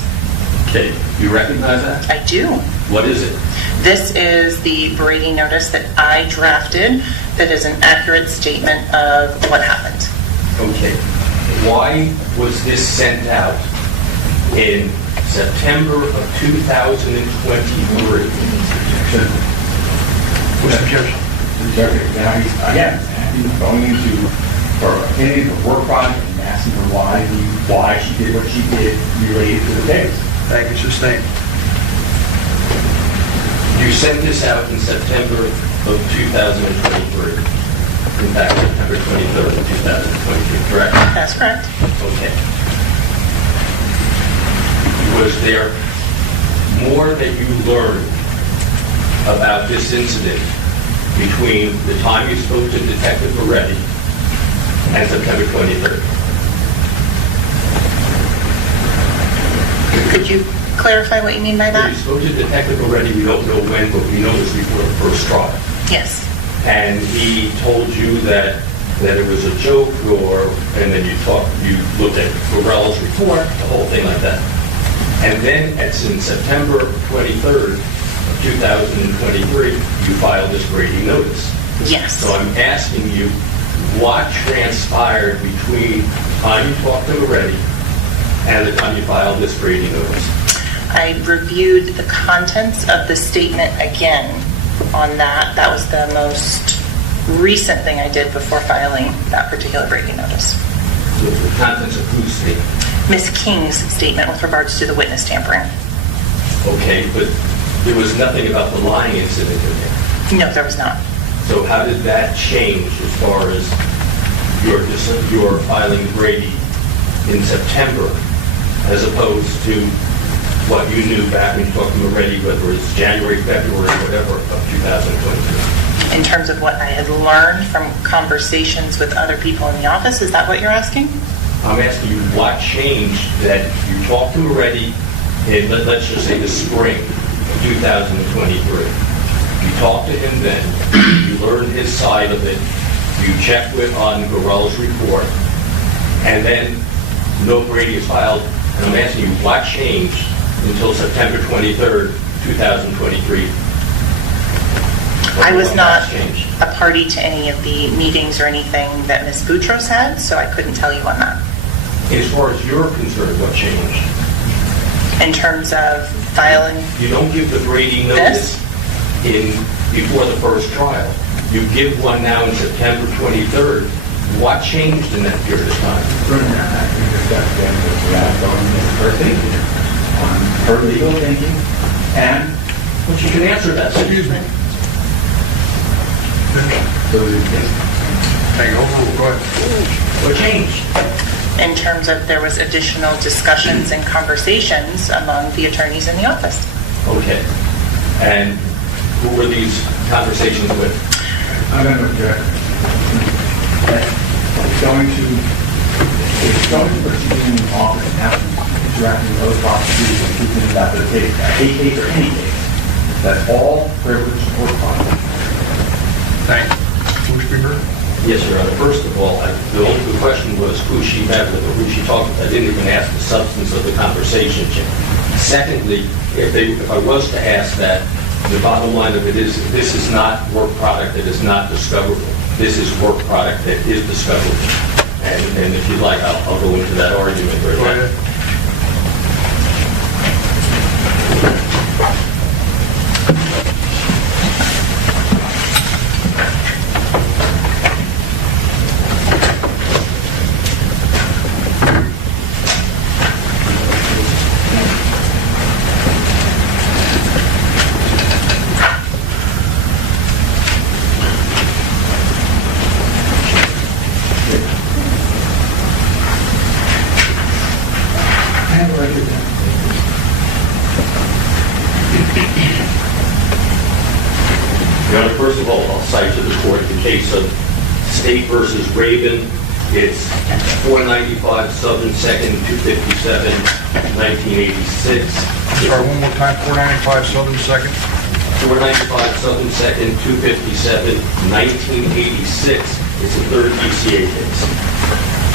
Okay, you recognize that? I do. What is it? This is the Brady notice that I drafted that is an accurate statement of what happened. Okay. Why was this sent out in September of 2023? What's the objection? Again, he's going into her opinion, her work product, and asking her why she did what she did related to the case. Thank you, sustained. You sent this out in September of 2023. In fact, September 23rd of 2023, correct? That's correct. Okay. Was there more that you learned about this incident between the time you spoke to Detective Moretti and September 23rd? Could you clarify what you mean by When that? you spoke to Detective Moretti, we don't know when, but we know it was before the first trial. Yes. And he told you that it was a joke, and then you looked at Varela's report, the whole thing like that. And then in September 23rd of 2023, you filed this Brady notice. Yes. So I'm asking you, what transpired between the time you talked to Moretti and the time you filed this Brady notice? I reviewed the contents of the statement again on that. That was the most recent thing I did before filing that particular Brady notice. The contents of whose statement? Ms. King's statement with regards to the witness tampering. Okay, but there was nothing about the lying incident in there. No, there was not. So how did that change as far as your filing Brady in September as opposed to what you knew back when you talked to Moretti, whether it was January, February, whatever, of 2022? In terms of what I had learned from conversations with other people in the office, is that what you're asking? I'm asking you what changed that you talked to Moretti in, let's just say, the spring of 2023. You talked to him then, you learned his side of it, you checked on Varela's report, and then no Brady is filed. And I'm asking you what changed until September 23rd, 2023. I was not changed. a party to any of the meetings or anything that Ms. Boutros had, so I couldn't tell you on that. As far as you're concerned, what changed? In terms of filing You don't give the Brady notice before the first trial. You give one now in September 23rd. What changed in that period of time? Her thinking, on her legal thinking, and But you can answer that. Excuse me. Hang on, go ahead. What changed? in terms of there was additional discussions and conversations among the attorneys in the office. Okay. And who were these conversations with? I'm going to object. It's going to proceed in the office and have to interact with those prosecutors and keep them about the case, a case or any case. That's all privilege or conduct. Thanks. Who's speaker? Yes, Your Honor. First of all, the question was who she met with or who she talked with. I didn't even ask the substance of the conversation. Secondly, if I was to ask that, the bottom line of it is this is not work product that is not discoverable. This is work product that is discoverable. And if you'd like, I'll go into that argument right now. Go ahead. Your Honor, first of all, I'll cite to the court the case of State versus Raven. It's 495 Southern 2nd, 257, 1986. Sorry, one more time, 495 Southern 2nd. 495 Southern 2nd, 257, 1986. It's a third DCA case.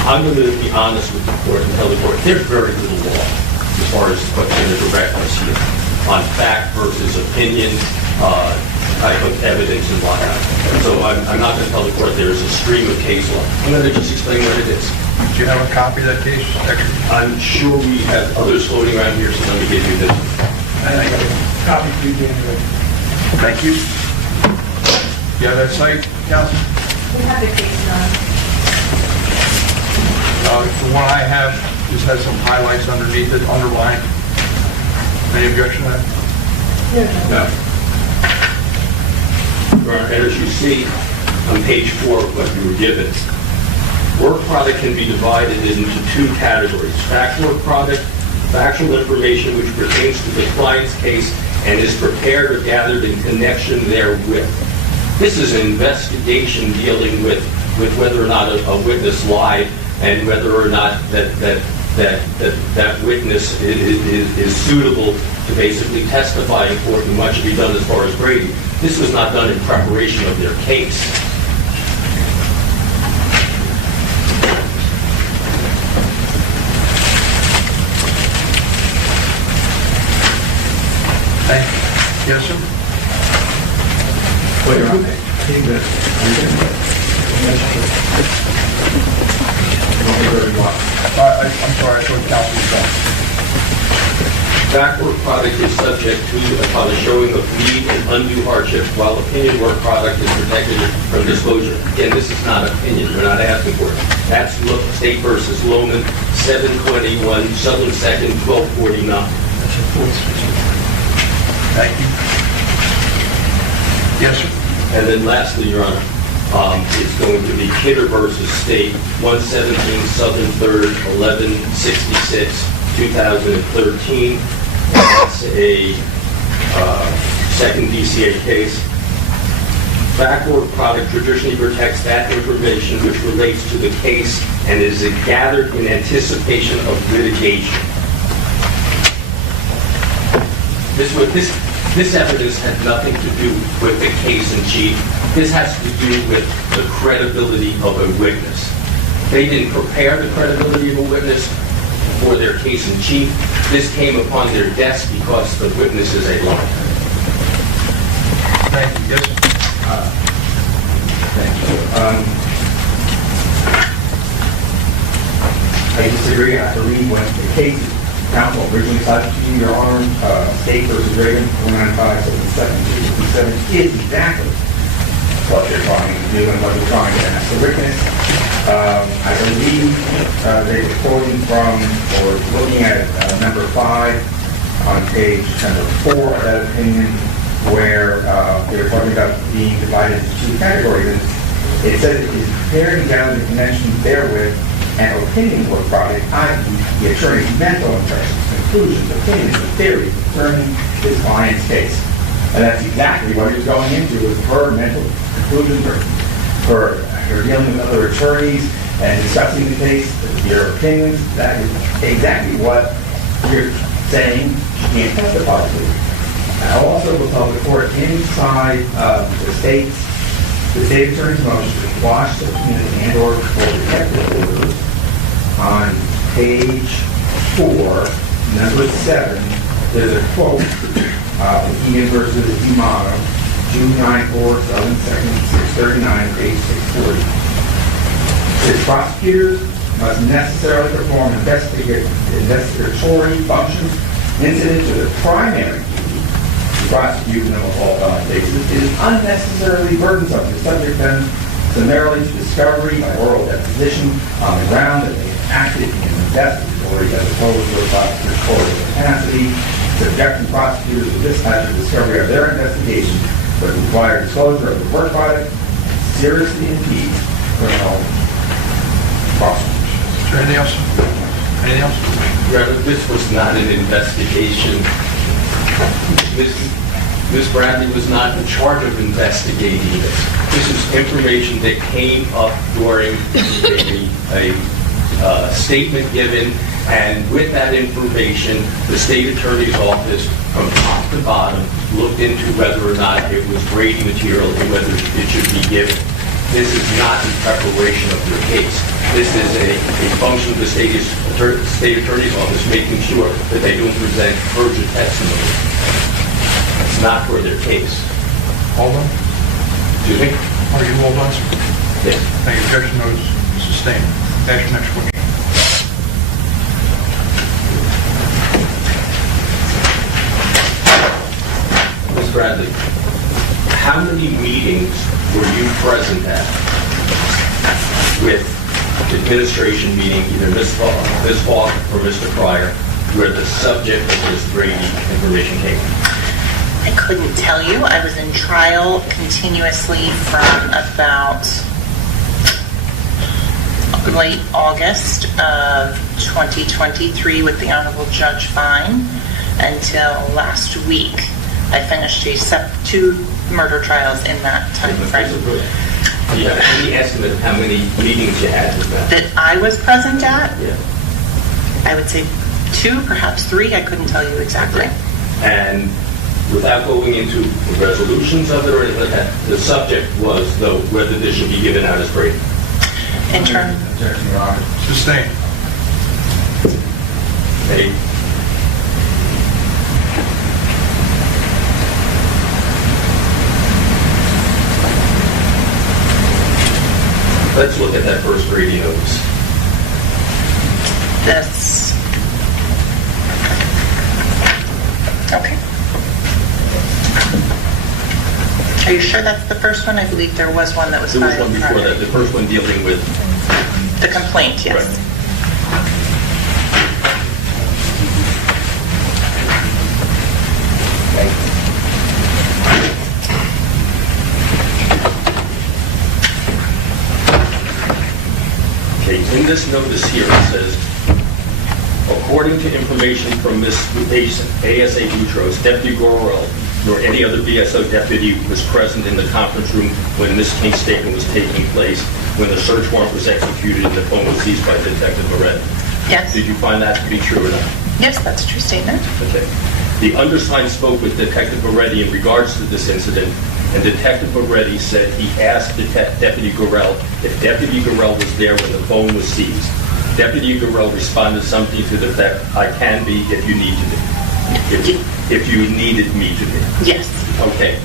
I'm going to be honest with the court and tell the court there's very little law as far as what's in the directness here on fact versus opinion, type of evidence and whatnot. So I'm not going to tell the court there is a stream of case law. I'm going to just explain what it is. Do you have a copy of that case? I'm sure we have others floating around here, so let me give you this. And I got a copy for you, January. Thank you. You have that site, Counsel? We have the case done. The one I have just has some highlights underneath it, underlined. Any objection to that? No. And as you see on page 4 of what you were given, work product can be divided into 2 categories. Fact work product, factual information which pertains to the client's case and is prepared or gathered in connection therewith. This is an investigation dealing with whether or not a witness lied and whether or not that witness is suitable to basically testify in court, and much to be done as far as grading. This was not done in preparation of their case. Thank you. Yes, sir? Well, Your Honor, I think that I'm sorry, I thought Counsel was done. Fact work product is subject to upon the showing of need and undue hardship, while opinion work product is protected from disclosure. Again, this is not opinion. We're not asking for it. That's State versus Lohman, 721 Southern 2nd, 1249. Thank you. Yes, sir? And then lastly, Your Honor, it's going to be Kidder versus State, 117 Southern 3rd, 1166, 2013. That's a second DCA case. Fact work product traditionally protects that information which relates to the case and is gathered in anticipation of litigation. This evidence had nothing to do with the case in chief. This has to do with the credibility of a witness. They didn't prepare the credibility of a witness for their case in chief. This came upon their desk because the witness is a liar. Thank you. Yes, sir? Thank you. I disagree. I believe when the case counsel originally cited to you, Your Honor, State versus Reagan, 195, 77, is exactly what they're trying to do and what they're trying to ask the witness. I believe they're quoting from or looking at number 5 on page number 4 of that opinion, where they're talking about being divided into 2 categories. And it says it is preparing down the connection therewith and opinion work product, i.e. the attorney's mental impressions, conclusions, opinions, and theories concerning his client's case. And that's exactly what he was going into, with her mental conclusions for her dealing with other attorneys and discussing the case, your opinions. That is exactly what you're saying she can't testify to. I also will tell the court inside the state attorney's motion to quash the subpoenas and or for protective orders on page 4, number 7, there's a quote, Ian versus Imano, June 9-4, 7-2, 639, page 640. The prosecutors must necessarily perform investigatory functions incident to the primary duty to prosecute in all cases. It is unnecessarily burdensome to subject them summarily to discovery by oral deposition on the ground that they have acted in investigatory as opposed to a prosecutorial capacity. Subjecting prosecutors to this type of discovery of their investigation would require disclosure of the work product, seriously impedes criminal prosecution. Is there anything else? Anything else? Rather, this was not an investigation. Ms. Bradley was not in charge of investigating this. This is information that came up during a statement given, and with that information, the state attorney's office, from top to bottom, looked into whether or not it was grading material and whether it should be given. This is not in preparation of your case. This is a function of the state attorney's office making sure that they don't present perjured testimony. It's not for their case. All done? Excuse me? Are you all done, sir? Yes. Thank you. Objection notice sustained. Ask your next question. Ms. Bradley, how many meetings were you present at with administration meeting, either Ms. Falk or Mr. Pryor, where the subject of this Brady information came? I couldn't tell you. I was in trial continuously from about late August of 2023 with the Honorable Judge Fine until last week. I finished two murder trials in that time frame. Do you have any estimate of how many meetings you had with them? That I was present at? Yeah. I would say 2, perhaps 3. I couldn't tell you exactly. And without going into the resolutions of it or anything like that, the subject was, though, whether this should be given out as Brady. In terms, Objection, Your Honor. Sustained. Okay. Let's look at that first Brady notice. this. Okay. Are you sure that's the first one? I believe there was one that was There was filed one before prior. that, the first one dealing with... The complaint, yes. Right. Okay, in this notice here it says, according to information from Ms. ASA Boutros, Deputy Gorrell, nor any other BSO deputy was present in the conference room when Ms. King's statement was taking place, when the search warrant was executed and the phone was seized by Detective Moretti. Yes. Did you find that to be true or not? Yes, that's a true statement. Okay. The undersigned spoke with Detective Moretti in regards to this incident, and Detective Moretti said he asked Deputy Gorrell if Deputy Gorrell was there when the phone was seized. Deputy Gorrell responded something to the effect, I can be if you need to be. If you needed me to be. Yes. Okay.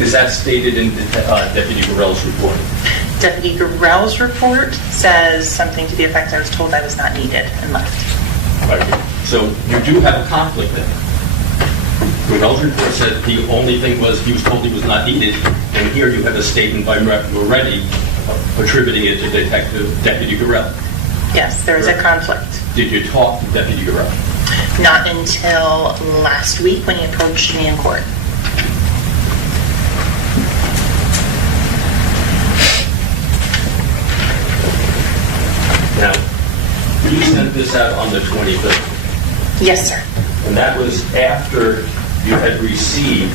Is that stated in Deputy Gorrell's report? Deputy Gorrell's report says something to the effect I was told I was not needed and left. Okay. So you do have a conflict then. Gorrell's report said the only thing was he was told he was not needed, and here you have a statement by Moretti attributing it to Deputy Gorrell. Yes, there is a conflict. Did you talk to Deputy Gorrell? Not until last week when he approached me in court. Now, you sent this out on the 25th, Yes, sir. and that was after you had received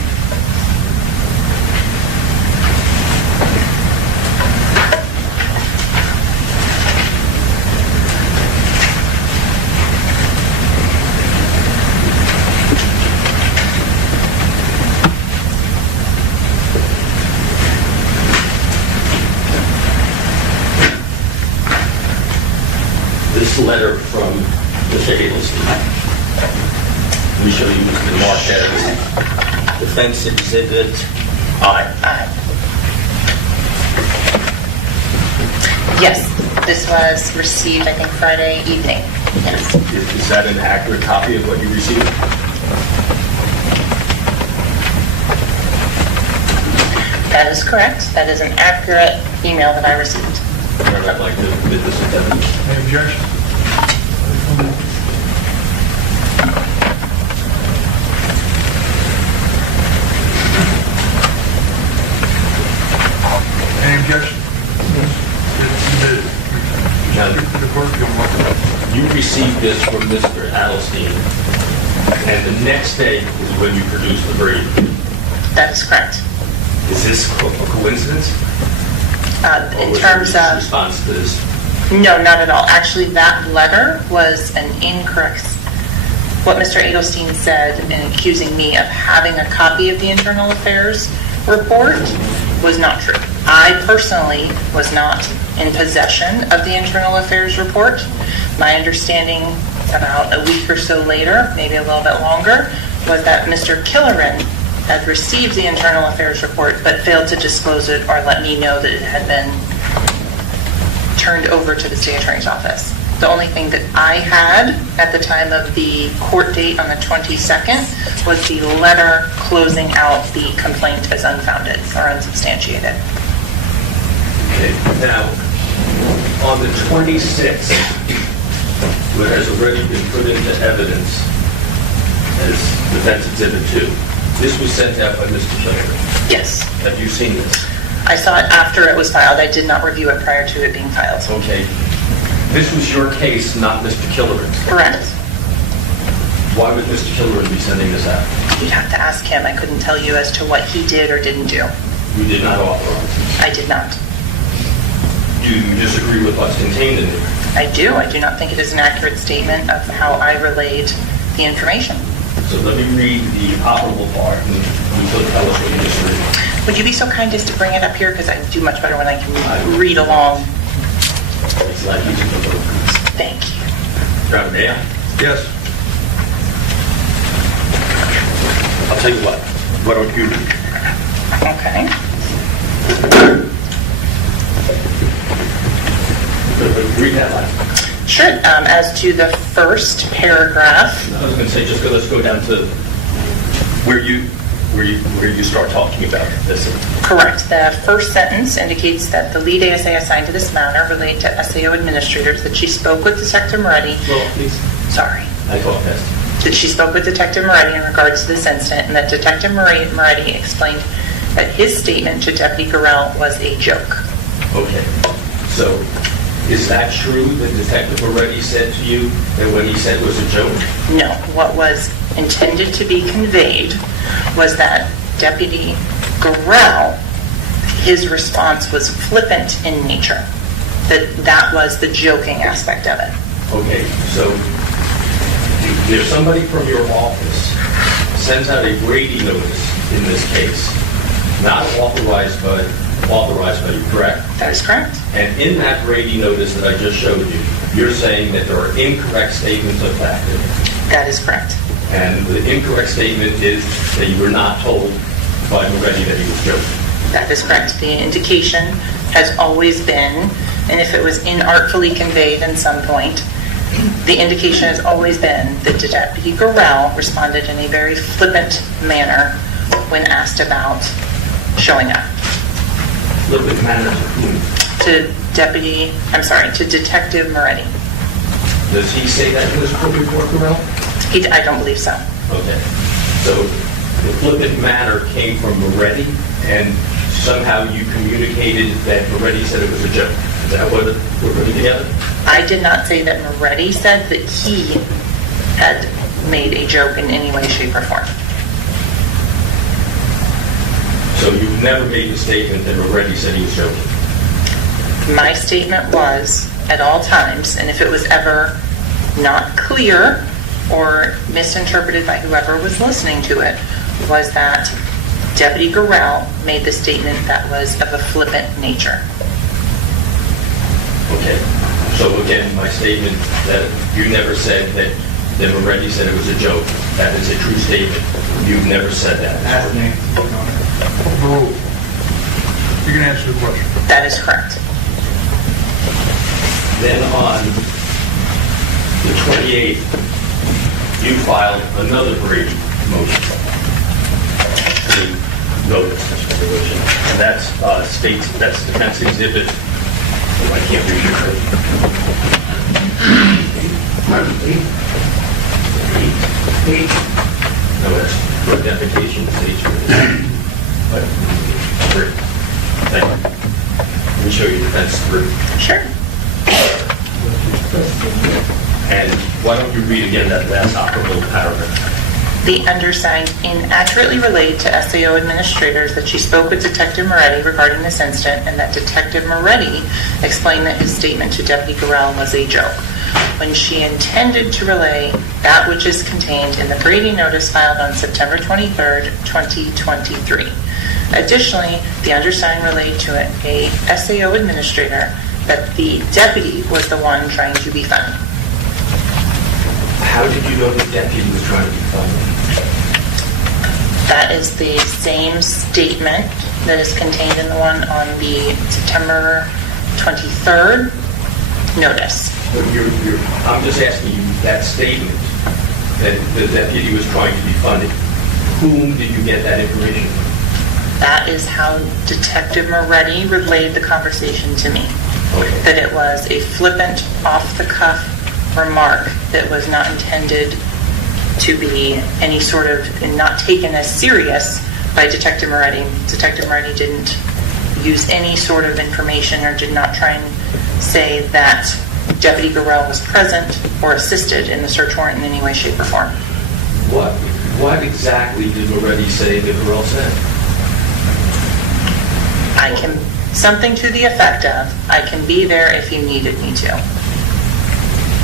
this letter from Mr. Adelstein. We shall use the mark as Defense Exhibit I. Yes, this was received, I think, Friday evening. Yes. Is that an accurate copy of what you received? That is correct. That is an accurate email that I received. I'd like to admit this as evidence. Any objection? Any objection? The clerk, You received this from Mr. Adelstein, and the next day is when you produced the brief. That is correct. Is this a coincidence? Or In was terms there a of... response to this? No, not at all. Actually, that letter was an incorrect... What Mr. Adelstein said in accusing me of having a copy of the Internal Affairs report was not true. I personally was not in possession of the Internal Affairs report. My understanding about a week or so later, maybe a little bit longer, was that Mr. Killeran had received the internal affairs report but failed to disclose it or let me know that it had been turned over to the state attorney's office. The only thing that I had at the time of the court date on the 22nd was the letter closing out the complaint as unfounded or unsubstantiated. Okay, now, on the 26th, what has already been put into evidence as Defense Exhibit 2, this was sent out by Mr. Schiller. Yes. Have you seen this? I saw it after it was filed. I did not review it prior to it being filed. Okay. This was your case, not Mr. Killoran's. Correct. Why would Mr. Killoran be sending this out? You'd have to ask him. I couldn't tell you as to what he did or didn't do. You did not authorize it. I did not. Do you disagree with what's contained in it? I do. I do not think it is an accurate statement of how I relayed the information. So let me read the operable part, and you can tell us what you disagree. Would you be so kind as to bring it up here? Because I do much better when I can read along. It's like using the book. Thank you. Driver Mayor? Yes. I'll tell you what. Why don't you read? Okay. Read that line. Sure. As to the first paragraph. I was going to say, let's go down to where you start talking about this. Correct. The first sentence indicates that the lead ASA assigned to this matter related to SAO administrators, that she spoke with Detective Moretti. Well, please. Sorry. I thought that. That she spoke with Detective Moretti in regards to this incident, and that Detective Moretti explained that his statement to Deputy Gorell was a joke. Okay. So, is that true that Detective Moretti said to you that what he said was a joke? No. What was intended to be conveyed was that Deputy Gorell, his response was flippant in nature. That was the joking aspect of it. Okay, so if somebody from your office sends out a Brady notice in this case, not authorized by you, correct? That is correct. And in that Brady notice that I just showed you, you're saying that there are incorrect statements of fact in it. That is correct. And the incorrect statement is that you were not told by Moretti that he was joking. That is correct. The indication has always been, and if it was inartfully conveyed in some point, the indication has always been that Deputy Gorell responded in a very flippant manner when asked about showing up. Flippant manner to whom? To Detective Moretti. Does he say that in his court report, Gorell? I don't believe so. Okay. So the flippant manner came from Moretti, and somehow you communicated that Moretti said it was a joke. Is that what we're putting together? I did not say that Moretti said that he had made a joke in any way, shape, or form. So you've never made the statement that Moretti said he was joking? My statement was, at all times, and if it was ever not clear or misinterpreted by whoever was listening to it, was that Deputy Gorell made the statement that was of a flippant nature. Okay. So again, my statement that you never said that Moretti said it was a joke, that is a true statement. You've never said that. That's me. You can answer the question. That is correct. Then on the 28th, you filed another Brady motion. Notice, and that's Defense Exhibit. Oh, I can't read it. No, that's for identification stage. Great. Thank you. Let me show you Defense 3. Sure. And why don't you read again that last operable paragraph? The undersigned inaccurately relayed to SAO administrators that she spoke with Detective Moretti regarding this incident, and that Detective Moretti explained that his statement to Deputy Gorell was a joke, when she intended to relay that which is contained in the Brady notice filed on September 23rd, 2023. Additionally, the undersigned relayed to a SAO administrator that the deputy was the one trying to be funny. How did you know the deputy was trying to be funny? That is the same statement that is contained in the one on the September 23rd notice. But I'm just asking you, that statement that the deputy was trying to be funny, whom did you get that information from? That is how Detective Moretti relayed the conversation to me. Okay. That it was a flippant, off-the-cuff remark that was not intended to be any sort of, and not taken as serious by Detective Moretti. Detective Moretti didn't use any sort of information or did not try and say that Deputy Gorell was present or assisted in the search warrant in any way, shape, or form. What exactly did Moretti say that Gorell said? Something to the effect of, I can be there if you needed me to.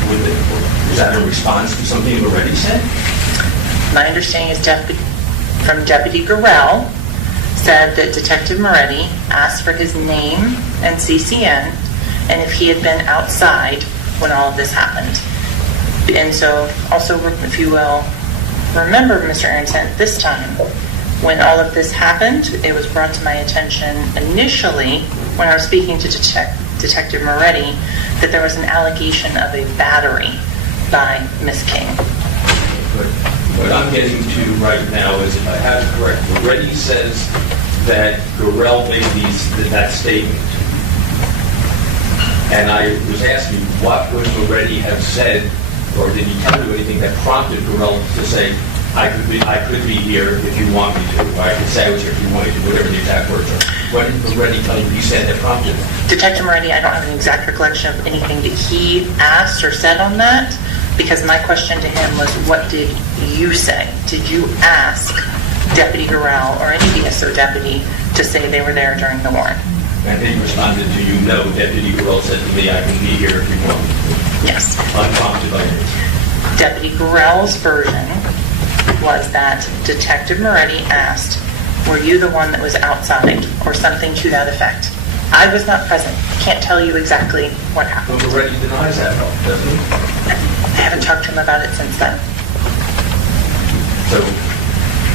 Was that a response to something Moretti said? My understanding is from Deputy Gorell said that Detective Moretti asked for his name and CCN and if he had been outside when all of this happened. And so also, if you will, remember, Mr. Aronson, this time, when all of this happened, it was brought to my attention initially when I was speaking to Detective Moretti that there was an allegation of a battery by Miss King. What I'm getting to right now is, if I have it correct, Moretti says that Gorell made that statement. And I was asking, what would Moretti have said, or did he tell you anything that prompted Gorell to say, I could be here if you want me to, or I could say I was here if you wanted to, whatever the exact words are. What did Moretti tell you he said that prompted him? Detective Moretti, I don't have an exact recollection of anything that he asked or said on that, because my question to him was, what did you say? Did you ask Deputy Gorell or any DSO deputy to say they were there during the warrant? And he responded to you, no, Deputy Gorell said to me, I can be here if you want me to. Yes. Unprompted by me. Deputy Gorell's version was that Detective Moretti asked, were you the one that was outside, or something to that effect? I was not present. Can't tell you exactly what happened. But Moretti denies that, though, doesn't he? I haven't talked to him about it since then. So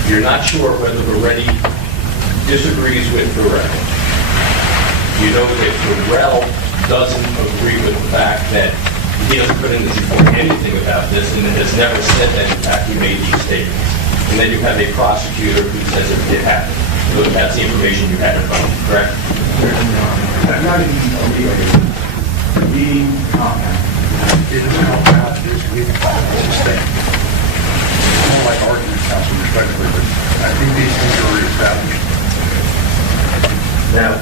you're not sure whether Moretti disagrees with Gorell. You know that Gorell doesn't agree with the fact that he doesn't put in this report anything about this, and has never said that, in fact, he made these statements. And then you have a prosecutor who says it did happen. So that's the information you had in front of you, correct? Not even a meeting comment. It doesn't help out. It's a thing. I don't like arguing counsel respectively, but I think these things are already established. Now,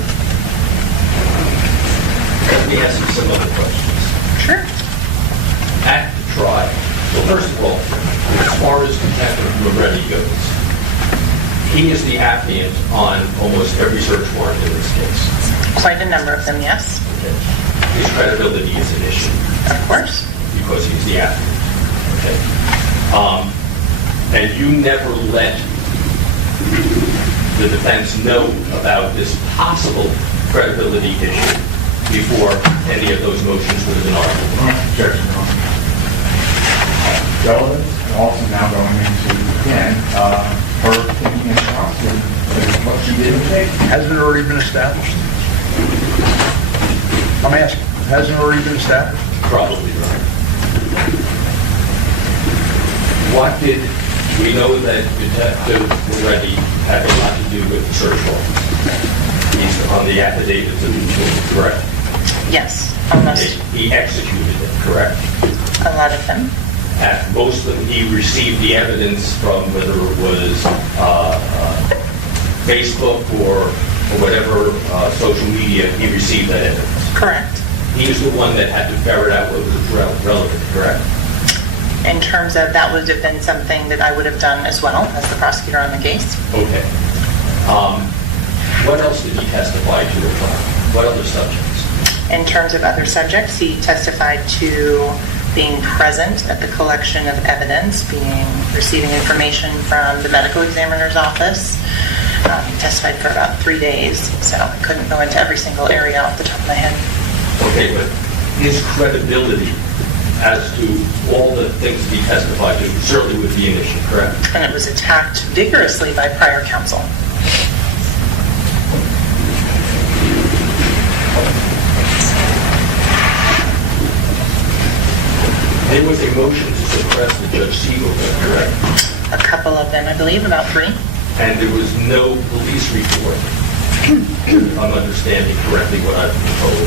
let me ask you some other questions. Sure. At the trial, well, first of all, as far as Detective Moretti goes, he is the affiant on almost every search warrant in this case. Quite a number of them, yes. Okay. His credibility is an issue. Of course. Because he's the affiant. Okay. And you never let the defense know about this possible credibility issue before any of those motions would have been argued. Relevance, and also now going into, again, her thinking in shock and what she did in the case. Hasn't it already been established? I'm asking, hasn't it already been established? Probably right. What did we know that Detective Moretti had a lot to do with the search warrant? He's on the affidavits of the children, correct? Yes, almost. He executed it, correct? A lot of them. At most of them, he received the evidence from whether it was Facebook or whatever social media, he received that evidence. Correct. He was the one that had to ferret out what was relevant, correct? In terms of that would have been something that I would have done as well as the prosecutor on the case. Okay. What else did he testify to at trial? What other subjects? In terms of other subjects, he testified to being present at the collection of evidence, receiving information from the medical examiner's office. He testified for about 3 days, so I couldn't go into every single area off the top of my head. Okay, but his credibility as to all the things he testified to certainly would be an issue, correct? And it was attacked vigorously by prior counsel. There was a motion to suppress the Judge Siegel, correct? A couple of them, I believe, about 3. And there was no police report, if I'm understanding correctly what I've been told,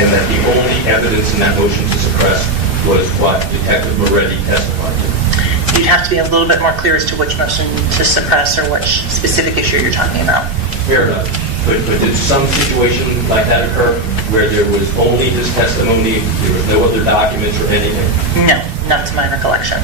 and that the only evidence in that motion to suppress was what Detective Moretti testified to. You'd have to be a little bit more clear as to which motion to suppress or which specific issue you're talking about. Fair enough. But did some situation like that occur where there was only his testimony, there was no other documents or anything? No, not to my recollection.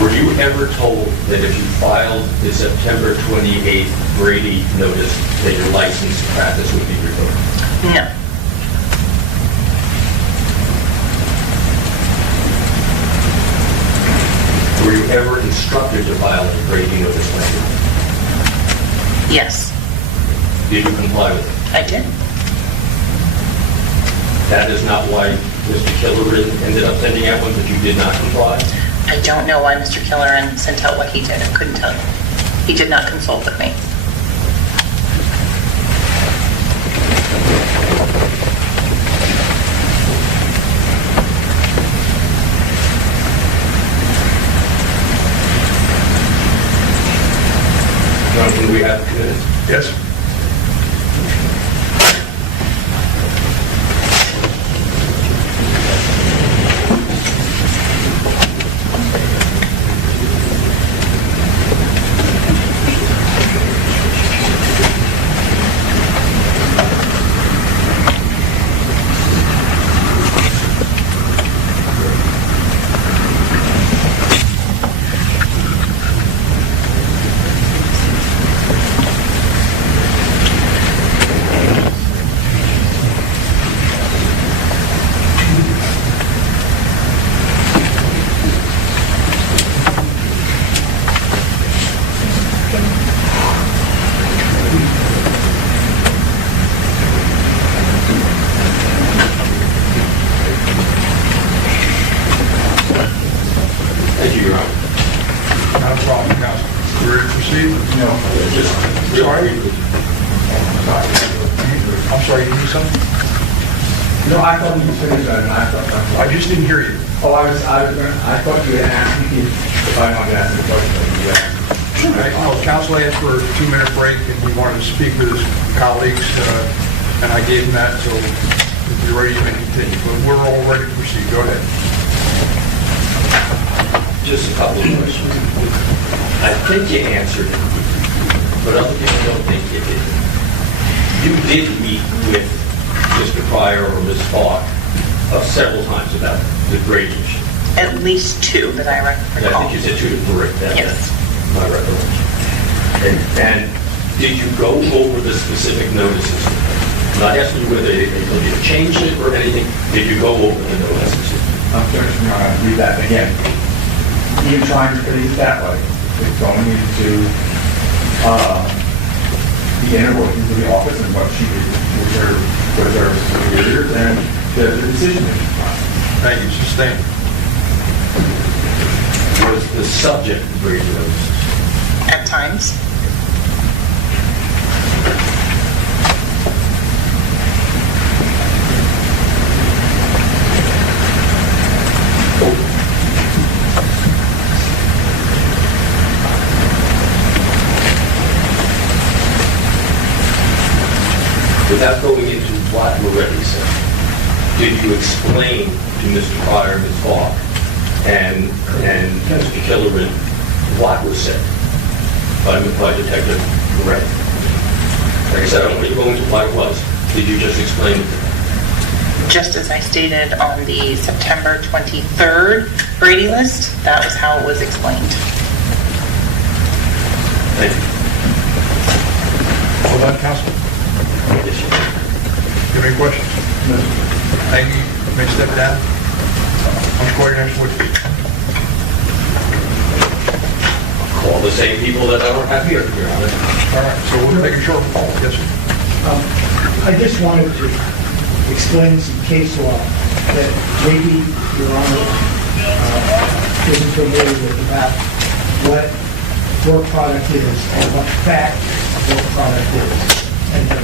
Were you ever told that if you filed the September 28th Brady notice that your license to practice would be revoked? No. Were you ever instructed to file a Brady notice later? Yes, Did you comply with it? I did. That is not why Mr. Killoran ended up sending out one, that you did not comply? I don't know why Mr. Killoran sent out what he did. I couldn't tell you. He did not consult with me. Jonathan, we have 2 minutes. Yes. Thank you, Your Honor. Not a problem, counsel. You ready to proceed? No, Just Sorry? I'm sorry, you need something? no, I thought you finished that, and I thought. I just didn't hear you. Oh, I thought you had asked me if I wanted to ask the question. Well, counsel asked for a 2-minute break, and he wanted to speak with his colleagues, and I gave him that, so if you're ready, you may continue. But we're all ready to proceed. Go ahead. Just a couple of questions. I think you answered it, but other people don't think you did. You did meet with Mr. Pryor or Ms. Falk several times about the Brady issue. At least 2 that I I recall. think you said 2 to 3. Yes. That's my recollection. And did you go over the specific notices? I'm not asking you whether you changed it or anything. Did you go over the notices? I'm sorry, Your Honor, I'll read that again. Even trying to put it that way, it's going into the inner workings of the office and what she did with her superiors and the decision-making process. Thank you. Sustained. Was the subject of Brady notices? At times. Without going into what Moretti said, did you explain to Mr. Pryor, Ms. Falk, and Mr. Killoran what was said by Detective Moretti? Like I said, I don't want you to go into what it was. Did you just explain it to them? Just as I stated on the September 23rd Brady list, that was how it was explained. Thank you. Well done, counsel. Yes, sir. You have any questions? No. Thank you. You may step down. I'm recording next week. call the same people that I don't have here, Your Honor. All right, so we'll make a short call. Yes, sir. I just wanted to explain some case law that maybe Your Honor isn't familiar with about what work product is and what fact work product is. And the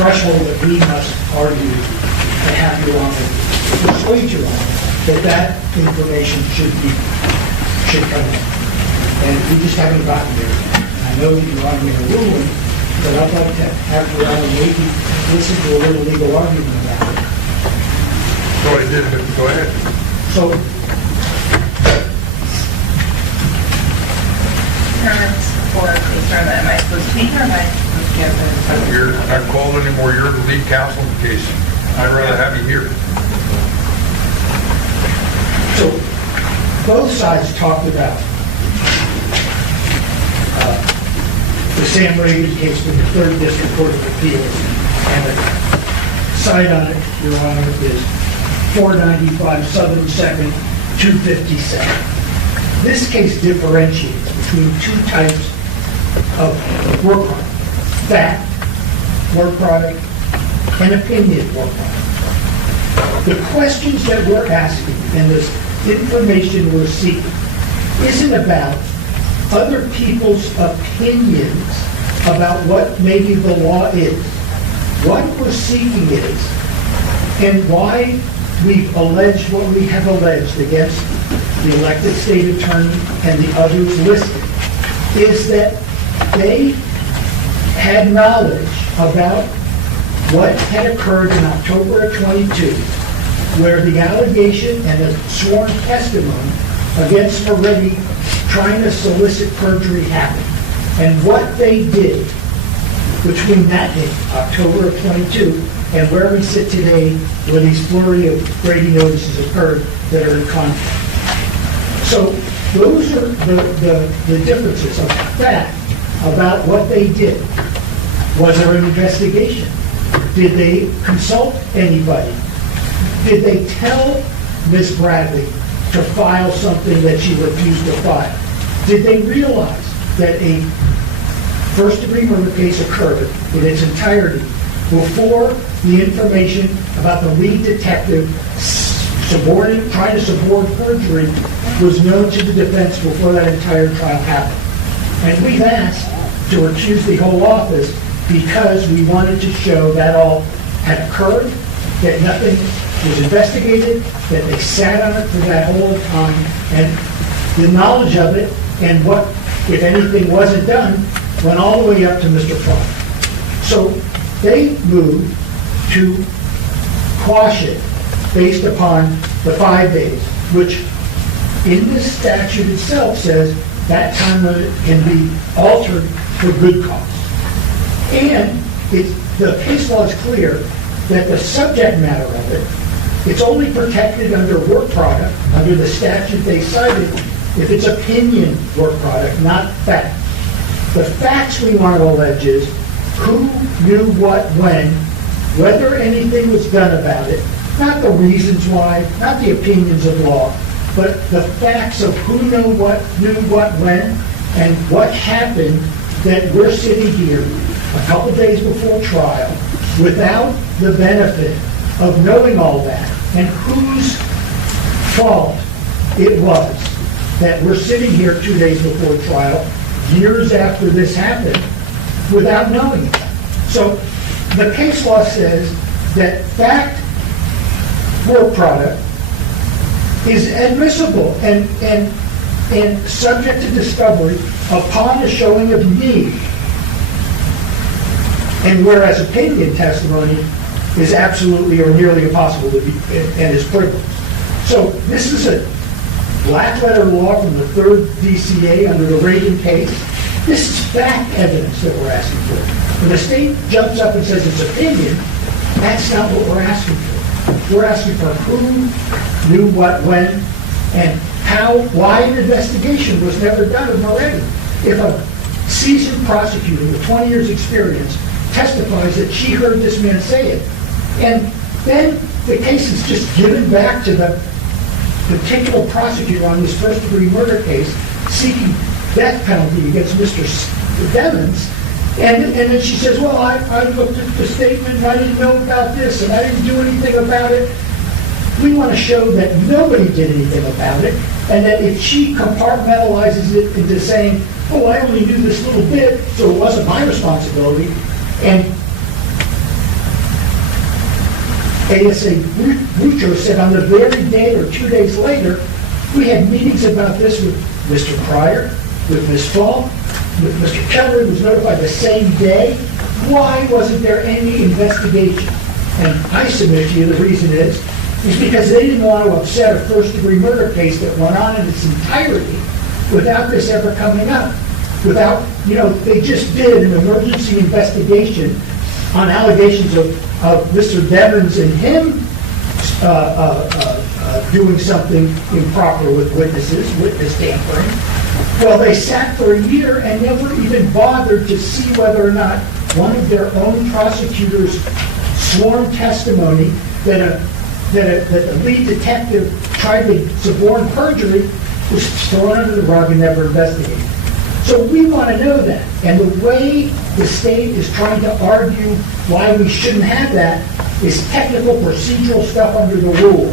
threshold that we must argue to have Your Honor persuade Your Honor that information should come in. And we just haven't gotten there. I know that Your Honor made a ruling, but I'd like to have Your Honor maybe listen to a little legal argument about it. Go ahead, but go ahead. So, Am I supposed to be here or am I supposed to give the... You're not called anymore. You're the lead counsel in the case. I'd rather have you here. so both sides talked about the Sam Reagan case from the 3rd District Court of Appeals, and the site on it, Your Honor, is 495 Southern 2nd, 257. This case differentiates between two types of work product: fact work product and opinion work product. The questions that we're asking and this information we're seeking isn't about other people's opinions about what maybe the law is. What we're seeking is, and why we've alleged what we have alleged against the elected state attorney and the others listed, is that they had knowledge about what had occurred in October of 22, where the allegation and the sworn testimony against Moretti trying to solicit perjury happened. And what they did between that date, October of 22, and where we sit today, where these flurry of Brady notices occurred that are in conflict. So those are the differences of fact about what they did. Was there an investigation? Did they consult anybody? Did they tell Ms. Bradley to file something that she refused to file? Did they realize that a first-degree murder case occurred in its entirety before the information about the lead detective trying to suborn perjury was known to the defense before that entire trial happened? And we've asked to recuse the whole office because we wanted to show that all had occurred, that nothing was investigated, that they sat on it for that whole time, and the knowledge of it and what, if anything, wasn't done went all the way up to Mr. Fromm. So they moved to quash it based upon the 5 days, which in this statute itself says that time limit can be altered for good cause. And the case law is clear that the subject matter of it, it's only protected under work product, under the statute they cited, if it's opinion work product, not fact. The facts we want to allege is who knew what when, whether anything was done about it, not the reasons why, not the opinions of law, but the facts of who knew what when, and what happened that we're sitting here a couple days before trial without the benefit of knowing all that, and whose fault it was that we're sitting here 2 days before trial, years after this happened, without knowing it. So the case law says that fact work product is admissible and subject to discovery upon a showing of need. And whereas opinion testimony is absolutely or nearly impossible to be, and is privileged. So this is a black letter law from the 3rd DCA under the Reagan case. This is fact evidence that we're asking for. When the state jumps up and says it's opinion, that's not what we're asking for. We're asking for who knew what when and how, why an investigation was never done of Moretti. If a seasoned prosecutor with 20 years experience testifies that she heard this man say it, and then the case is just given back to the particular prosecutor on this first-degree murder case seeking death penalty against Mr. Demons. And then she says, well, I looked at the statement and I didn't know about this and I didn't do anything about it. We want to show that nobody did anything about it, and that if she compartmentalizes it into saying, oh, I only knew this little bit, so it wasn't my responsibility, and ASA Bucho said on the very day or 2 days later, we had meetings about this with Mr. Pryor, with Ms. Falk, with Mr. Keller, who was notified the same day. Why wasn't there any investigation? And I submit to you the reason is because they didn't want to upset a first-degree murder case that went on in its entirety without this ever coming up. Without, they just did an emergency investigation on allegations of Mr. Demons and him doing something improper with witnesses, witness tampering. Well, they sat for a year and never even bothered to see whether or not one of their own prosecutors' sworn testimony that the lead detective tried to suborn perjury was thrown under the rug and never investigated. So we want to know that. And the way the state is trying to argue why we shouldn't have that is technical procedural stuff under the rule,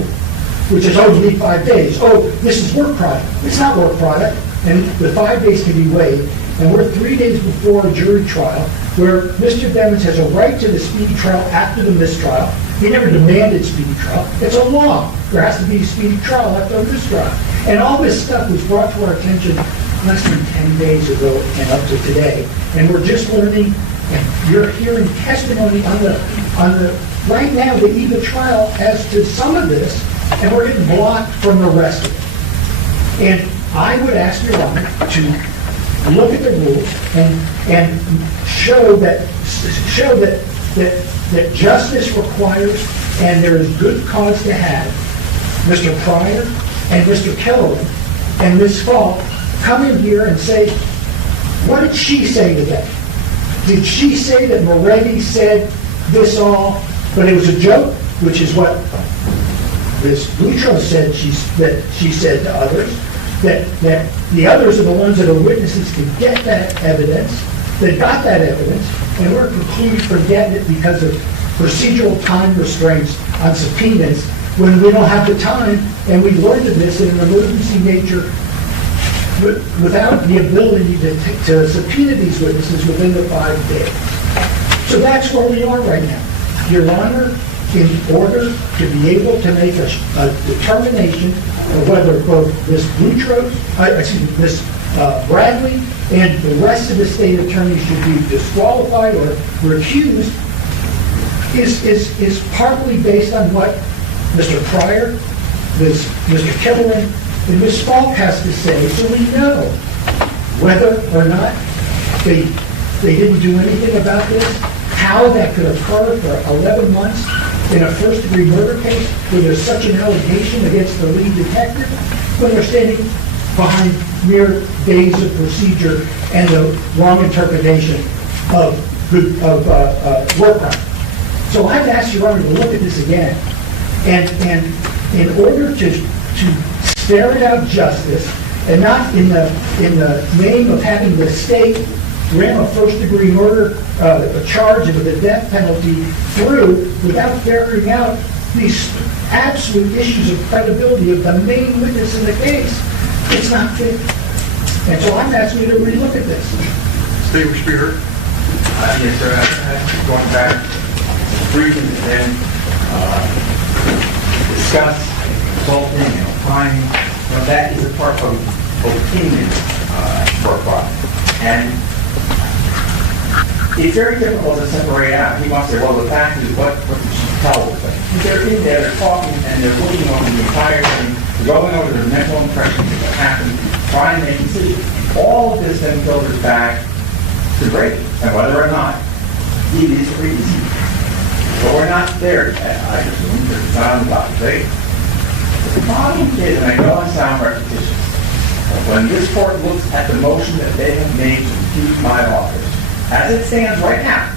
which is, oh, you need 5 days. Oh, this is work product. It's not work product. And the 5 days can be waived. And we're 3 days before a jury trial where Mr. Demons has a right to the speedy trial after the mistrial. He never demanded speedy trial. It's a law. There has to be a speedy trial after a mistrial. And all this stuff was brought to our attention less than 10 days ago and up to today. And we're just learning, and you're hearing testimony on the right now, the eve of trial as to some of this, and we're getting blocked from the rest of it. And I would ask Your Honor to look at the rules and show that justice requires, and there is good cause to have, Mr. Pryor and Mr. Kellerman and Ms. Falk come in here and say, what did she say to them? Did she say that Moretti said this all, but it was a joke, which is what Ms. Boutros said that she said to others, that the others are the ones that are witnesses to get that evidence, that got that evidence, and we're precluded from getting it because of procedural time restraints on subpoenas when we don't have the time, and we learned of this in an emergency nature without the ability to subpoena these witnesses within the 5 days. So that's where we are right now. Your Honor, in order to be able to make a determination of whether both Ms. Ms. Bradley and the rest of the state attorneys should be disqualified or recused is partly based on what Mr. Pryor, Mr. Kellerman, and Ms. Falk has to say, so we know whether or not they didn't do anything about this, how that could occur for 11 months in a first-degree murder case where there's such an allegation against the lead detective when they're standing behind mere days of procedure and the wrong interpretation of work product. So I've asked Your Honor to look at this again, and in order to ferret out justice, and not in the name of having the state ram a first-degree murder charge with a death penalty through without ferreting out these absolute issues of credibility of the main witness in the case. It's not fair. And so I'm asking you to relook at this. State Speaker. Yes, sir. Going back briefly and then discuss consulting and opining. That is a part of opinion for a product. And it's very difficult to separate out. He wants to say, well, the fact is what did she tell us? They're in there, they're talking, and they're looking over the entire thing, going over their mental impressions of what happened, trying to make decisions. All of this then filters back to Brady, and whether or not he is reasonable. But we're not there yet, I assume, because it's not on the docket today. The problem is, and I know I sound repetitious, when this court looks at the motion that they have made to refuse my office, as it stands right now,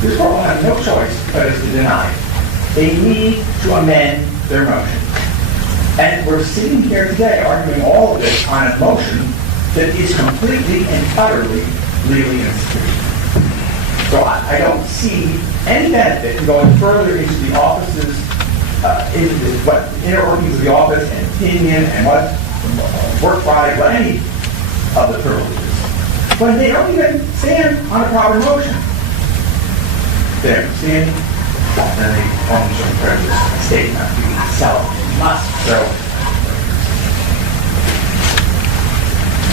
this court will have no choice but to deny it. They need to amend their motion. And we're sitting here today arguing all of this on a motion that is completely and utterly legally insufficient. So I don't see any benefit in going further into the office's, into what inner workings of the office and opinion and what work product, what any of the privileges, when they don't even stand on a proper motion. They don't stand, then they form some prejudice statement. So, must. So,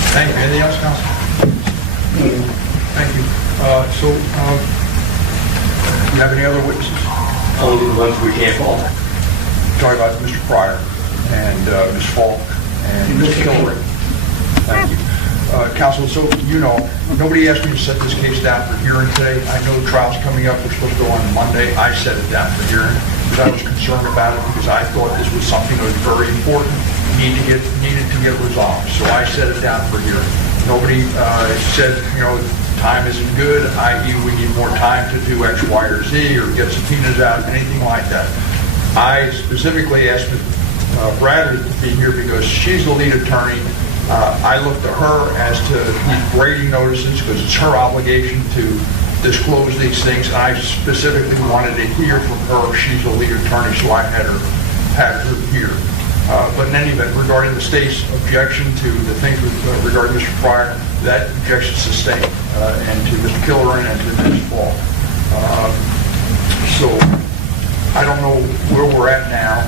Thank you. Anything else, Counsel? Thank you. You have any other witnesses? Only the ones we can't call. Talking about Mr. Pryor and Ms. Falk and Ms. Hillary. Thank you. Counsel, so you know, nobody asked me to set this case down for hearing today. I know the trial's coming up. We're supposed to go on Monday. I set it down for hearing because I was concerned about it because I thought this was something that was very important, needed to get resolved. So I set it down for hearing. Nobody said, you know, time isn't good, i.e. we need more time to do X, Y, or Z or get subpoenas out, anything like that. I specifically asked Bradley to be here because she's the lead attorney. I looked to her as to these grading notices because it's her obligation to disclose these things. I specifically wanted to hear from her. She's the lead attorney, so I had her here. But in any event, regarding the state's objection to the things regarding Mr. Pryor, that objection is sustained, and to Mr. Killeran and to Ms. Falk. So I don't know where we're at now.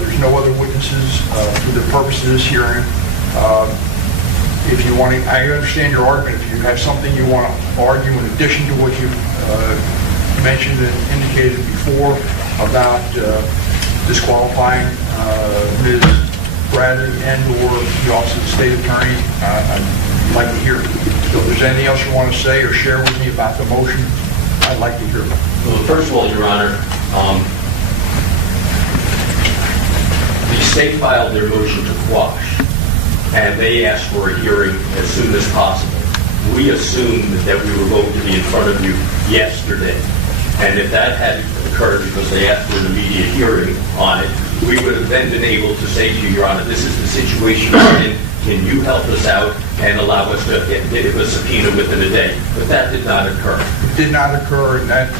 There's no other witnesses for the purpose of this hearing. If you want to, I understand your argument. If you have something you want to argue in addition to what you mentioned and indicated before about disqualifying Ms. Bradley and/or the Office of the State Attorney, I'd like to hear it. So if there's anything else you want to say or share with me about the motion, I'd like to hear it. Well, first of all, Your Honor, the state filed their motion to quash, and they asked for a hearing as soon as possible. We assumed that we were going to be in front of you yesterday, and if that had occurred because they asked for an immediate hearing on it, we would have then been able to say to you, Your Honor, this is the situation we're in. Can you help us out and allow us to get a subpoena within a day? But that did not occur. It did not occur, and that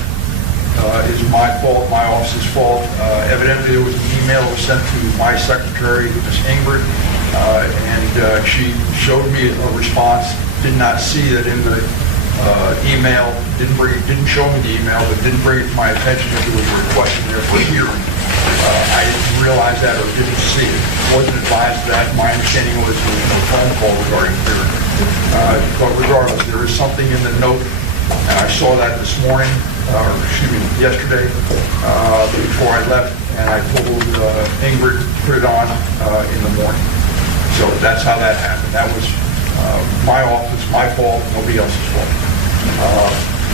is my fault, my office's fault. Evidently, there was an email that was sent to my secretary, Ms. Ingrid, and she showed me a response. Did not see that in the email. Didn't show me the email, but didn't bring it to my attention that there was a request in there for hearing. I didn't realize that or didn't see it. Wasn't advised of that. My understanding was there was no phone call regarding hearing. But regardless, there is something in the note, and I saw that this morning, or excuse me, yesterday, before I left, and I told Ingrid to put it on in the morning. So that's how that happened. That was my office, my fault, nobody else's fault.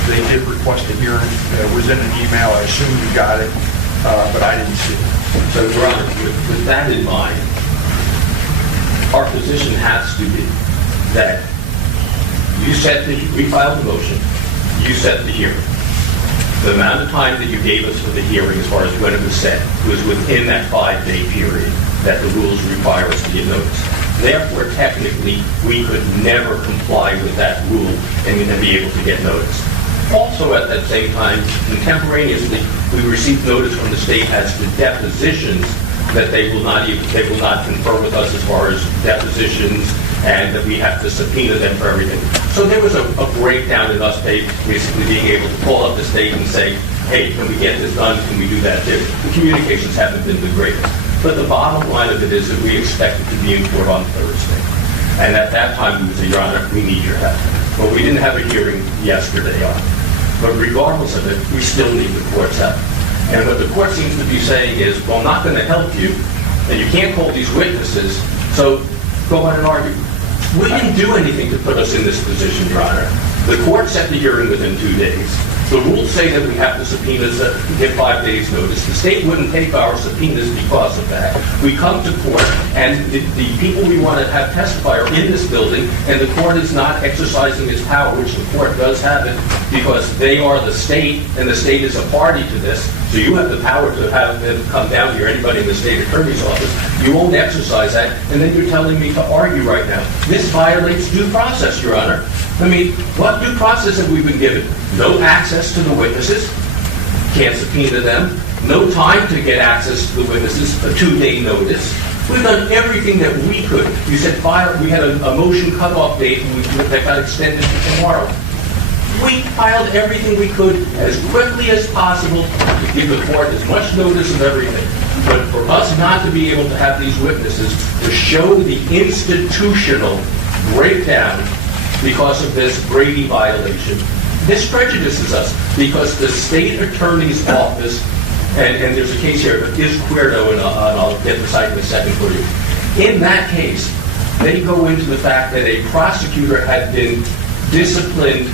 They did request a hearing. It was in an email. I assume you got it, but I didn't see it. So, Your Honor, with that in mind, our position has to be that we filed the motion, you set the hearing. The amount of time that you gave us for the hearing as far as when it was set was within that 5-day period that the rules require us to give notice. Therefore, technically, we could never comply with that rule and be able to get notice. Also, at that same time, contemporaneously, we received notice from the state as to depositions that they will not confer with us as far as depositions, and that we have to subpoena them for everything. So there was a breakdown in us basically being able to call up the state and say, hey, can we get this done? Can we do that too? The communications haven't been the greatest. But the bottom line of it is that we expected to be in court on Thursday. And at that time, we would say, Your Honor, we need your help. But we didn't have a hearing yesterday on it. But regardless of it, we still need the court's help. And what the court seems to be saying is, well, I'm not going to help you, and you can't call these witnesses, so go ahead and argue. We didn't do anything to put us in this position, Your Honor. The court set the hearing within 2 days. The rules say that we have to subpoenas give 5 days notice. The state wouldn't take our subpoenas because of that. We come to court, and the people we want to have testify are in this building, and the court is not exercising its power, which the court does have it, because they are the state, and the state is a party to this. So you have the power to have them come down here, anybody in the state attorney's office. You won't exercise that, and then you're telling me to argue right now. This violates due process, Your Honor. I mean, what due process have we been given? No access to the witnesses, can't subpoena them, no time to get access to the witnesses, a 2-day notice. We've done everything that we could. You said we had a motion cutoff date that got extended to tomorrow. We filed everything we could as quickly as possible to give the court as much notice of everything. But for us not to be able to have these witnesses to show the institutional breakdown because of this Brady violation, this prejudices us because the state attorney's office, and there's a case here, but is Cuerdo, and I'll get the site in a second for you. In that case, they go into the fact that a prosecutor had been disciplined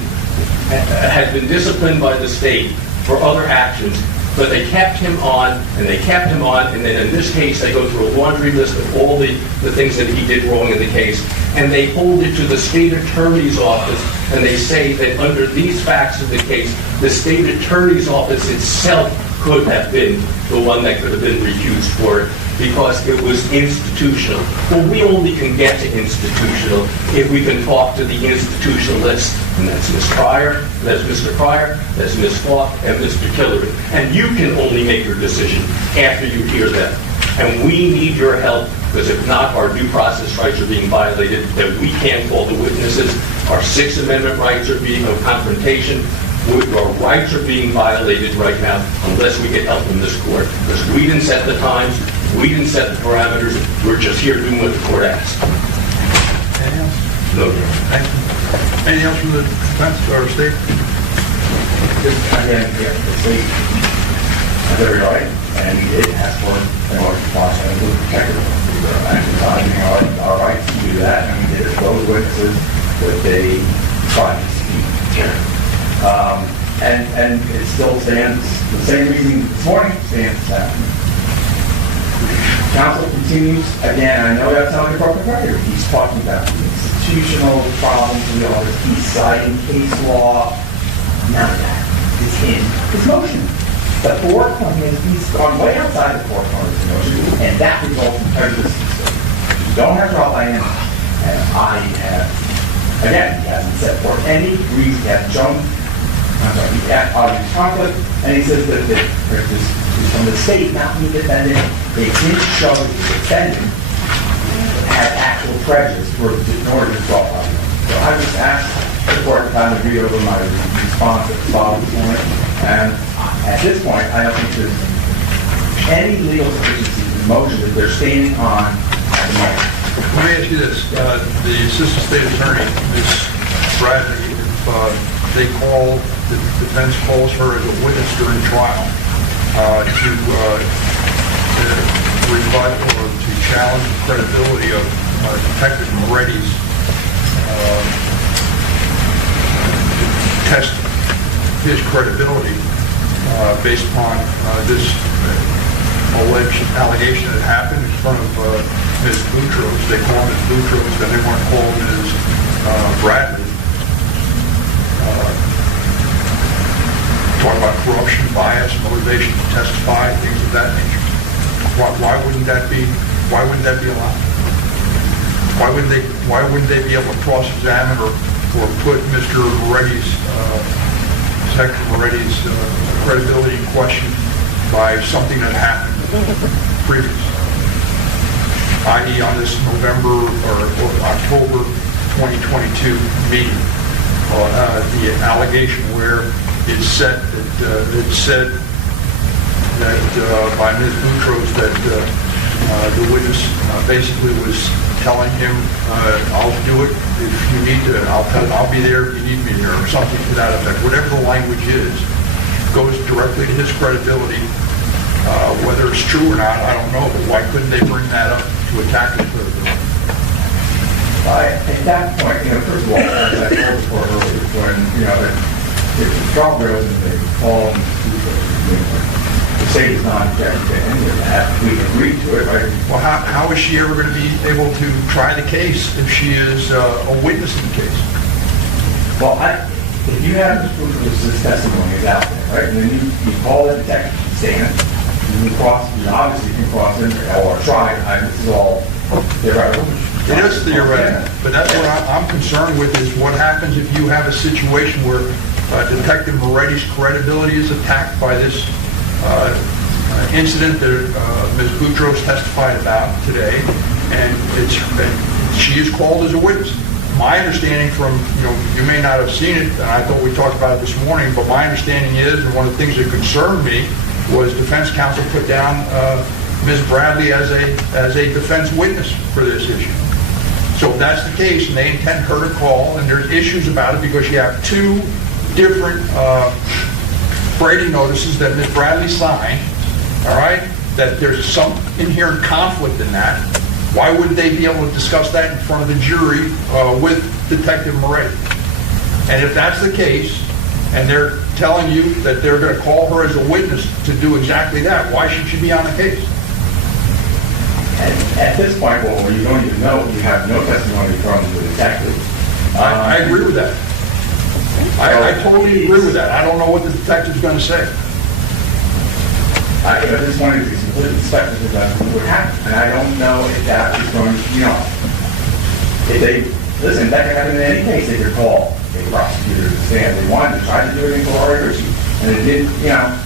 by the state for other actions, but they kept him on, and then in this case, they go through a laundry list of all the things that he did wrong in the case, and they hold it to the state attorney's office, and they say that under these facts of the case, the state attorney's office itself could have been the one that could have been recused for it, because it was institutional. Well, we only can get to institutional if we can talk to the institutionalists, and that's Ms. Pryor, that's Mr. Pryor, that's Ms. Falk, and Mr. Tillery. And you can only make your decision after you hear them. And we need your help, because if not, our due process rights are being violated, that we can't call the witnesses, our Sixth Amendment rights are being of confrontation, our rights are being violated right now unless we get help from this court. Because we didn't set the times, we didn't set the parameters, we're just here doing what the court asks. Anything else? No. Thank you. Anything else from the defense or state? Again, the state has every right, and it has for in order to process and protect it. We're exercising our rights to do that, and we did it for those witnesses that they tried to speak. And it still stands, the same reason this morning stands this afternoon. Counsel continues, again, I know that's not the appropriate record. He's talking about the institutional problems we all have. He's citing case law. None of that is in his motion. The fourth one is he's gone way outside the fourth one of his motion, and that results in prejudice. You don't have to draw by him, and I have, again, he hasn't set forth any reason, he hasn't shown, he has obvious conflict, and he says that there's from the state, not from the defendant. They didn't show that the defendant had actual prejudice in order to draw by him. So I just asked the court to kind of read over my response at the bottom this morning, and at this point, I don't think there's any legal sufficiency in the motion that they're standing on at the moment. Let me ask you this. The assistant state attorney, Ms. Bradley, if the defense calls her as a witness during trial to rebut or to challenge the credibility of Detective Moretti's test his credibility based upon this alleged allegation that happened in front of Ms. Boutros. They called Ms. Boutros, then they weren't called Ms. Bradley. Talking about corruption, bias, motivation to testify, things of that nature. Why wouldn't that be allowed? Why wouldn't they be able to cross-examine or put Mr. Moretti's Detective Moretti's credibility in question by something that happened previously, i.e. on this November or October 2022 meeting, the allegation where it said that by Ms. Boutros that the witness basically was telling him, I'll do it if you need to, I'll be there if you need me there, or something to that effect. Whatever the language is, goes directly to his credibility. Whether it's true or not, I don't know, but why couldn't they bring that up to attack his credibility? At that point, first of all, as I told the court earlier, when, if the trial goes and they fall in the state is not objecting to any of that, we agree to it, right? Well, how is she ever going to be able to try the case if she is a witness in the case? Well, if you have this testimony is out there, right, and then you call the detective to stand, you obviously can cross in or try, this is all theoretical. It is theoretical, but that's what I'm concerned with is what happens if you have a situation where Detective Moretti's credibility is attacked by this incident that Ms. Boutros testified about today, and she is called as a witness. My understanding from, you may not have seen it, and I thought we talked about it this morning, but my understanding is, and one of the things that concerned me was defense counsel put down Ms. Bradley as a defense witness for this issue. So if that's the case, and they intend her to call, and there's issues about it because you have two different Brady notices that Ms. Bradley signed, all right, that there's some inherent conflict in that, why wouldn't they be able to discuss that in front of the jury with Detective Moretti? And if that's the case, and they're telling you that they're going to call her as a witness to do exactly that, why should she be on the case? At this point, well, you don't even know, you have no testimony from the detective. I agree with that. I totally agree with that. I don't know what the detective's going to say. At this point, it's completely speculative as to what would happen, and I don't know if that is going to, if they, listen, that could happen in any case. They could call a prosecutor to stand. They wanted to try to do it in Colorado, and it didn't, at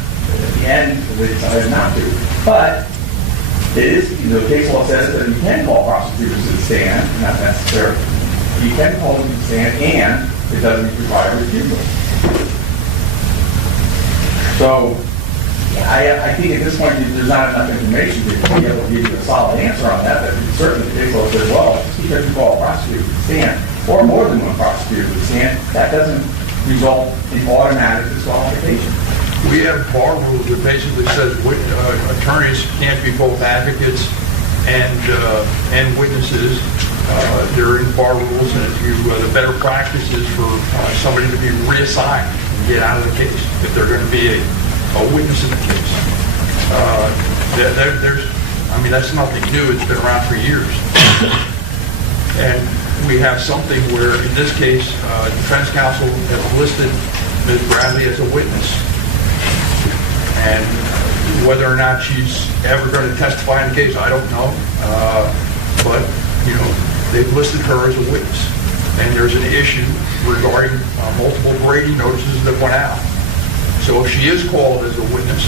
the end, they decided not to. But it is, the case law says that you can call prosecutors to the stand, not necessarily. You can call them to the stand, and it doesn't require refusal. So, I think at this point there's not enough information to be able to give you a solid answer on that, but certainly the case law says, well, just because you call a prosecutor to the stand, or more than one prosecutor to the stand, that doesn't result in automatic disqualification. We have bar rules that basically says attorneys can't be both advocates and witnesses. They're in bar rules, and if the better practice is for somebody to be reassigned and get out of the case if they're going to be a witness in the case. That's nothing new. It's been around for years. And we have something where, in this case, defense counsel has listed Ms. Bradley as a witness. And whether or not she's ever going to testify in the case, I don't know. But, they've listed her as a witness. And there's an issue regarding multiple Brady notices that went out. So if she is called as a witness,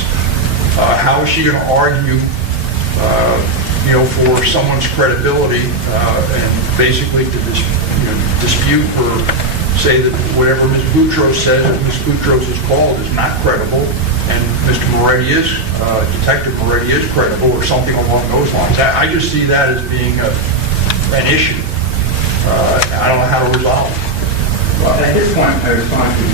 how is she going to argue, for someone's credibility and basically to dispute or say that whatever Ms. Boutros says, if Ms. Boutros is called, is not credible, and Mr. Moretti is, Detective Moretti is credible, or something along those lines. I just see that as being an issue. I don't know how to resolve it. Well, at this point, I respond to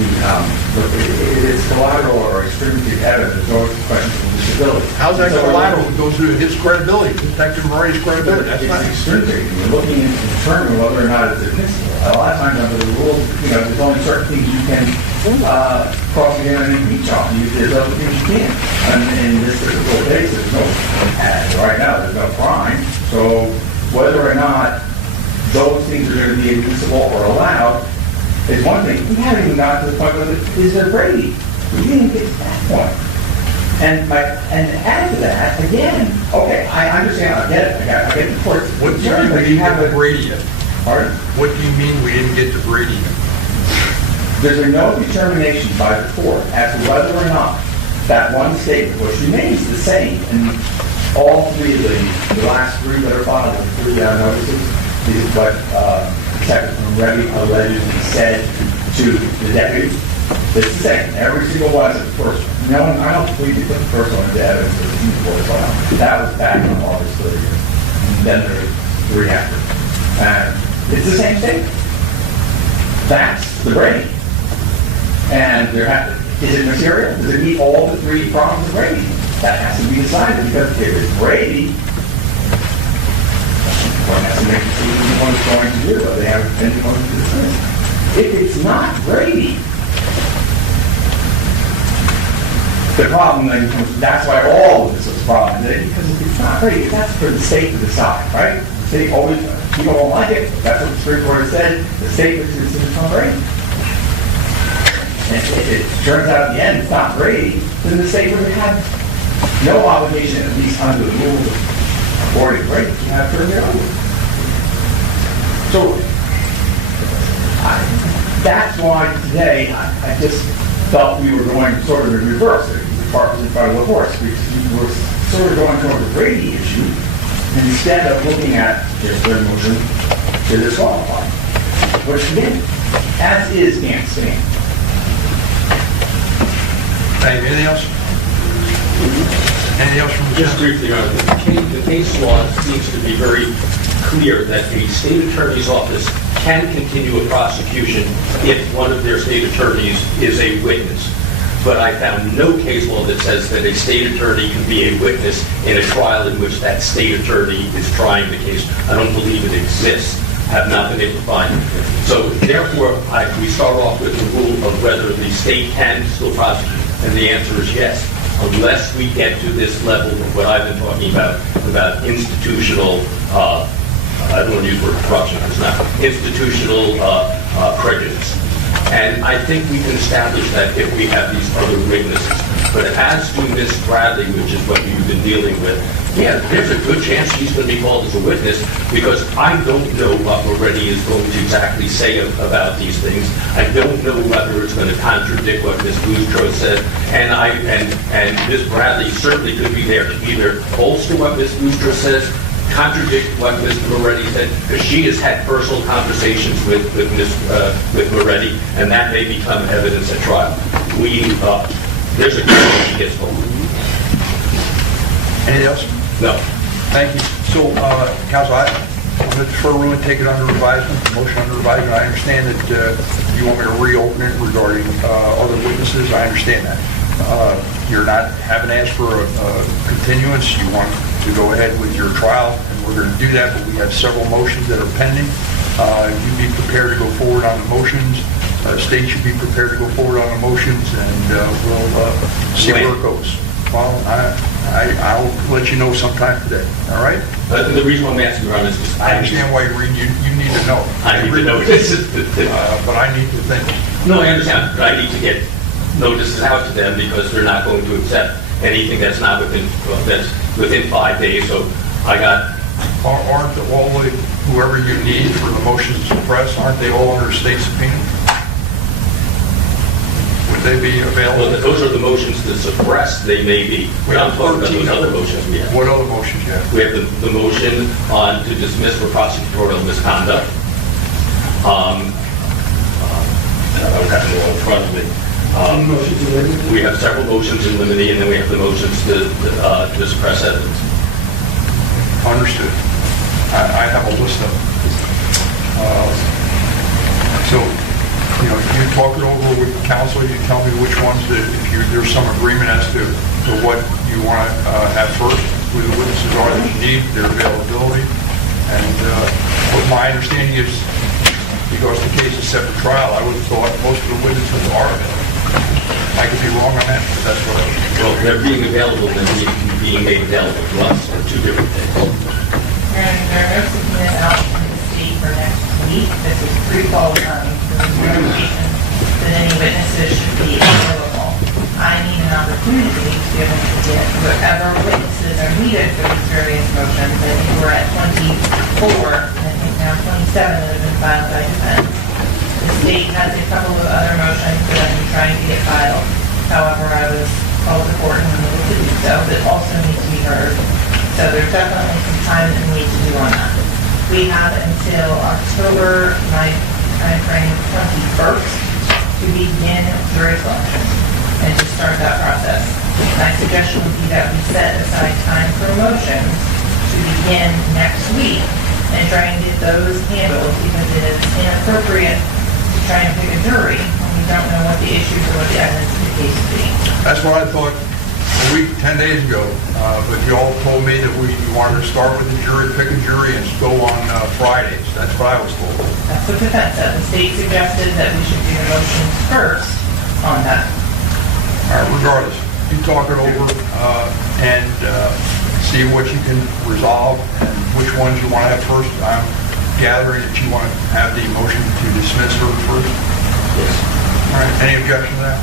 it's collateral or extrinsic evidence. There's always a question of disability. How's that collateral? It goes through his credibility, Detective Moretti's credibility. That's not extrinsic. You're looking to determine whether or not it's admissible. A lot of times under the rules, there's only certain things you can cross-examine and impeach on. There's other things you can't. And in this particular case, there's no, right now, there's no crime. So whether or not those things are going to be admissible or allowed is one thing. We haven't even gotten to the point where is there Brady? We didn't get to that point. And add to that, again, okay, I understand, I get it, I get the court. What do you mean we didn't get to Brady yet? Pardon? What do you mean we didn't get to Brady yet? There's no determination by the court as to whether or not that one statement, which remains the same in all three of the last three that are filed, the three notices, is what Detective Moretti allegedly said to the deputy. It's the same. Every single one is the first one. No one, I don't believe you put the first one into evidence before the trial. That was back on August 30th. Then there's three after. And it's the same statement. That's the Brady. And is it material? Does it meet all the three problems of Brady? That has to be decided, because if it's Brady, one has to make a decision what it's going to do, but they haven't been going to dismiss. If it's not Brady, The problem then becomes, that's why all of this is a problem, because it's not ready, that's for the state to decide, right? The state always, people don't like it, that's what the Supreme Court has said, the state is not ready. And if it turns out at the end it's not ready, then the state would have no obligation, at least under the rules of awarding rates, to have turned it over. So, that's why today I just felt we were going sort of in reverse. The department in front of the horse. We were sort of going toward the Brady issue instead of looking at just their motion to disqualify. Which again, as is, can't stand. Anything else? Anything else from the Just briefly, the case law seems to be very clear that the state attorney's office can continue a prosecution if one of their state attorneys is a witness. But I found no case law that says that a state attorney can be a witness in a trial in which that state attorney is trying the case. I don't believe it exists. Have not been able to find it. So therefore, we start off with the rule of whether the state can still prosecute. And the answer is yes, unless we get to this level of what I've been talking about institutional, I don't want to use the word corruption, it's not, institutional prejudice. And I think we can establish that if we have these other witnesses. But as to Ms. Bradley, which is what you've been dealing with, yeah, there's a good chance she's going to be called as a witness because I don't know what Moretti is going to exactly say about these things. I don't know whether it's going to contradict what Ms. Boudreaux said. And Ms. Bradley certainly could be there to either bolster what Ms. Boudreaux says, contradict what Mr. Moretti said, because she has had personal conversations with Moretti, and that may become evidence at trial. There's a good chance she gets home. Anything else? No. Thank you. So, Counsel, I'm going to defer ruling, take it under advisement, motion under advisement. I understand that you want me to reopen it regarding other witnesses. I understand that. You're not having asked for a continuance. You want to go ahead with your trial, and we're going to do that, but we have several motions that are pending. You be prepared to go forward on the motions. State should be prepared to go forward on the motions, and we'll see where it goes. Well, I'll let you know sometime today. All right? The reason why I'm asking around is because I understand why you need to know. I need to know this. But I need to think. No, I understand. But I need to get notices out to them because they're not going to accept anything that's not within 5 days. So I got. Aren't all the whoever you need for the motions to suppress? Aren't they all under state subpoena? Would they be available? Well, those are the motions to suppress. They may be. We're not talking about those other motions we have. What other motions you have? We have the motion on to dismiss for prosecutorial misconduct. I don't have them all in front of me. We have several motions in limine, and then we have the motions to suppress evidence. Understood. I have a list of them. So, you talk it over with counsel, you tell me which ones that there's some agreement as to what you want to have first, who the witnesses are that you need, their availability. And what my understanding is, because the case is set for trial, I would have thought most of the witnesses are available. I could be wrong on that, but that's what I was. Well, they're being available and being made available to us are two different things. There are no subpoenas out from the state for next week. This is pre-qualifying for the notification that any witnesses should be available. I need an opportunity to be able to get whatever witnesses are needed for these various motions. I think we're at 24, and I think now 27 that have been filed by defense. The state has a couple of other motions that I'm trying to get filed. However, I was called to court and unable to do so. That also needs to be heard. So there's definitely some time that we need to do on that. We have until October, my time frame, 21st to begin jury selection and to start that process. My suggestion would be that we set aside time for motions to begin next week and try and get those handled because it is inappropriate to try and pick a jury when we don't know what the issues or what the evidence of the case will be. That's what I thought a week, 10 days ago, but you all told me that we wanted to start with the jury, pick a jury, and go on Fridays. That's what I was told. That's what defense said. The state suggested that we should do the motions first on that. All right, regardless, you talk it over and see what you can resolve and which ones you want to have first. I'm gathering that you want to have the motion to dismiss her first. Yes. All right, any objection to that?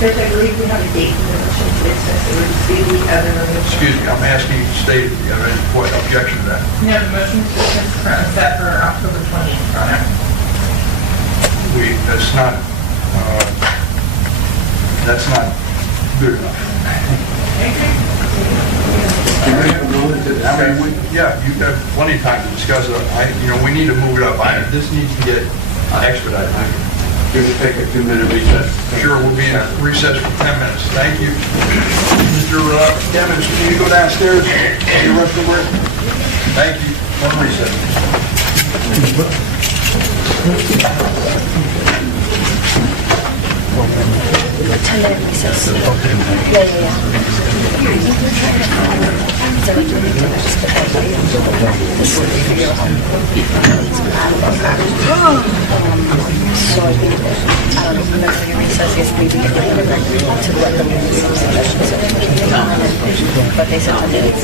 Judge, I believe we have a date for the motion to discuss. It would just be the other motion. Excuse me, I'm asking you to state if you have any objection to that. No, the motion to dismiss is currently set for October 20th, Your Honor. That's not good enough. Yeah, you've got plenty of time to discuss it. We need to move it up. This needs to get expedited. Can we take a 2-minute recess? Sure, we'll be in recess for 10 minutes. Thank you. Mr. Demons, can you go downstairs? You rest the break? Thank you. One recess. A 10-minute recess. Yeah. So we can do this. So I think, I don't know, whenever your recess is, we can to let them in some suggestions. But they said 10 minutes.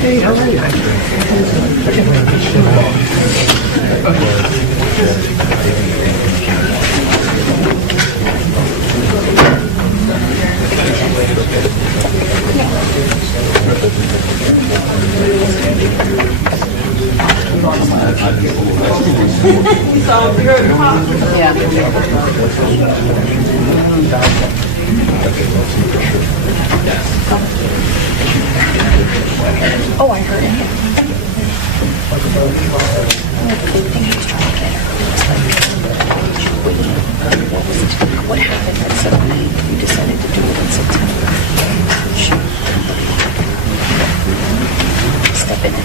Hey, how are Oh, I heard it. The thing he was trying to get her was like, what happened in September? You decided to do it in September. Step in it.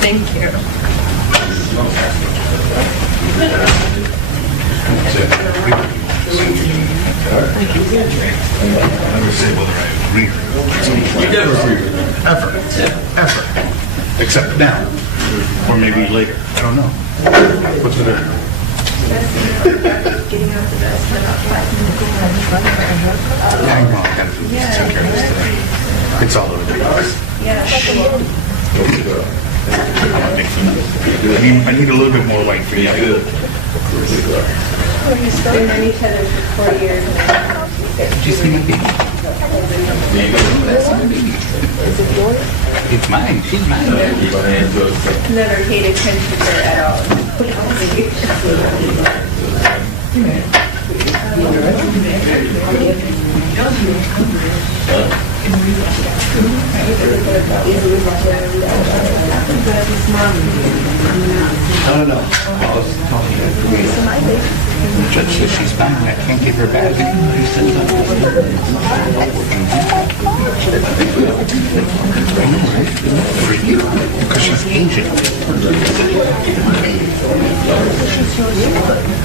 Thank you. I never say whether I agree or not. You never agree with it. Ever. Ever. Except now. Or maybe later. I don't know. What's the difference? Hang on, I gotta take care of this today. It's all over the place. I'm a big fan. I need a little bit more light for you. We've known each other for 4 years. Did you see my baby? Is it yours? It's mine. She's mine. Never hated Christopher at all. I don't know. I was talking to her. The judge says she's fine. I can't give her back. He said for you, because she's Asian.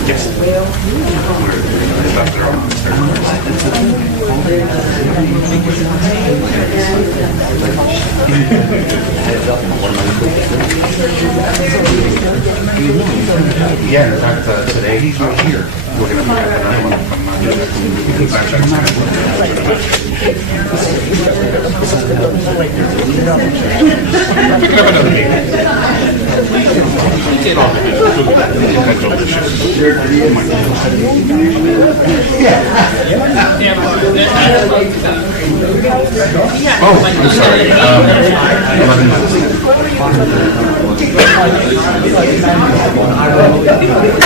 Yes. Yeah, in fact, today he's right here. We're going to be at another one from Picking up another meeting. He did all the delicious. Oh, I'm sorry. 11 months.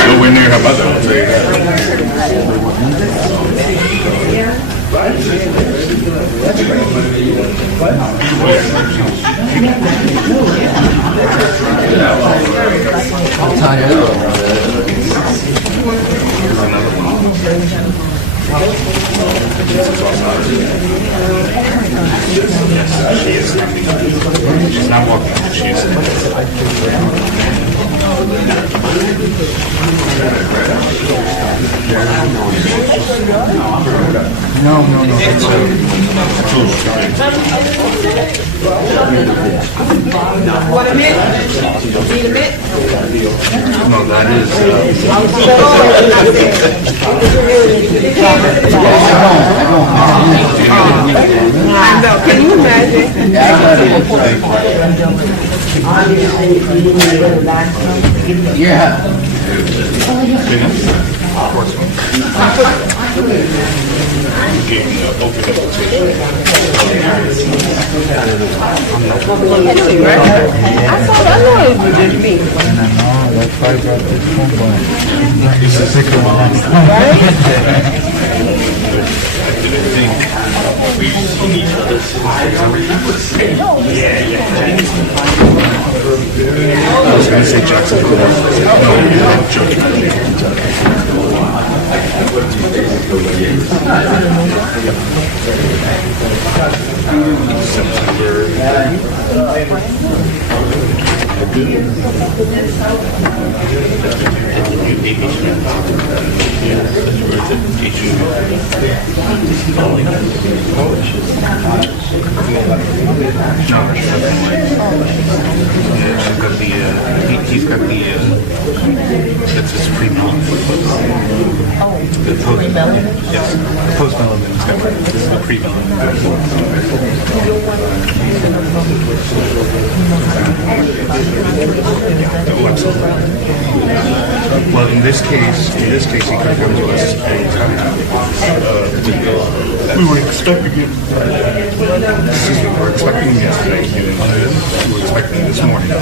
Nowhere near her mother, I'll tell you that. She's not walking, she's No, it's Want a minute? Need a minute? no, that is, No, can you imagine? I thought I know it was just me. I was going to say Jackson. No, I'm joking. He's got the, that's his pre-melon. The post-melon? Yes, the post-melon, and this is the pre-melon. Oh, absolutely. Well, in this case, he could come to us anytime. We were expecting him. Excuse me, we were expecting him yesterday. We were expecting him this morning. So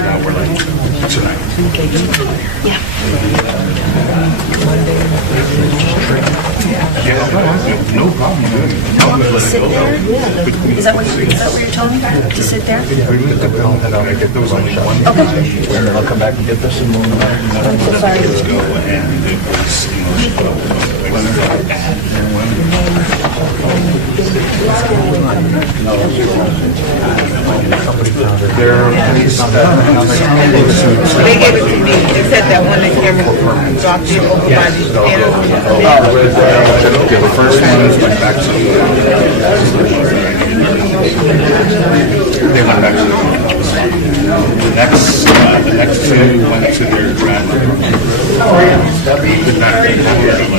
now we're like, tonight. Yeah. Yeah, no problem. Sit there? Is that what you're telling me? To sit there? There was only one. Okay. I'll come back and get this and we'll... I'm so sorry. They gave it to me. They said that when they came and dropped it over by the The first one went back to they went back to the next two went to their grandmother. Could not be let them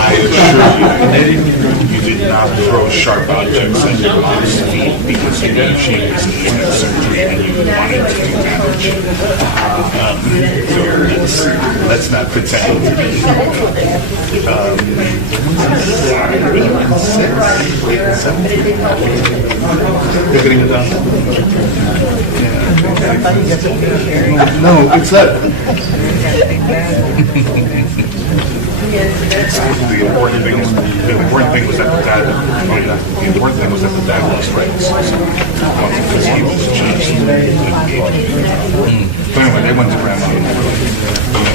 I assure you did not throw sharp objects at your mom's feet because you knew she was in a surgery and you wanted to do damage. So let's not pretend. They're getting it done. No, it's that. The important thing was that the dad. The important thing was that the dad lost rights. Because he was just But anyway, they went to grandma,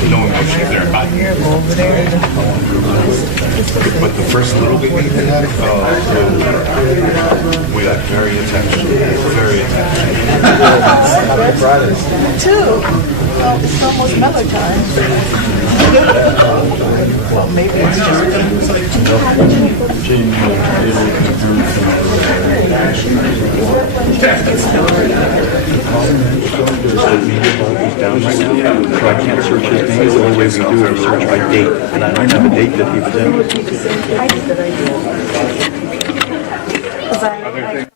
knowing that she's there. But the first little baby they had, we got very attached. Very attached. Two. Well, it's almost Melly time. Well, maybe it's So I can't search his name. The only way we do it is search by date, and I don't have a date that he was in.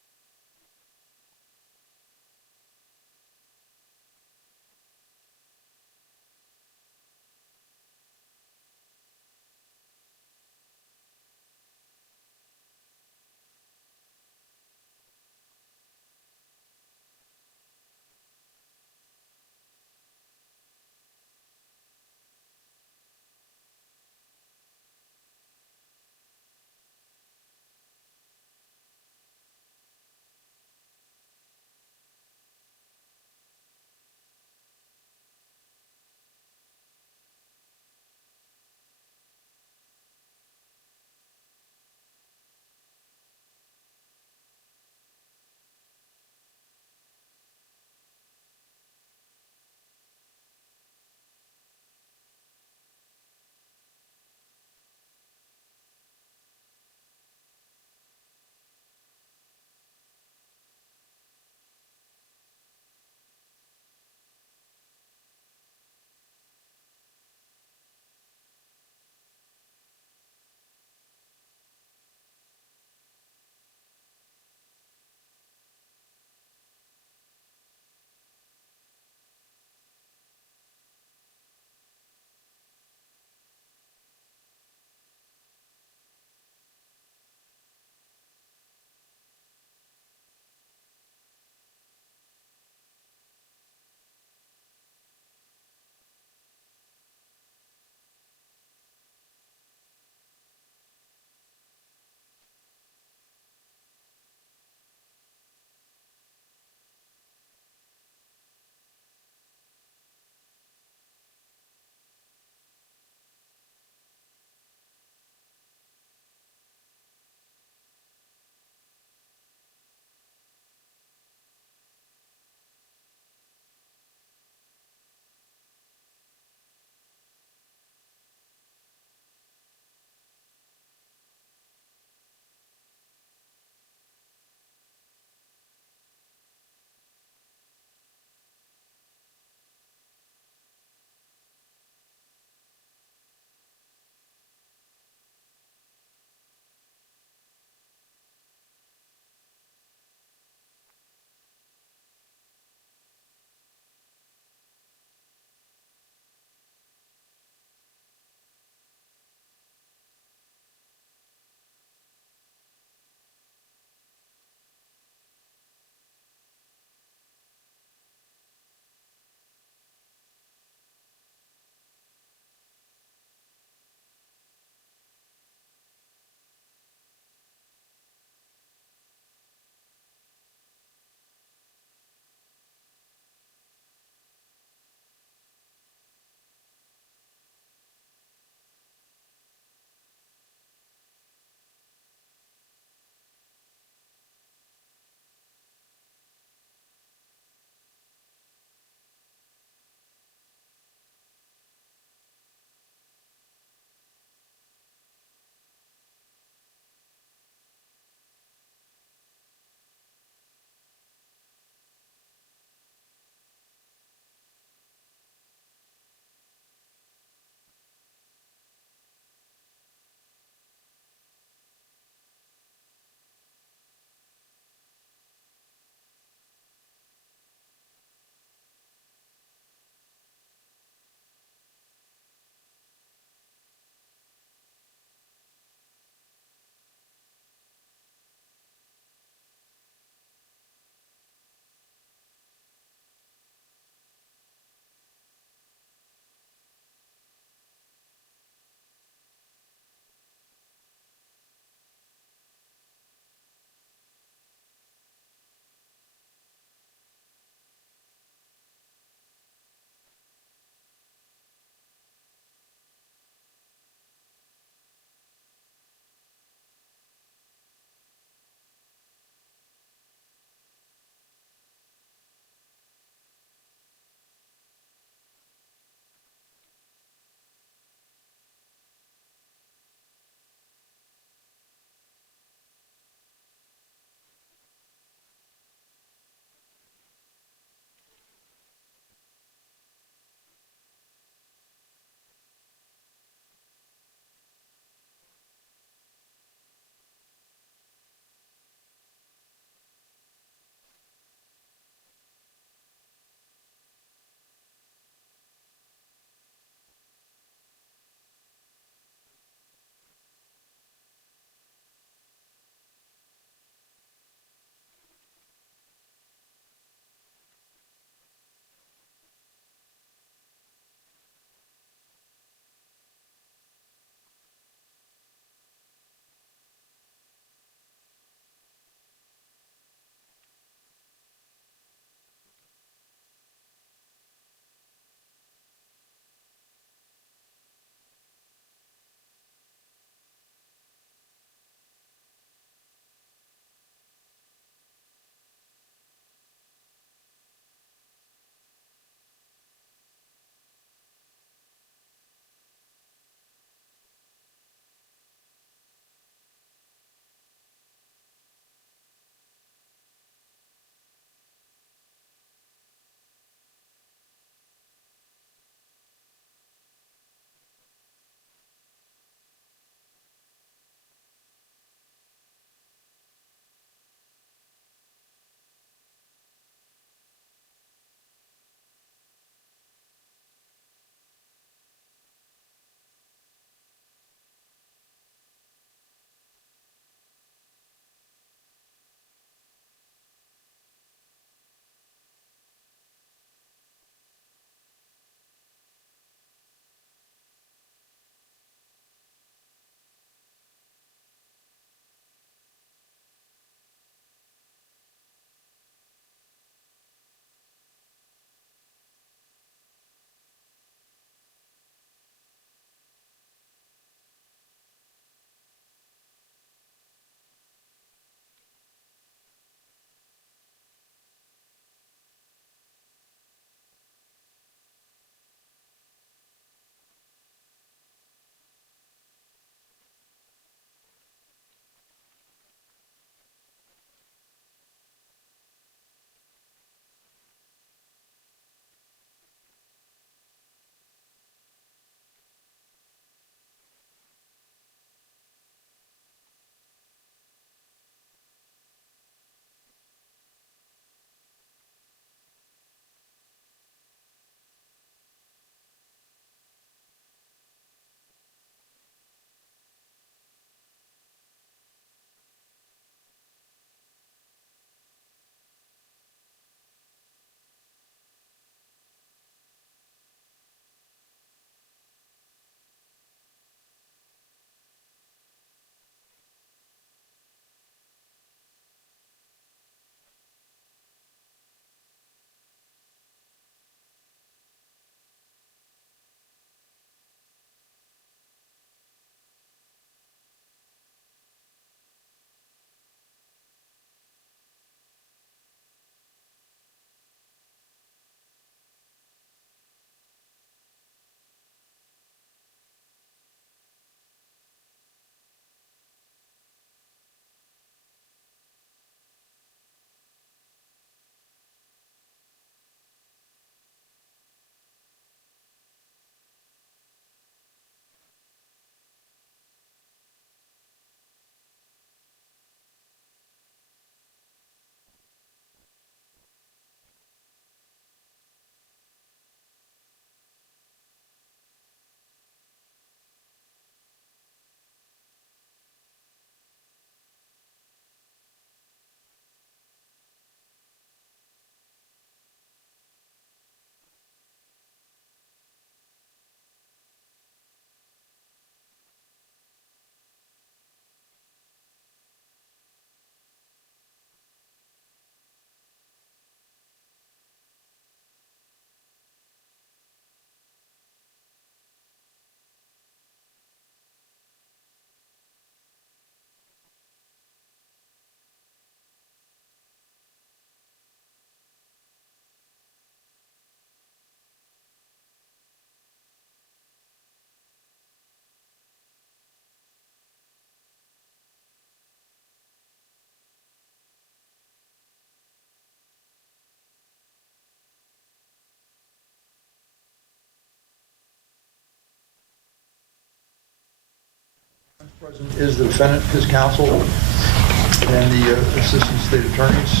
Present is the defendant, his counsel, and the assistant state attorneys.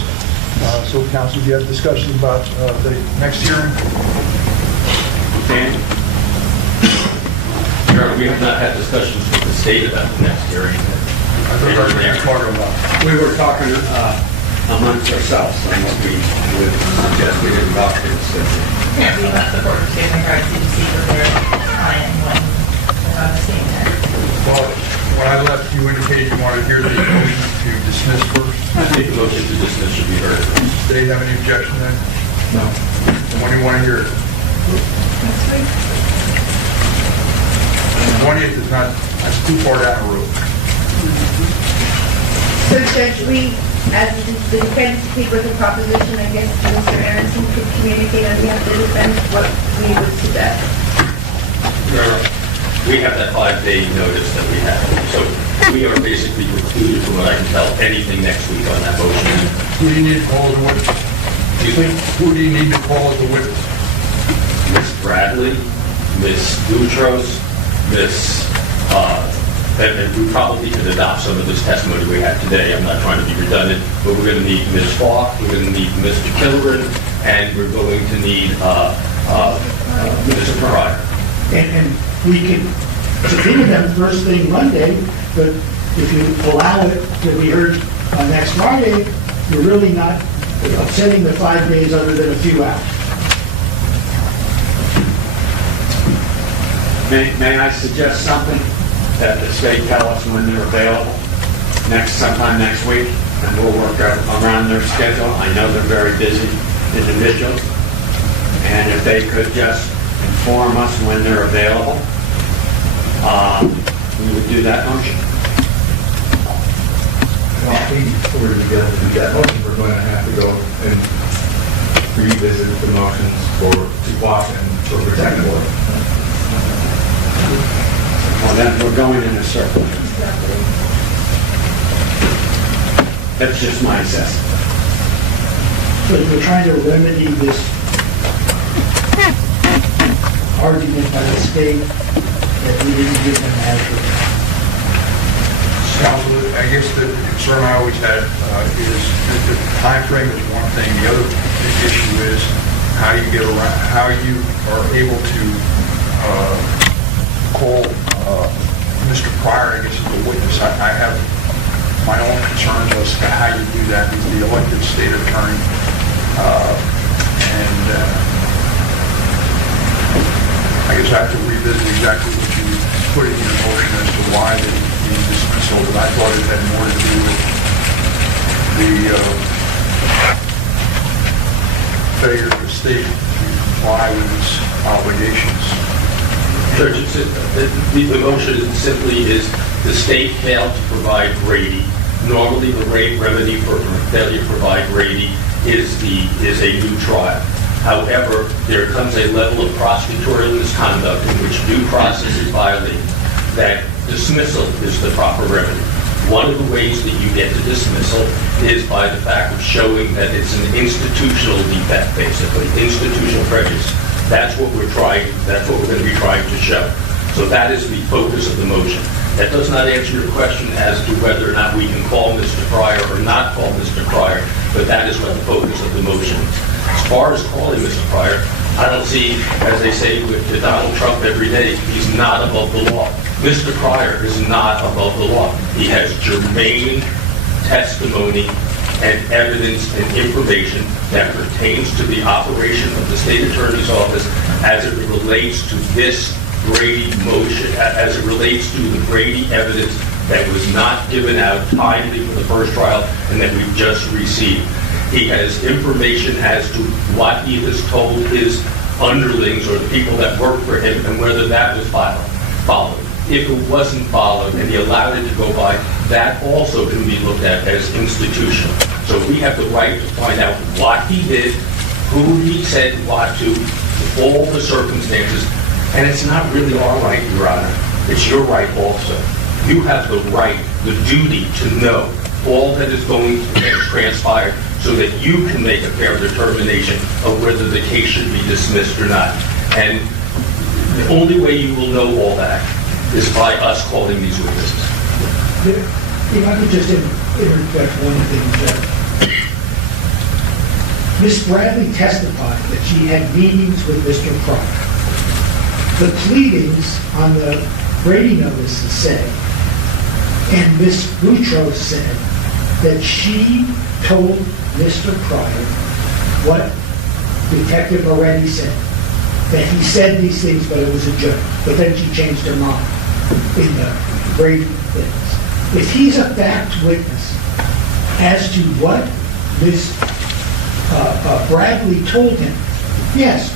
So, counsel, do you have discussions about the next hearing? Dan? Your Honor, we have not had discussions with the state about the next hearing. I thought we were talking about. We were talking amongst ourselves, and what we would suggest we didn't talk to the state. Yeah, we left the board of state regards to see what their client when they're on the scene there. Well, when I left, you indicated you wanted to hear the motion to dismiss first. I think the motion to dismiss should be heard. Does the state have any objection then? No. And when do you want to hear it? Next week. 20th is not, that's too far down the road. So Judge, we, as the defense speak with the proposition, I guess Mr. Aronson could communicate on behalf of the defense what we would suggest. Your Honor, we have that 5-day notice that we have. So we are basically precluded from what I can tell anything next week on that motion. Who do you need to call as a witness? Excuse me? Who do you need to call as a witness? Miss Bradley, Miss Boutros, Miss, and we probably could adopt some of this testimony we had today. I'm not trying to be redundant, but we're going to need Miss Falk, we're going to need Mr. Killoran, and we're going to need Mr. Pryor. And we can subpoena them first thing Monday, but if you allow it to be heard on next Friday, you're really not upsetting the 5 days other than a few hours. May I suggest something that the state tell us when they're available sometime next week, and we'll work around their schedule. I know they're very busy individuals, and if they could just inform us when they're available, we would do that motion. Well, I think before we get to that motion, we're going to have to go and revisit the motions to quash and for protective order. Well, then we're going in a circle. That's just my assessment. So you're trying to remedy this argument by the state that we didn't give them adequate. Counsel, I guess the concern I always had is that the time frame is one thing. The other issue is how you get around, how you are able to call Mr. Pryor, I guess, as a witness. I have my own concerns as to how you do that. He's the elected state attorney. I guess I have to revisit exactly what you put in your motion as to why the dismissal, but I thought it had more to do with the failure of the state to comply with its obligations. Judge, the motion simply is the state failed to provide Brady. Normally, the remedy for failure to provide Brady is a new trial. However, there comes a level of prosecutorial misconduct in which due process is violated. That dismissal is the proper remedy. One of the ways that you get to dismissal is by the fact of showing that it's an institutional defect, basically, institutional prejudice. That's what we're going to be trying to show. So that is the focus of the motion. That does not answer your question as to whether or not we can call Mr. Pryor or not call Mr. Pryor, but that is what the focus of the motion is. As far as calling Mr. Pryor, I don't see, as they say with Donald Trump every day, he's not above the law. Mr. Pryor is not above the law. He has germane testimony and evidence and information that pertains to the operation of the state attorney's office as it relates to this Brady motion, as it relates to the Brady evidence that was not given out timely for the first trial and that we've just received. He has information as to what he has told his underlings or the people that work for him and whether that was followed. If it wasn't followed and he allowed it to go by, that also can be looked at as institutional. So we have the right to find out what he did, who he said what to, all the circumstances. And it's not really our right, Your Honor. It's your right also. You have the right, the duty to know all that is going to transpire so that you can make a fair determination of whether the case should be dismissed or not. And the only way you will know all that is by us calling these witnesses. If I could just interject one thing, Jeff. Ms. Bradley testified that she had meetings with Mr. Pryor. The pleadings on the Brady notices say, and Ms. Boutros said, that she told Mr. Pryor what Detective already said, that he said these things, but it was a joke. But then she changed her mind in the Brady things. If he's a fact witness as to what Ms. Bradley told him, yes,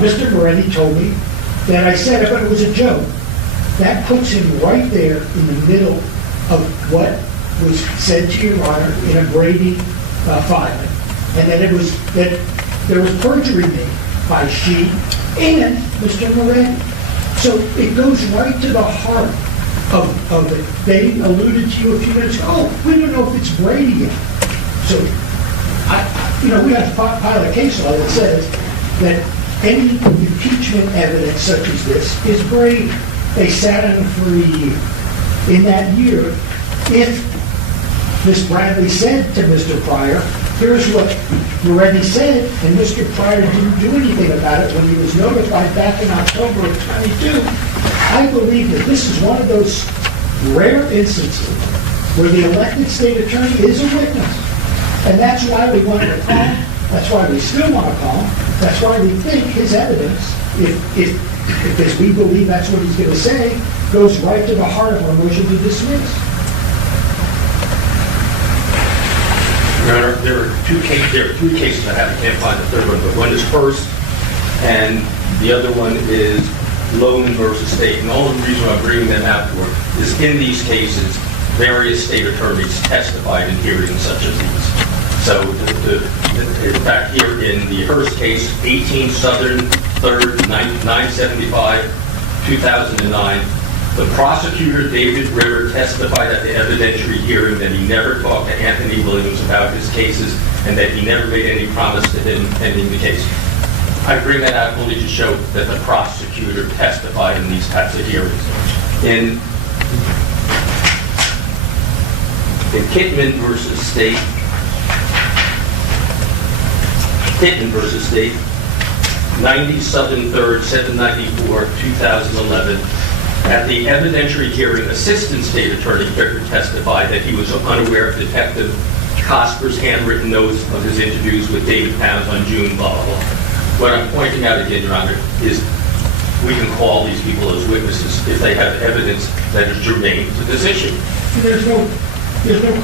Mr. Moretti told me that I said it, but it was a joke. That puts him right there in the middle of what was said to Your Honor in a Brady filing, and that there was perjury made by she and Mr. Moretti. So it goes right to the heart of it. They alluded to you a few minutes ago, oh, we don't know if it's Brady yet. So, we have to file a case law that says that any impeachment evidence such as this is Brady. They sat on it for a year. In that year, if Ms. Bradley said to Mr. Pryor, here's what Moretti said, and Mr. Pryor didn't do anything about it when he was notified back in October of 22, I believe that this is one of those rare instances where the elected state attorney is a witness. And that's why we wanted to call him. That's why we still want to call him. That's why we think his evidence, because we believe that's what he's going to say, goes right to the heart of our motion to dismiss. Your Honor, there are three cases I can't find the third one, but one is Hearst, and the other one is Loman versus State. And the only reason I'm bringing them out for is in these cases, various state attorneys testified in hearings such as these. So, in fact, here in the Hearst case, 18 Southern 3rd, 975, 2009, the prosecutor, David Ritter, testified at the evidentiary hearing that he never talked to Anthony Williams about his cases and that he never made any promise to him ending the case. I bring that out only to show that the prosecutor testified in these types of hearings. In Kittman versus State, 90 Southern 3rd, 794, 2011. At the evidentiary hearing, Assistant State Attorney Ritter testified that he was unaware of Detective Cosper's handwritten notes of his interviews with David Pounds on June, blah, blah, blah. What I'm pointing out again, Your Honor, is we can call these people as witnesses if they have evidence that is germane to this issue. There's no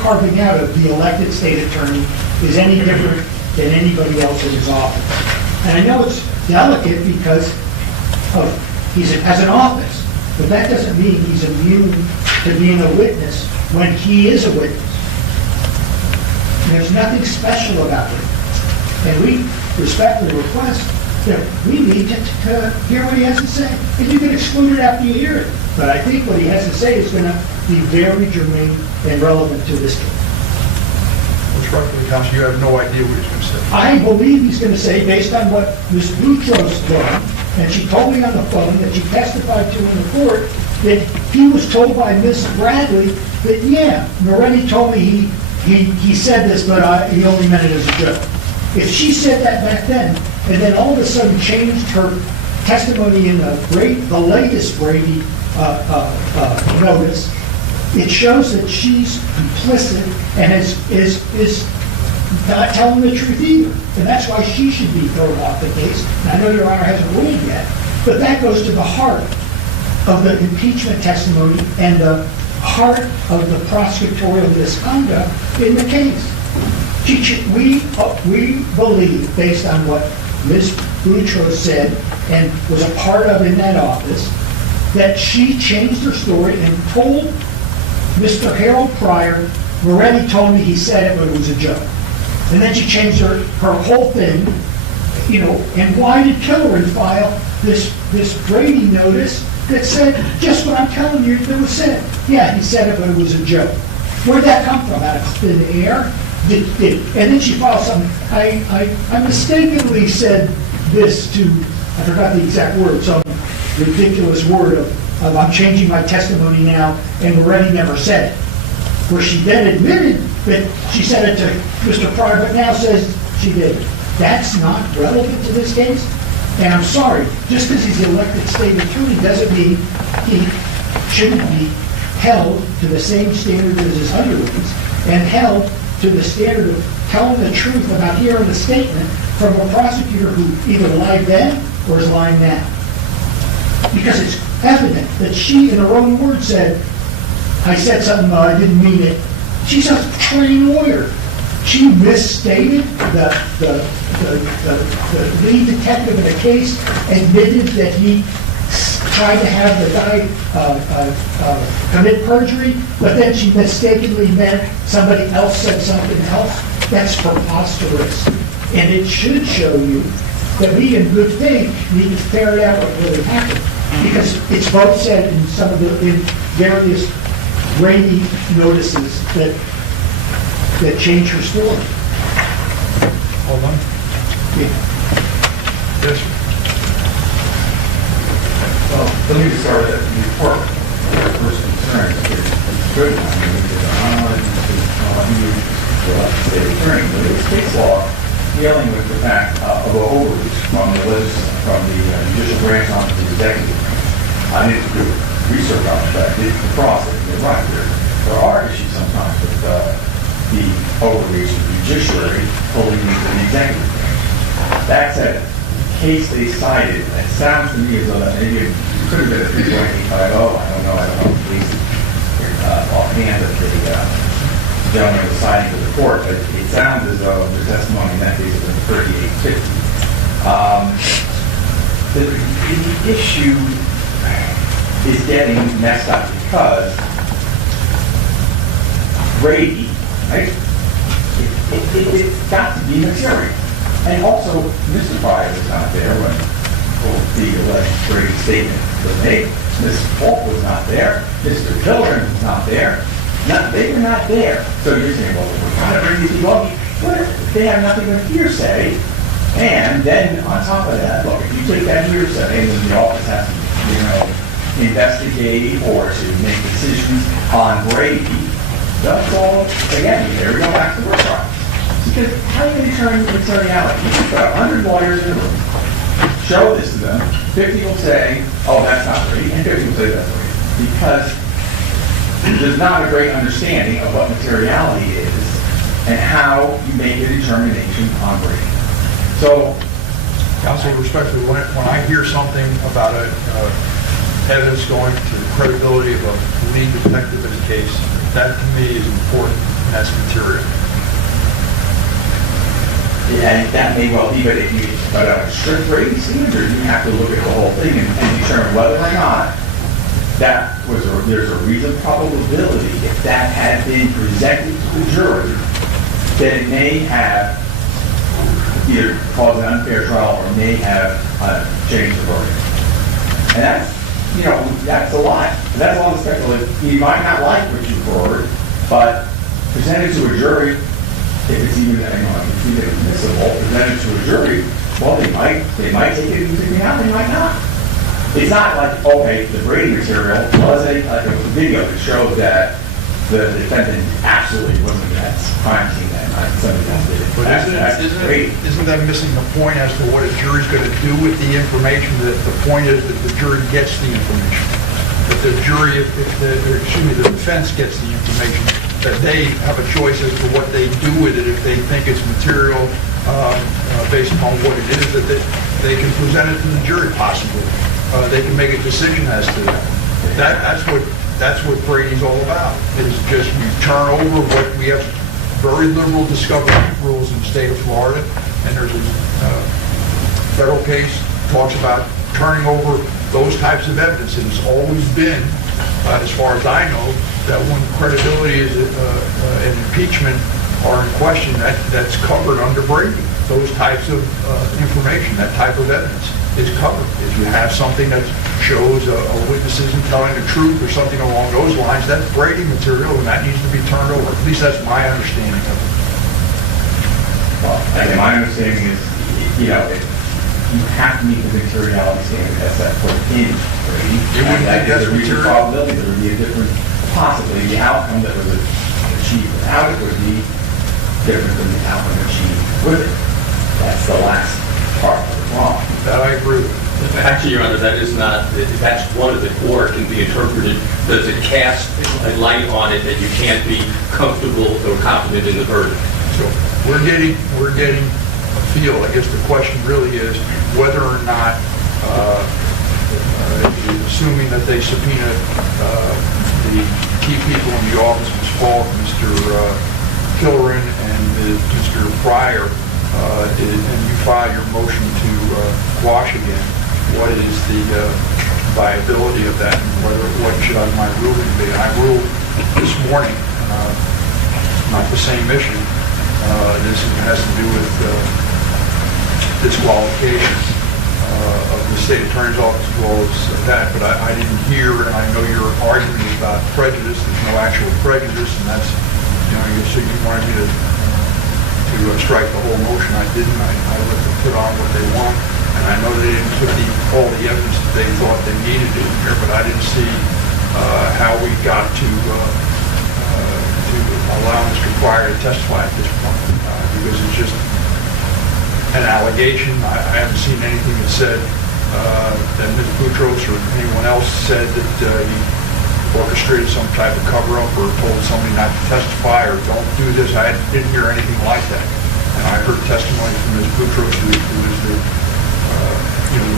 carving out of the elected state attorney is any different than anybody else in his office. And I know it's delicate because he has an office, but that doesn't mean he's immune to being a witness when he is a witness. And there's nothing special about it. And we respectfully request that we need to hear what he has to say. And you can exclude it after you hear it. But I think what he has to say is going to be very germane and relevant to this case. Respectfully, counsel, you have no idea what he's going to say. I believe he's going to say, based on what Ms. Boutros done, and she told me on the phone that she testified to in the court, that he was told by Ms. Bradley that, yeah, Moretti told me he said this, but he only meant it as a joke. If she said that back then, and then all of a sudden changed her testimony in the latest Brady notice, it shows that she's complicit and is not telling the truth either. And that's why she should be thrown off the case. And I know Your Honor hasn't ruled yet, but that goes to the heart of the impeachment testimony and the heart of the prosecutorial misconduct in the case. We believe, based on what Ms. Boutros said and was a part of in that office, that she changed her story and told Mr. Harold Pryor, Moretti told me he said it, but it was a joke. And then she changed her whole thing, and why did Killoran file this Brady notice that said, just what I'm telling you that was said? Yeah, he said it, but it was a joke. Where'd that come from? Out of thin air? And then she filed something. I mistakenly said this to, I forgot the exact word, some ridiculous word of of I'm changing my testimony now, and Moretti never said it. Where she then admitted that she said it to Mr. Pryor, but now says she didn't. That's not relevant to this case. And I'm sorry, just because he's the elected state attorney doesn't mean he shouldn't be held to the same standard as his underlings and held to the standard of telling the truth about hearing a statement from a prosecutor who either lied then or is lying now. Because it's evident that she, in her own words, said, I said something, I didn't mean it. She's a trained lawyer. She misstated the lead detective in the case, admitted that he tried to have the guy commit perjury, but then she mistakenly meant somebody else said something else. That's preposterous. And it should show you that we, in good faith, need to ferret out what really happened. Because it's both said in some of the various Brady notices that change her story. Hold on. Yeah. Yes, sir. Well, let me start at the report. First concern is good. I mean, state attorney, but it's case law dealing with the fact of an overreach from the judicial branch onto the executive branch. I need to do research on that. It's the process. You're right. There are issues sometimes with the overreach of the judiciary pulling into the executive branch. That said, the case they cited, it sounds to me as though that maybe it could have been a 3.85. I don't know, please, offhand that the gentleman was citing to the court, but it sounds as though the testimony in that case has been 3850. The issue is getting messed up because Brady, right? It's got to be material. And also, Mr. Pryor was not there when the alleged Brady statement was made. Ms. Polk was not there. Mr. Pilgrim was not there. They were not there. So you're saying, well, we're trying to bring these people up. What if they have nothing but hearsay? And then on top of that, look, if you take that hearsay and then the office has to, investigate or to make decisions on Brady, that's all, again, there we go back to the work trial. Because how are you going to determine materiality? You've got 100 lawyers in the room. Show this to them. 50 will say, oh, that's not Brady, and 50 will say that's Brady. Because there's not a great understanding of what materiality is and how you make a determination on Brady. So, Counsel, respectfully, when I hear something about evidence going to the credibility of a lead detective in a case, that to me is important, and that's material. Yeah, that may well be, but if you put a strict Brady standard, you have to look at the whole thing and determine whether or not there's a reasonable probability if that had been presented to the jury that it may have either caused an unfair trial or may have changed the verdict. And that's a lot. That's a lot of speculation. You might not like what you've heard, but presented to a jury, if it's even admissible, presented to a jury, well, they might take it into account, they might not. It's not like, okay, the Brady material was a video that showed that the defendant absolutely wasn't at that crime scene that night. Somebody else did it. But isn't that missing the point as to what a jury's going to do with the information? That the point is that the jury gets the information. That the jury, the defense gets the information. That they have a choice as to what they do with it if they think it's material based upon what it is. That they can present it to the jury, possibly. They can make a decision as to that. That's what Brady's all about. It's just we turn over what we have very liberal discovery rules in the state of Florida, and there's a federal case talks about turning over those types of evidence. And it's always been, as far as I know, that when credibility and impeachment are in question, that's covered under Brady. Those types of information, that type of evidence is covered. If you have something that shows a witness isn't telling the truth or something along those lines, that's Brady material, and that needs to be turned over. At least that's my understanding of it. Well, and my understanding is, you have to meet the materiality standard that's set forth in Brady. You wouldn't think that's There's a reasonable material? probability there would be a different, possibly the outcome that was achieved without it would be different than the outcome achieved with it. That's the last part of the problem. That I agree with. Actually, Your Honor, that is not, that's one of the, or it can be interpreted, does it cast a light on it that you can't be comfortable or confident in the verdict? So we're getting a feel. I guess the question really is whether or not, assuming that they subpoenaed the key people in the office, Ms. Falk, Mr. Killeran, and Mr. Pryor, and you file your motion to quash again, what is the viability of that, and what should my ruling be? I ruled this morning, not the same issue. This has to do with disqualification of the state attorney's office as well as that, but I didn't hear, and I know your argument is about prejudice. There's no actual prejudice, and that's, so you wanted me to strike the whole motion. I didn't. I let them put on what they want, and I know they didn't put all the evidence that they thought they needed in here, but I didn't see how we got to allow Mr. Pryor to testify at this point, because it's just an allegation. I haven't seen anything that said that Ms. Boutros or anyone else said that he orchestrated some type of cover-up or told somebody not to testify or don't do this. I didn't hear anything like that. And I heard testimony from Ms. Boutros, who is the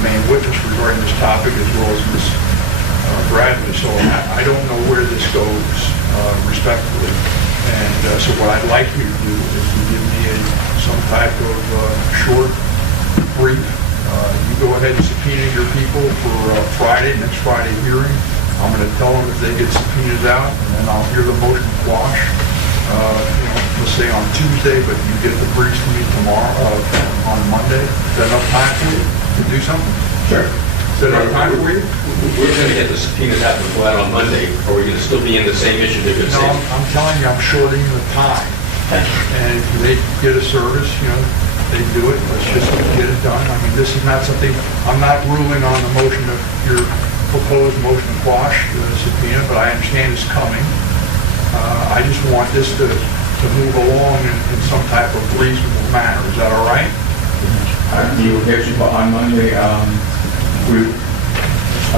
main witness regarding this topic, as well as Ms. Bradley. So I don't know where this goes, respectfully. And so what I'd like you to do is to give me some type of short brief. You go ahead and subpoena your people for next Friday hearing. I'm going to tell them if they get subpoenas out, and then I'll hear the motion quash, let's say on Tuesday, but you get the briefs to me tomorrow, on Monday. Is that enough time for you to do something? Sure. Is that enough time for you? We're going to get the subpoenas out and go out on Monday, or we're going to still be in the same issue they're going to No, say. I'm telling you, I'm shorting the time. And if they get a service, they do it. Let's just get it done. I mean, this is not something, I'm not ruling on the motion of your proposed motion to quash the subpoena, but I understand it's coming. I just want this to move along in some type of reasonable manner. Is that all right? You will get you on Monday. Give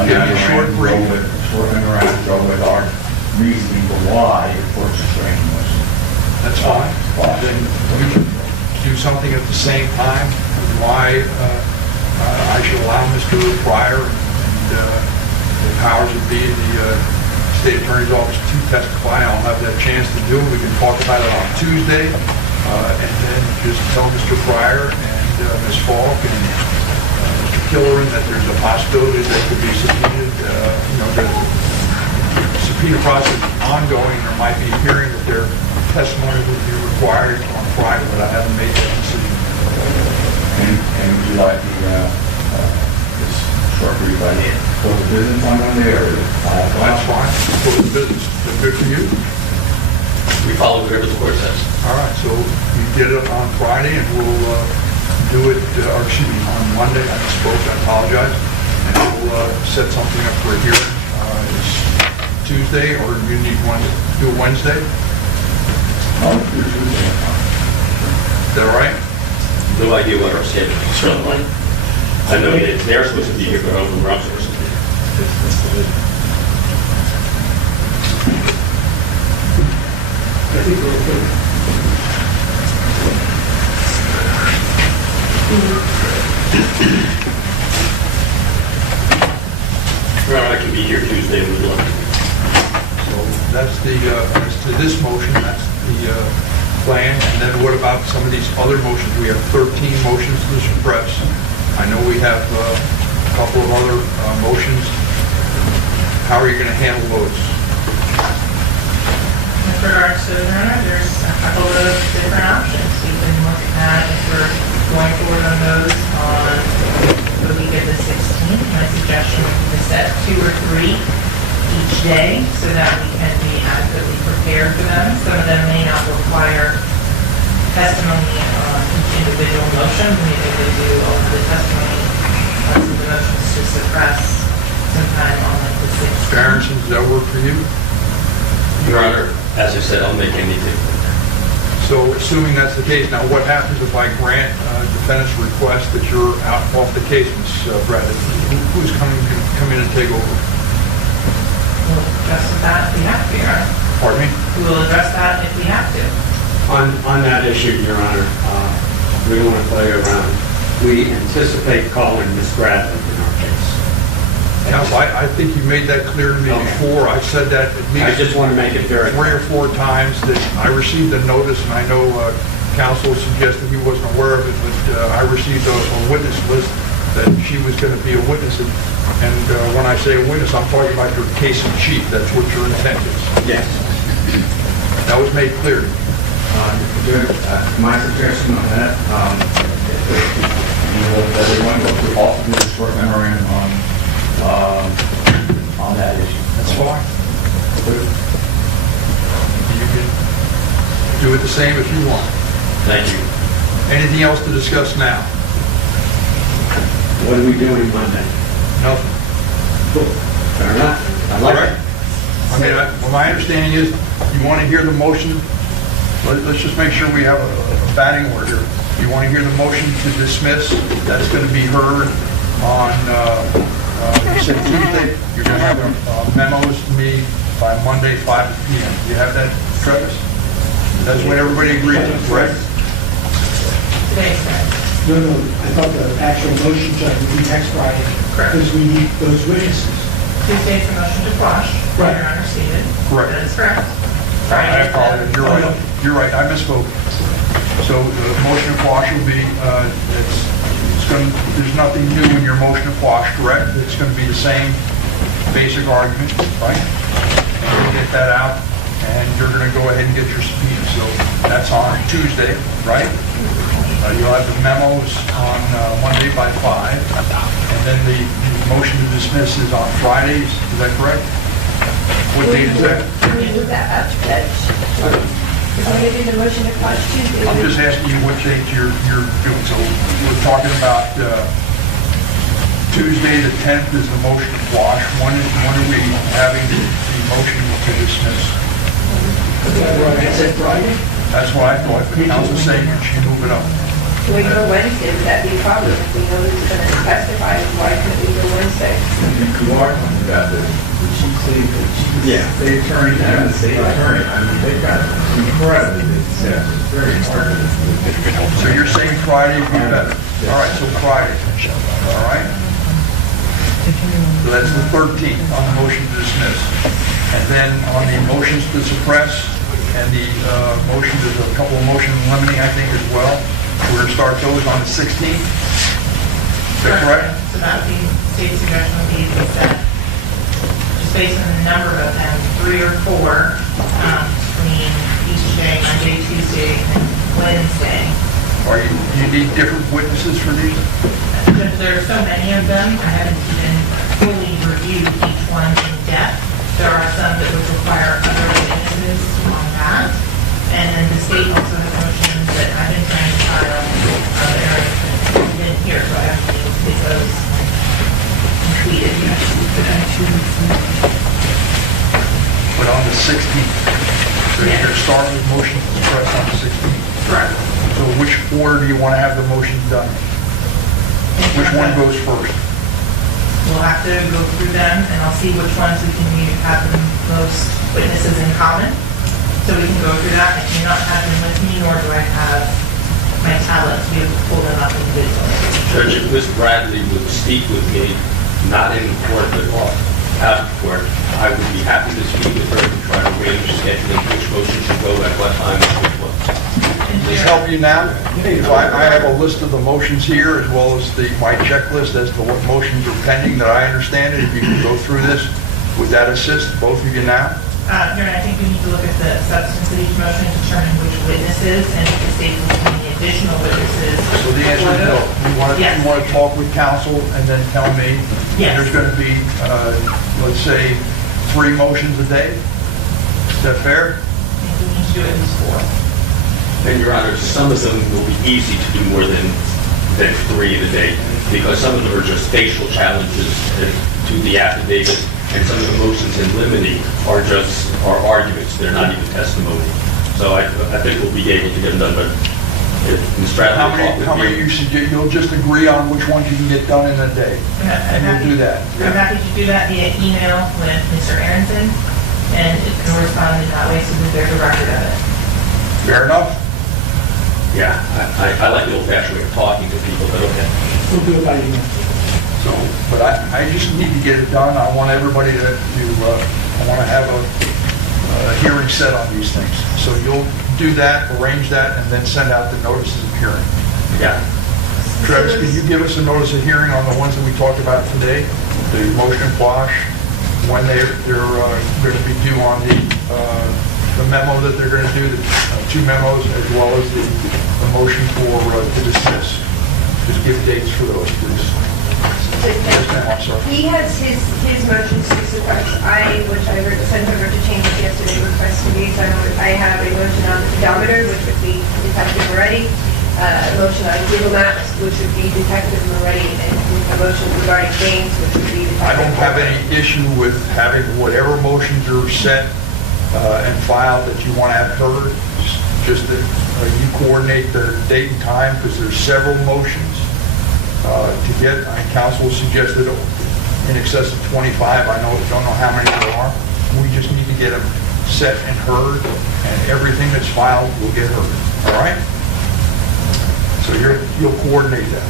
me a short brief. Short interaction, go with our reasoning for why the court's restraining was. That's fine. Then we can do something at the same time. Why I should allow Mr. Pryor and the powers that be in the state attorney's office to testify. I'll have that chance to do it. We can talk about it on Tuesday, and then just tell Mr. Pryor and Ms. Falk and Mr. Killeran that there's a possibility they could be subpoenaed. The subpoena process is ongoing. There might be a hearing that their testimony would be required on Friday, but I haven't made that decision. And would you like this short brief by the close of business on Monday, or That's fine. Close the business. Is that good for you? We follow whatever the court says. All right, so you get it on Friday, and we'll do it, on Monday. I misspoke, I apologize. And we'll set something up for a hearing. It's Tuesday, or you need one to do it Wednesday? Is that all right? No idea what our schedule is. Certainly. I know that they're supposed to be here, but I don't know where I'm supposed to be. Well, I can be here Tuesday if we'd like. So that's as to this motion, that's the plan. And then what about some of these other motions? We have 13 motions to suppress. I know we have a couple of other motions. How are you going to handle those? With regards to the runner, there's a couple of different options. We can look at if we're going forward on those on the week of the 16th. My suggestion would be to set 2 or 3 each day so that we can be adequately prepared for them. Some of them may not require testimony on each individual motion. Maybe they do all of the testimony on some of the motions to suppress sometime on like the 6th. Mr. Aronson, does that work for you? Your Honor, as I said, I'll make anything. So assuming that's the case, now what happens if I grant defendant's request that you're out off the case, Ms. Bradley? Who's come in to take over? We'll address that if we have to, Your Honor. Pardon me? We will address that if we have to. On that issue, Your Honor, we don't want to play around. We anticipate calling Ms. Bradley in our case. Counsel, I think you made that clear to me before. I've said that at least I just want to make it very 3 or 4 times that I received a notice, and I know counsel suggested he wasn't aware of it, but I received a witness list that she was going to be a witness. And when I say a witness, I'm talking about your case in chief. That's what your intent is. Yes. That was made clear to me. My suggestion on that, you will, everyone go through all of this short memorandum on that issue. That's fine. You can do it the same if you want. Thank you. Anything else to discuss now? What are we doing Monday? Nothing. Fair enough. I like it. I mean, well, my understanding is you want to hear the motion. Let's just make sure we have a batting order. You want to hear the motion to dismiss? That's going to be heard on Tuesday. You're going to have memos to me by Monday, 5 p.m. Do you have that, Travis? That's what everybody agreed to, correct? Today's Friday. No, I thought the actual motion judge would be next Friday. Correct. Because we need those witnesses. Tuesday's the motion to quash. Right. Your Honor stated. Correct. That is correct. I apologize. You're right. You're right. I misspoke. So the motion to quash will be, there's nothing new in your motion to quash, correct? It's going to be the same basic argument, right? And you'll get that out, and you're going to go ahead and get your subpoena. So that's on Tuesday, right? You'll have the memos on Monday by 5, and then the motion to dismiss is on Fridays. Is that correct? What date is that? Can we move that up, Judge? Is we do the motion to quash Tuesday? I'm just asking you what date you're doing. So we're talking about Tuesday the 10th is the motion to quash. When are we having the motion to dismiss? I said Friday? That's what I thought, but council's saying you should move it up. Can we go Wednesday? Would that be a problem if we know who's going to testify? Why couldn't we go Wednesday? You are talking about the chief state attorney and the state attorney. I mean, they've got incredibly big staff. It's very hard. So you're saying Friday would be better? All right, so Friday. All right? So that's the 13th on the motion to dismiss. And then on the motions to suppress and the motion, there's a couple of motions limiting, I think, as well. We're going to start those on the 16th. Is that correct? So that would be, state's suggestion would be that just based on the number of them, 3 or 4 between each day, Monday, Tuesday, and Wednesday. Do you need different witnesses for these? There are so many of them, I haven't even fully reviewed each one in depth. There are some that would require other witnesses on that. And then the state also has motions that I've been trying to file other areas that didn't hear, so I actually need to get those completed. But on the 16th. So you're going to start with motion to suppress on the 16th. Correct. So which order do you want to have the motion done? Which one goes first? We'll have to go through them, and I'll see which ones we can have the most witnesses in common. So we can go through that. I cannot have them with me, nor do I have my tablets. We have to pull them up individually. Judge, if Ms. Bradley would speak with me, not in court, but out of court, I would be happy to speak with her and try to arrange scheduling which motion should go at what time and which ones. Does this help you now? I have a list of the motions here, as well as my checklist as to what motions are pending that I understand it. If you can go through this, would that assist both of you now? Your Honor, I think we need to look at the substance of each motion, determine which witnesses, and if the state will need any additional witnesses. So the answer is no. You want to talk with counsel and then tell me? Yes. There's going to be, let's say, 3 motions a day? Is that fair? I think we need to do at least 4. And Your Honor, some of them will be easy to do more than 3 in a day, because some of them are just facial challenges, and to the affidavit, and some of the motions in limine are arguments, they're not even testimony. So I think we'll be able to get them done, but if Ms. Bradley How will many, talk with how many you. you suggest, you'll just agree on which ones you can get done in a day? And you'll do that? I'm happy to do that via email with Mr. Aronson, and it can respond in that way so that there's a record of it. Fair enough? Yeah, I like the old-fashioned way of talking to people, but okay. We'll do it by email. So, but I just need to get it done. I want everybody to I want to have a hearing set on these things. So you'll do that, arrange that, and then send out the notices of hearing. Yeah. Travis, can you give us a notice of hearing on the ones that we talked about today? The motion quash, when they're going to be due on the memo that they're going to do, the two memos, as well as the motion to dismiss. Just give dates for those, please. Yes, ma'am, I'm sorry. He has his motion to suppress. Which I sent over to Chambers yesterday, requesting these. I have a motion on the pedometer, which would be Detective Moretti, a motion on Google Maps, which would be Detective Moretti, and a motion regarding James, which would be Detective I don't have any issue with having whatever motions are set and filed that you want to have heard. Just that you coordinate the date and time, because there's several motions to get. Council suggested in excess of 25. I don't know how many there are. We just need to get them set and heard, and everything that's filed will get heard. All right? So you'll coordinate that.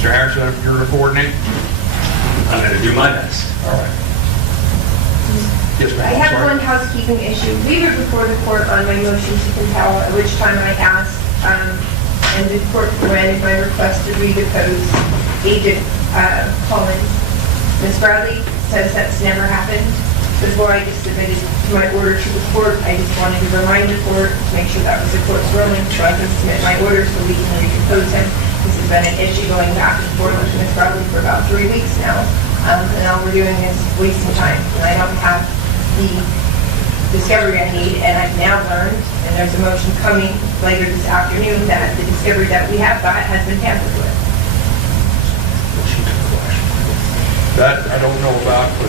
Mr. Harrison, if you're going to coordinate? I'm going to do my best. All right. Yes, ma'am. I I'm have sorry. one housekeeping issue. We were before the court on my motion to compel, at which time I asked, and the court granted my request to redepose Agent Collins. Ms. Bradley says that's never happened. Before I just submitted my order to the court, I just wanted to remind the court to make sure that was the court's ruling, so I can submit my order so we can redepose him. This has been an issue going back and forth with Ms. Bradley for about 3 weeks now, and all we're doing is wasting time. And I don't have the discovery I need, and I've now learned, and there's a motion coming later this afternoon, that the discovery that we have got has been tampered with. That I don't know about, but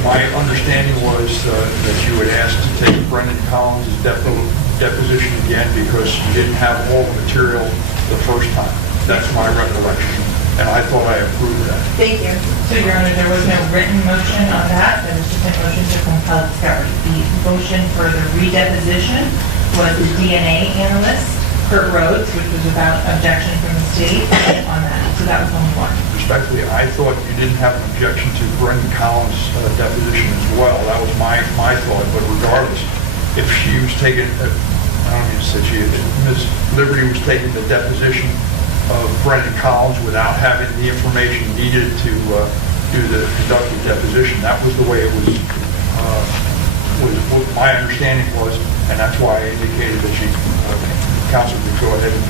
my understanding was that you had asked to take Brendan Collins' deposition again because you didn't have all the material the first time. That's my recollection, and I thought I approved that. Thank you. So, Your Honor, there was no written motion on that. There was just a motion to compel discovery. The motion for the redeposition was the DNA analyst, Kurt Rhodes, which was without objection from the state on that. So that was only one. Respectfully, I thought you didn't have an objection to Brendan Collins' deposition as well. That was my thought, but regardless, if she was taking, I don't mean to say she, Ms. Liberty was taking the deposition of Brendan Collins without having the information needed to conduct the deposition. That was the way it was what my understanding was, and that's why I indicated that counsel could go ahead and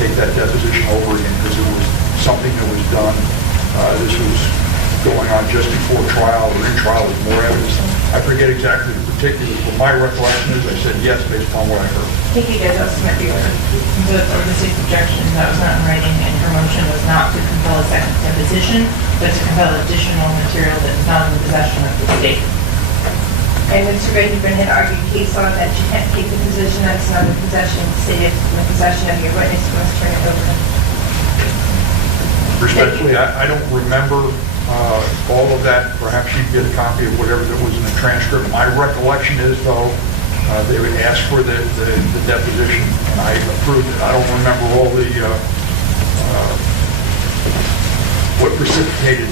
take that deposition over again, because it was something that was done. This was going on just before trial or in trial with more evidence. I forget exactly the particulars, but my recollection is I said yes based upon what I heard. Thank you, guys. I'll submit the order. The state's objection, that was not in writing, and her motion was not to compel a second deposition, but to compel additional material that is not in the possession of the state. And Mr. Benjamin had argued case law that you can't take the position that's not in possession of the state. If it's in the possession of your witness, you must turn it over. Respectfully, I don't remember all of that. Perhaps you'd get a copy of whatever that was in the transcript. My recollection is, though, they would ask for the deposition, and I approved it. I don't remember all the what precipitated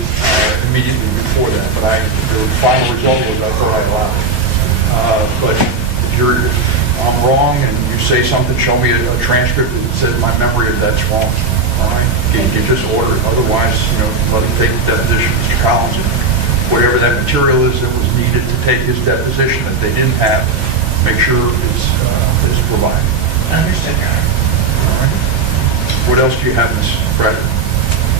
immediately before that, but the final result was I thought I allowed it. But if I'm wrong and you say something, show me a transcript that says my memory of that's wrong. All right, you just order it. Otherwise, let him take the deposition, Mr. Collins, and whatever that material is that was needed to take his deposition that they didn't have, make sure is provided. Understood, Your Honor. All right. What else do you have, Ms. Bradley?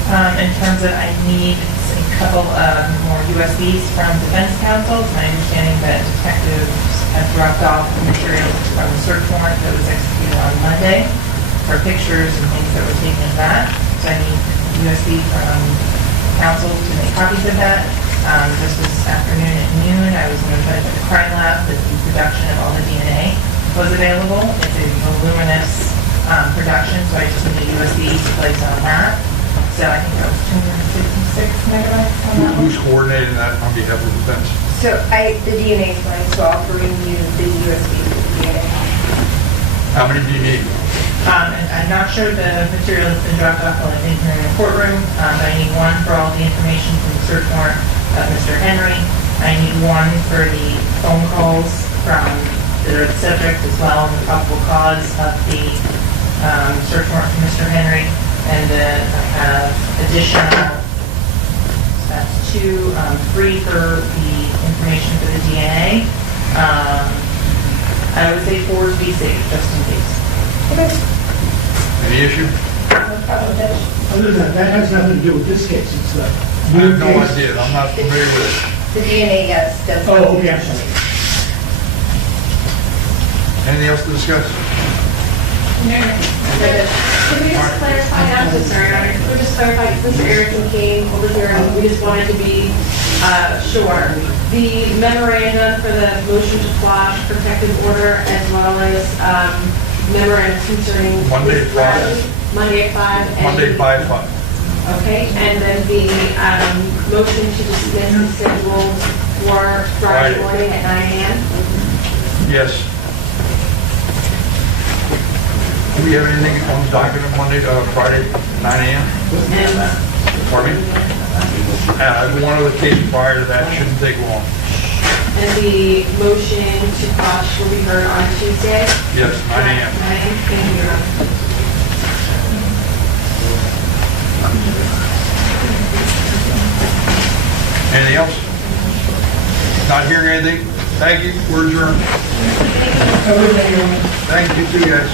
In terms of, I need a couple of more USBs from defense counsel. It's my understanding that detectives have dropped off materials from the search warrant that was executed on Monday for pictures and things that were taken of that. So I need USB from counsel to make copies of that. This was afternoon at noon. I was notified by the crime lab that the production of all the DNA was available. It's a voluminous production, so I just need a USB to place on that. So I think that was 256 megabytes on that one. Who's coordinating that on behalf of the defense? So the DNA is going, so I'll bring you the USB for the DNA. How many do you need? And I'm not sure the material has been dropped off while I've been here in the courtroom, but I need one for all the information from the search warrant of Mr. Henry. I need one for the phone calls from the subject as well, and the probable cause of the search warrant for Mr. Henry. And then I have additional, that's 2, 3 for the information for the DNA. I would say 4 to be safe, just in case. Okay. Any issue? No problem, Judge. Other than that, that has nothing to do with this case. It's I have no idea. I'm not familiar with it. The DNA, yes, does. Oh, okay, I'm sorry. Anything else to discuss? Could we just clarify, I'm so sorry, Your Honor, could we just clarify, because Mr. Erickson came over here and we just wanted to be sure. The memorandum for the motion to quash protective order as well as memorandum concerning... Monday at 5. Monday at 5. Monday at 5. Okay, and then the motion to dismiss is scheduled for Friday morning at 9 a.m.? Yes. Do we have anything on the document Friday, 9 a.m.? Pardon me? I have one other case prior to that, shouldn't take long. And the motion to quash will be heard on Tuesday? Yes, 9 a.m. 9 a.m., thank you, Your Honor. Anything else? Not hearing anything? Thank you, we're adjourned. Thank you too, guys.